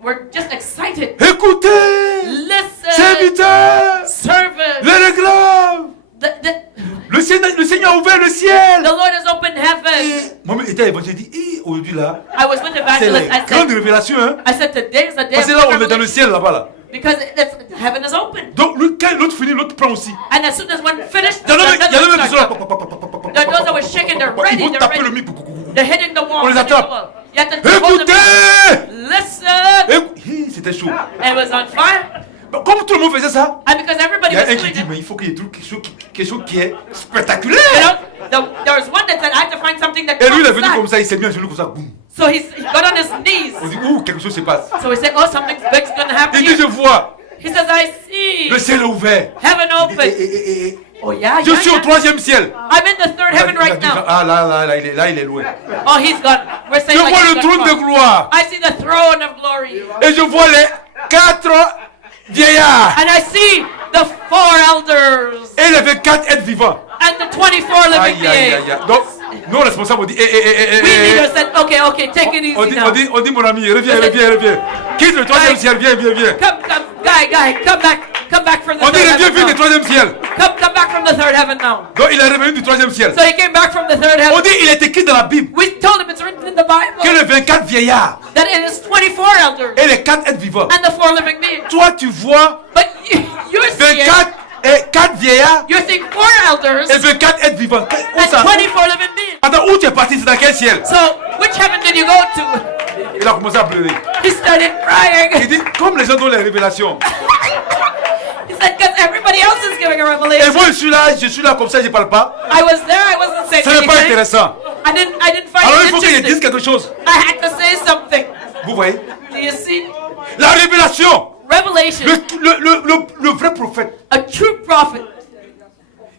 were just excited. écoutez, Listen, serviteurs, servants. les réclames. The Le Seigneur a ouvert le ciel. Lord has opened heaven. Moi-même, j'étais évangéliste, j'ai dit, aujourd'hui là, I was with c'est evangelist. la grande révélation, hein. I said, today is the day Parce que of là, on est dans le revelation. ciel là-bas là. Because heaven is open. Donc, quand l'autre finit, l'autre prend aussi. And as soon as one finished, Il y en a même qui another sont là. starts. There are those that were shaking, they're Ils ready, vont they're taper le ready. micro. They're hitting the wall. On les hitting the attrape. wall. You have to hold them. Écoutez. Listen. C'était chaud. It was on fire. Comme tout le monde faisait ça, And because il everybody y a was un qui doing dit, it, mais il faut qu'il y ait quelque chose qui est you spectaculaire. know, there was one that said, I have to find something that Et lui, il est venu comes comme back. ça, il s'est mis à genoux comme ça, boum. So he got on his knees. On dit, ouh, quelque chose se passe. So he said, oh, something big's going to happen Il dit, je here. vois, He says, I see. le ciel est ouvert. Heaven Il dit, open. Oh, yeah, je yeah, suis au yeah. troisième ciel. I'm in the third heaven right now. Ah là, il est loin. Oh, he's gone. We're Je saying like vois he's le gone trône de far. gloire. I see the throne of glory. Et je vois les 4 vieillards. And I see the 4 elders Et les 24 êtres vivants. and the 24 living Aïe, aïe, beings. aïe, aïe. Donc, nos responsables ont dit, We leaders said, okay, take it easy now. on dit, mon ami, reviens. Quitte le troisième ciel, viens. Come, guy, come back from the On dit, third reviens heaven du now. troisième ciel. Come back from the third heaven now. Donc, il est revenu du troisième ciel. So he came back from the third On heaven. dit, il est écrit dans la Bible. We told him it's written in in the que Bible les 24 vieillards that it is 24 elders et les 4 êtres vivants. and the 4 living beings. Toi, tu vois But you're seeing 24 et 4 vieillards you're seeing 4 elders et 24 êtres vivants. Où and ça? 24 living beings. Attends, où tu es parti? C'est dans quel ciel? So which heaven did you go to? Il a commencé à pleurer. He started Il crying. dit, comme les gens ont les révélations. He said, because everybody else is giving a Et revelation. moi, je suis là comme ça, je ne parle pas. I was there, I wasn't saying Ce n'est pas anything. intéressant. I didn't find Alors il it faut que je dise interesting. quelque chose. I had to say something. Vous voyez? Do you see? La révélation. Revelation. Le vrai prophète, A true prophet.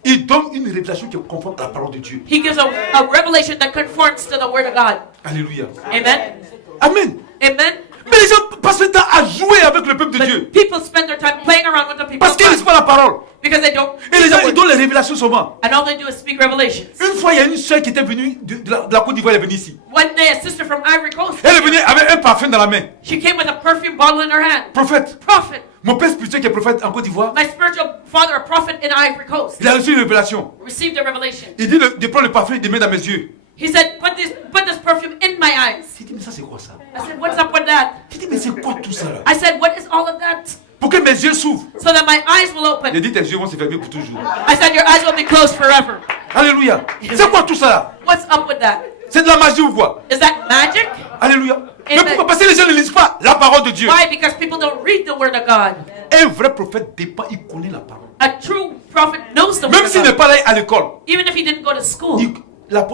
il donne une révélation qui est conforme à la parole de Dieu. He gives a revelation that conforms to the word of God. Alléluia. Amen. Amen. Amen. Mais les gens passent le temps à jouer avec le peuple de Dieu. But people spend their time playing around with the people Parce of qu'ils ne lisent God pas la parole. because they don't. Et les gens, read the ils donnent word. les révélations seulement. And all they do is speak revelations. Une fois, il y a une soeur qui était venue de la Côte d'Ivoire, elle est venue ici. One day, a sister from Ivory Coast, Elle est venue avec un parfum dans la main. she came with a perfume bottle in her hand. Prophète. Prophet. Mon père spirituel qui est prophète en Côte d'Ivoire, My spiritual father, a prophet in Ivory Coast, il a reçu une révélation. received a revelation. Il dit de prendre le parfum et de mettre dans mes yeux. He said, put this perfume in my eyes. J'ai dit, mais ça c'est quoi ça? I said, what's up with that? J'ai dit, mais c'est quoi tout ça là? I said, what is all of that? Pour que mes yeux s'ouvrent. So that my eyes will open. J'ai dit, tes yeux vont se fermer pour toujours. I said, your eyes will be closed forever. Alléluia. C'est quoi tout ça là? What's up with that? C'est de la magie ou quoi? Is that magic? Alléluia. Mais Amen. pourquoi? Parce que les gens ne lisent pas la parole de Dieu. Why? Because people don't read the word of God. Un vrai prophète dépend, il connaît la parole. A true prophet knows the word Même of s'il n'est God. pas allé à l'école. Even if he didn't go to school.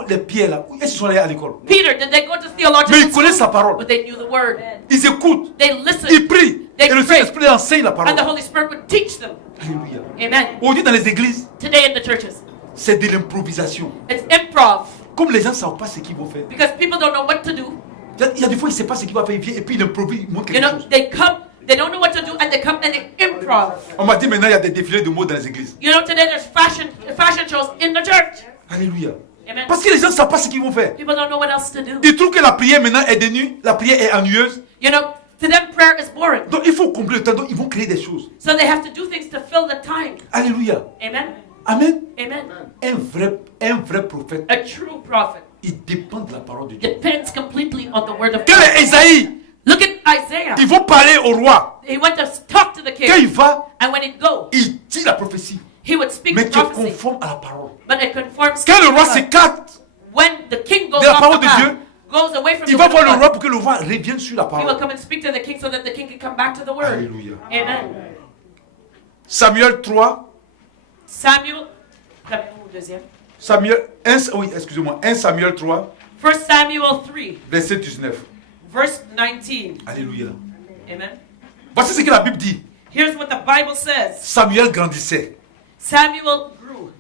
Les pierres là, est-ce qu'ils sont allés à l'école? Peter, did they go to Mais theological ils connaissent sa school? parole. But they knew the word. Ils écoutent, They listened. ils prient. They Et le pray. Saint-Esprit enseigne la parole. And the Holy Spirit would teach them. Alléluia. Amen. Aujourd'hui dans les églises, Today in the churches, c'est de l'improvisation. it's improv. Comme les gens ne savent pas ce qu'ils vont faire. Because people don't know what to do. Il y a des fois, il ne sait pas ce qu'il va faire. Il vient et puis il improvise, il montre You quelque know, chose. they don't know what to do and they come and they improv. On m'a dit maintenant, il y a des défilés de mots dans les églises. You know, today there's fashion shows in the church. Alléluia. Amen. Parce que les gens ne savent pas ce qu'ils vont faire. People don't know what else to do. Ils trouvent que la prière maintenant est devenue, la prière est ennuyeuse. You know, to them prayer is boring. Donc il faut combler le temps. Donc ils vont créer des choses. So they have to do things to fill the time. Alléluia. Amen. Amen. Amen. Un vrai prophète, A true prophet il dépend de la parole de Dieu. depends completely on the word of Quel God. est Esaïe? Look at Isaiah. Ils vont parler au roi. He went to talk to the Quand il king. va, And when he'd go, il dit la prophétie. he would speak Mais the qui est prophecy. conforme à la parole. But it conforms Quand to le roi God. s'écarte, When the king goes de la off parole the de path, Dieu, goes away from il the va word voir of le God, roi pour que le roi revienne sur la he will parole. come and speak to the king so that the king can come back to the word. Alléluia. Amen. Samuel 3, Samuel, premier ou deuxième? Samuel 1, oui, excusez-moi, 1 Samuel 3, 1 Samuel 3, verset 19. verse 19. Alléluia. Amen. Voici ce que la Bible dit. Here's what the Bible says. Samuel grandissait. Samuel grew.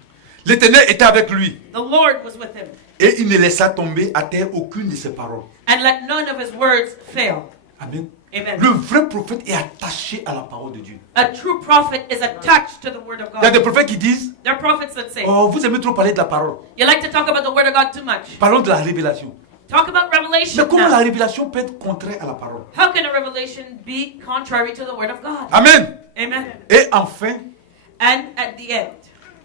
L'Éternel était avec lui. The Lord was with him. Et il ne laissa tomber à terre aucune de ses paroles. And let none of his words fail. Amen. Amen. Le vrai prophète est attaché à la parole de Dieu. A true prophet is attached to the word of Il y a des God. prophètes qui disent, There are prophets that say, oh, vous aimez trop parler de la parole. you like to talk about the word of God too much. Parlons de la révélation. Talk about revelation Mais comment la now. révélation peut être contraire à la parole? How can a revelation be contrary to the word of God? Amen. Amen. Et enfin, And at the end,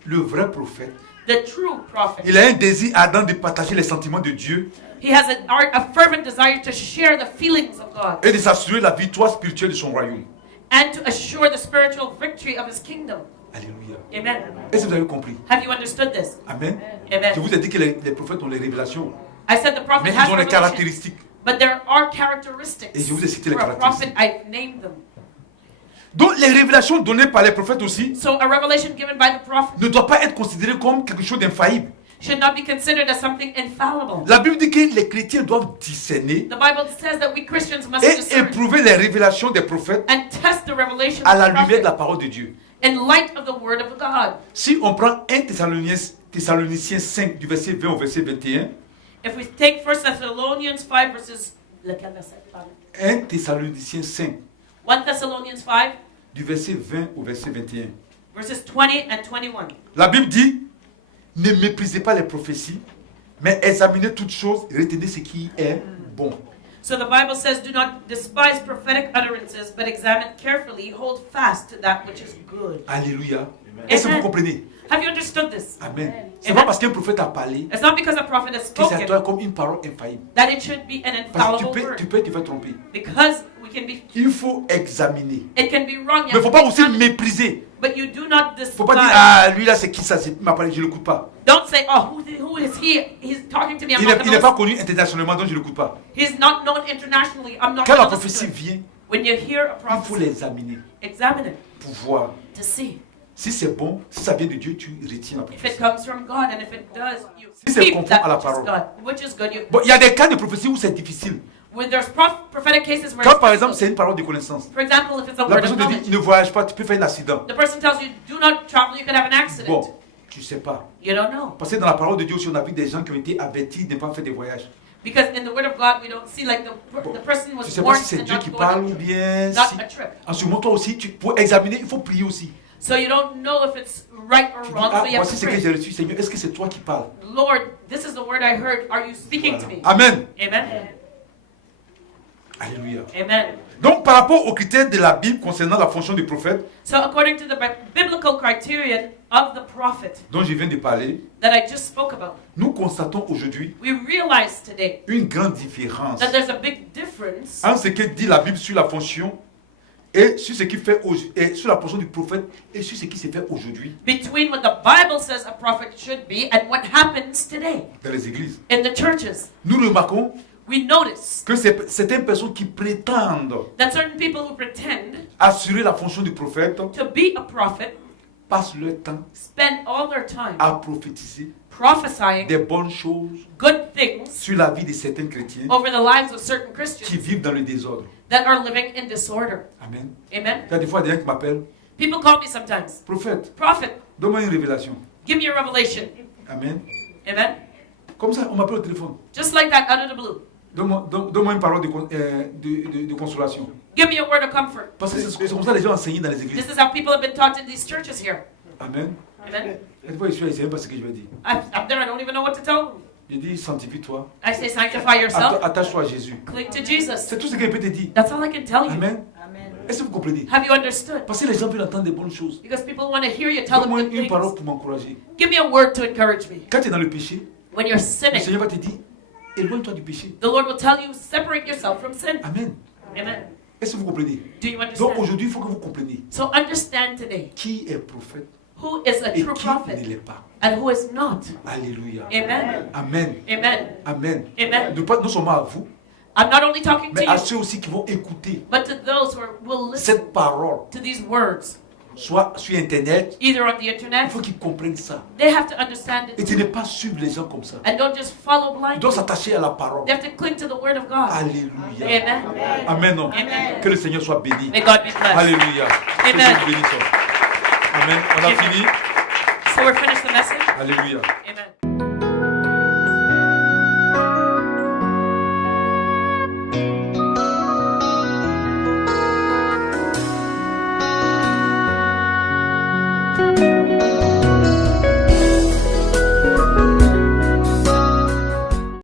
le vrai prophète, the true prophet, il a un désir ardent de partager les sentiments de Dieu he has a fervent desire to share the feelings of God et de s'assurer la victoire spirituelle de son royaume. and to assure the spiritual victory of his kingdom. Alléluia. Amen. Est-ce que vous avez compris? Have you understood this? Amen. Amen. Je vous ai dit que les prophètes ont les révélations, I said the prophet mais has ils ont les revelation, caractéristiques. but there are characteristics. Et je vous ai cité les For a prophet, caractéristiques. I've named them. Donc les révélations données par les prophètes aussi So a revelation given by the prophet ne doit pas être considérée comme quelque chose d'infaillible. should not be considered as something infallible. La Bible dit que les chrétiens doivent discerner The Bible says that we Christians must et discern éprouver les révélations des prophètes and test the revelation à of la the lumière de la prophet parole de Dieu. in light of the word of God. Si on prend 1 Thessaloniciens 5 du verset 20 au verset 21, If we take 1 Thessalonians 5 verses, lequel verset? 1 Thessaloniciens 5 1 Thessalonians 5 du verset 20 au verset 21, verses 20 and 21. la Bible dit, ne méprisez pas les prophéties, mais examinez toutes choses, retenez ce qui est bon. So the Bible says, do not despise prophetic utterances, but examine carefully, hold fast to that which is good. Alléluia. Est-ce que vous Amen. comprenez? Have you understood this? Amen. C'est Amen. pas parce qu'un prophète a parlé It's not because a prophet has que c'est à spoken toi comme une parole infaillible. that it should be an Parce que infallible tu word. peux te faire tromper. Because we can be, Il faut examiner. it can be wrong. Mais il ne faut pas aussi mépriser. But you do not Il ne faut pas dire, despise. ah, lui là, c'est qui ça? Il m'a parlé, je ne l'écoute pas. Don't say, oh, who is he? He's talking to me. I'm Il not n'est going pas to connu internationalement, donc je ne l'écoute pas. He's not known internationally. I'm not Quand la going to listen prophétie to it. vient, When you hear a il faut prophecy, l'examiner examine it pour voir. to see Si c'est bon, si ça vient de Dieu, tu retiens la if prophétie. it comes from God, and if it does, you Si c'est keep conforme à la that which is parole. God, which is good. You, Bon, il y a des cas de prophétie où c'est difficile. when there's prophetic cases where Quand it's par exemple, difficult. c'est une parole de connaissance. For example, if it's a La word of personne te dit, knowledge, ne voyage pas, tu peux faire un accident. the person tells you, do not travel, you can have an accident. Bon, tu ne sais pas. You don't know. Parce que dans la parole de Dieu aussi, on a vu des gens qui ont été avertis de ne pas faire des voyages. Because in the word of God, we don't see like the person Tu was ne sais pas warned si c'est and Dieu not qui go parle on ou a trip. bien si... Not a trip. En ce moment, toi aussi, pour examiner, il faut prier aussi. So you don't know if it's right or Tu dis, wrong, ah, so you have voici to ce que pray. j'ai reçu, Seigneur. Est-ce que c'est toi qui parles? Lord, this is the word I heard. Are you speaking to Voilà. me? Amen. Amen. Alléluia. Amen. Donc, par rapport aux critères de la Bible concernant la fonction du prophète, So according to the biblical criterion of the prophet dont je viens de parler, that I just spoke about, nous constatons aujourd'hui we realize today une grande différence that there's a big difference entre ce que dit la Bible sur la fonction et sur ce qui fait et sur la fonction du prophète et sur ce qui se fait aujourd'hui between what the Bible says a prophet should be and what happens today dans les églises. in the churches. Nous remarquons We notice que certaines personnes qui prétendent that certain people who pretend assurer la fonction du prophète to be a prophet passent leur temps spend all their time à prophétiser prophesying des bonnes choses good things sur la vie de certains chrétiens over the lives of certain qui Christians vivent dans le désordre. that are living in disorder. Amen. Amen. Il y a des fois des gens qui m'appellent, People call me sometimes, prophète, prophet, donne-moi une révélation. give me a revelation. Amen. Amen. Comme ça, on m'appelle au téléphone. Just like that, out of the blue. Donne-moi une parole de consolation. Give me a word of comfort. Parce que c'est comme ça que les gens enseignent dans les églises. This is how people have been taught in these churches here. Amen. Amen. Des fois, je suis essayé parce que je vais dire. I'm there, I don't even know what to tell them. Je dis, sanctifie-toi. I say, sanctify yourself, Attache-toi à Jésus. cling to Jesus. C'est tout ce qu'il peut te dire. That's all I can tell you. Amen. Est-ce que vous comprenez? Have you understood? Parce que les gens veulent entendre des bonnes choses. Because people want to hear you tell them Donne-moi good une parole things. pour m'encourager. Give me a word to encourage me. Quand tu es dans le péché, When you're le sinning, Seigneur va te dire, éloigne-toi du péché. the Lord will tell you, separate yourself from sin. Amen. Amen. Est-ce que vous comprenez? Do you Donc understand? aujourd'hui, il faut que vous compreniez So understand today qui est prophète who is a et true qui ne prophet l'est pas. and who is not. Alléluia. Amen. Amen. Amen. Amen. Amen. Non seulement à vous, I'm not only talking to mais à you, ceux aussi qui vont écouter but to those who will listen cette parole, to these words, soit sur Internet, either on the il internet. faut qu'ils comprennent ça. They have to understand Et it tu n'es pas suivre les gens comme ça. and don't just follow Tu blindly. dois s'attacher à la parole. They have to cling to the word of God. Alléluia. Amen. Amen. Non. Amen. Que le Seigneur soit béni. May God be blessed. Alléluia. Que Amen. Dieu vous bénisse. Amen. On a Amen. fini. So we're finished the message. Alléluia. Amen.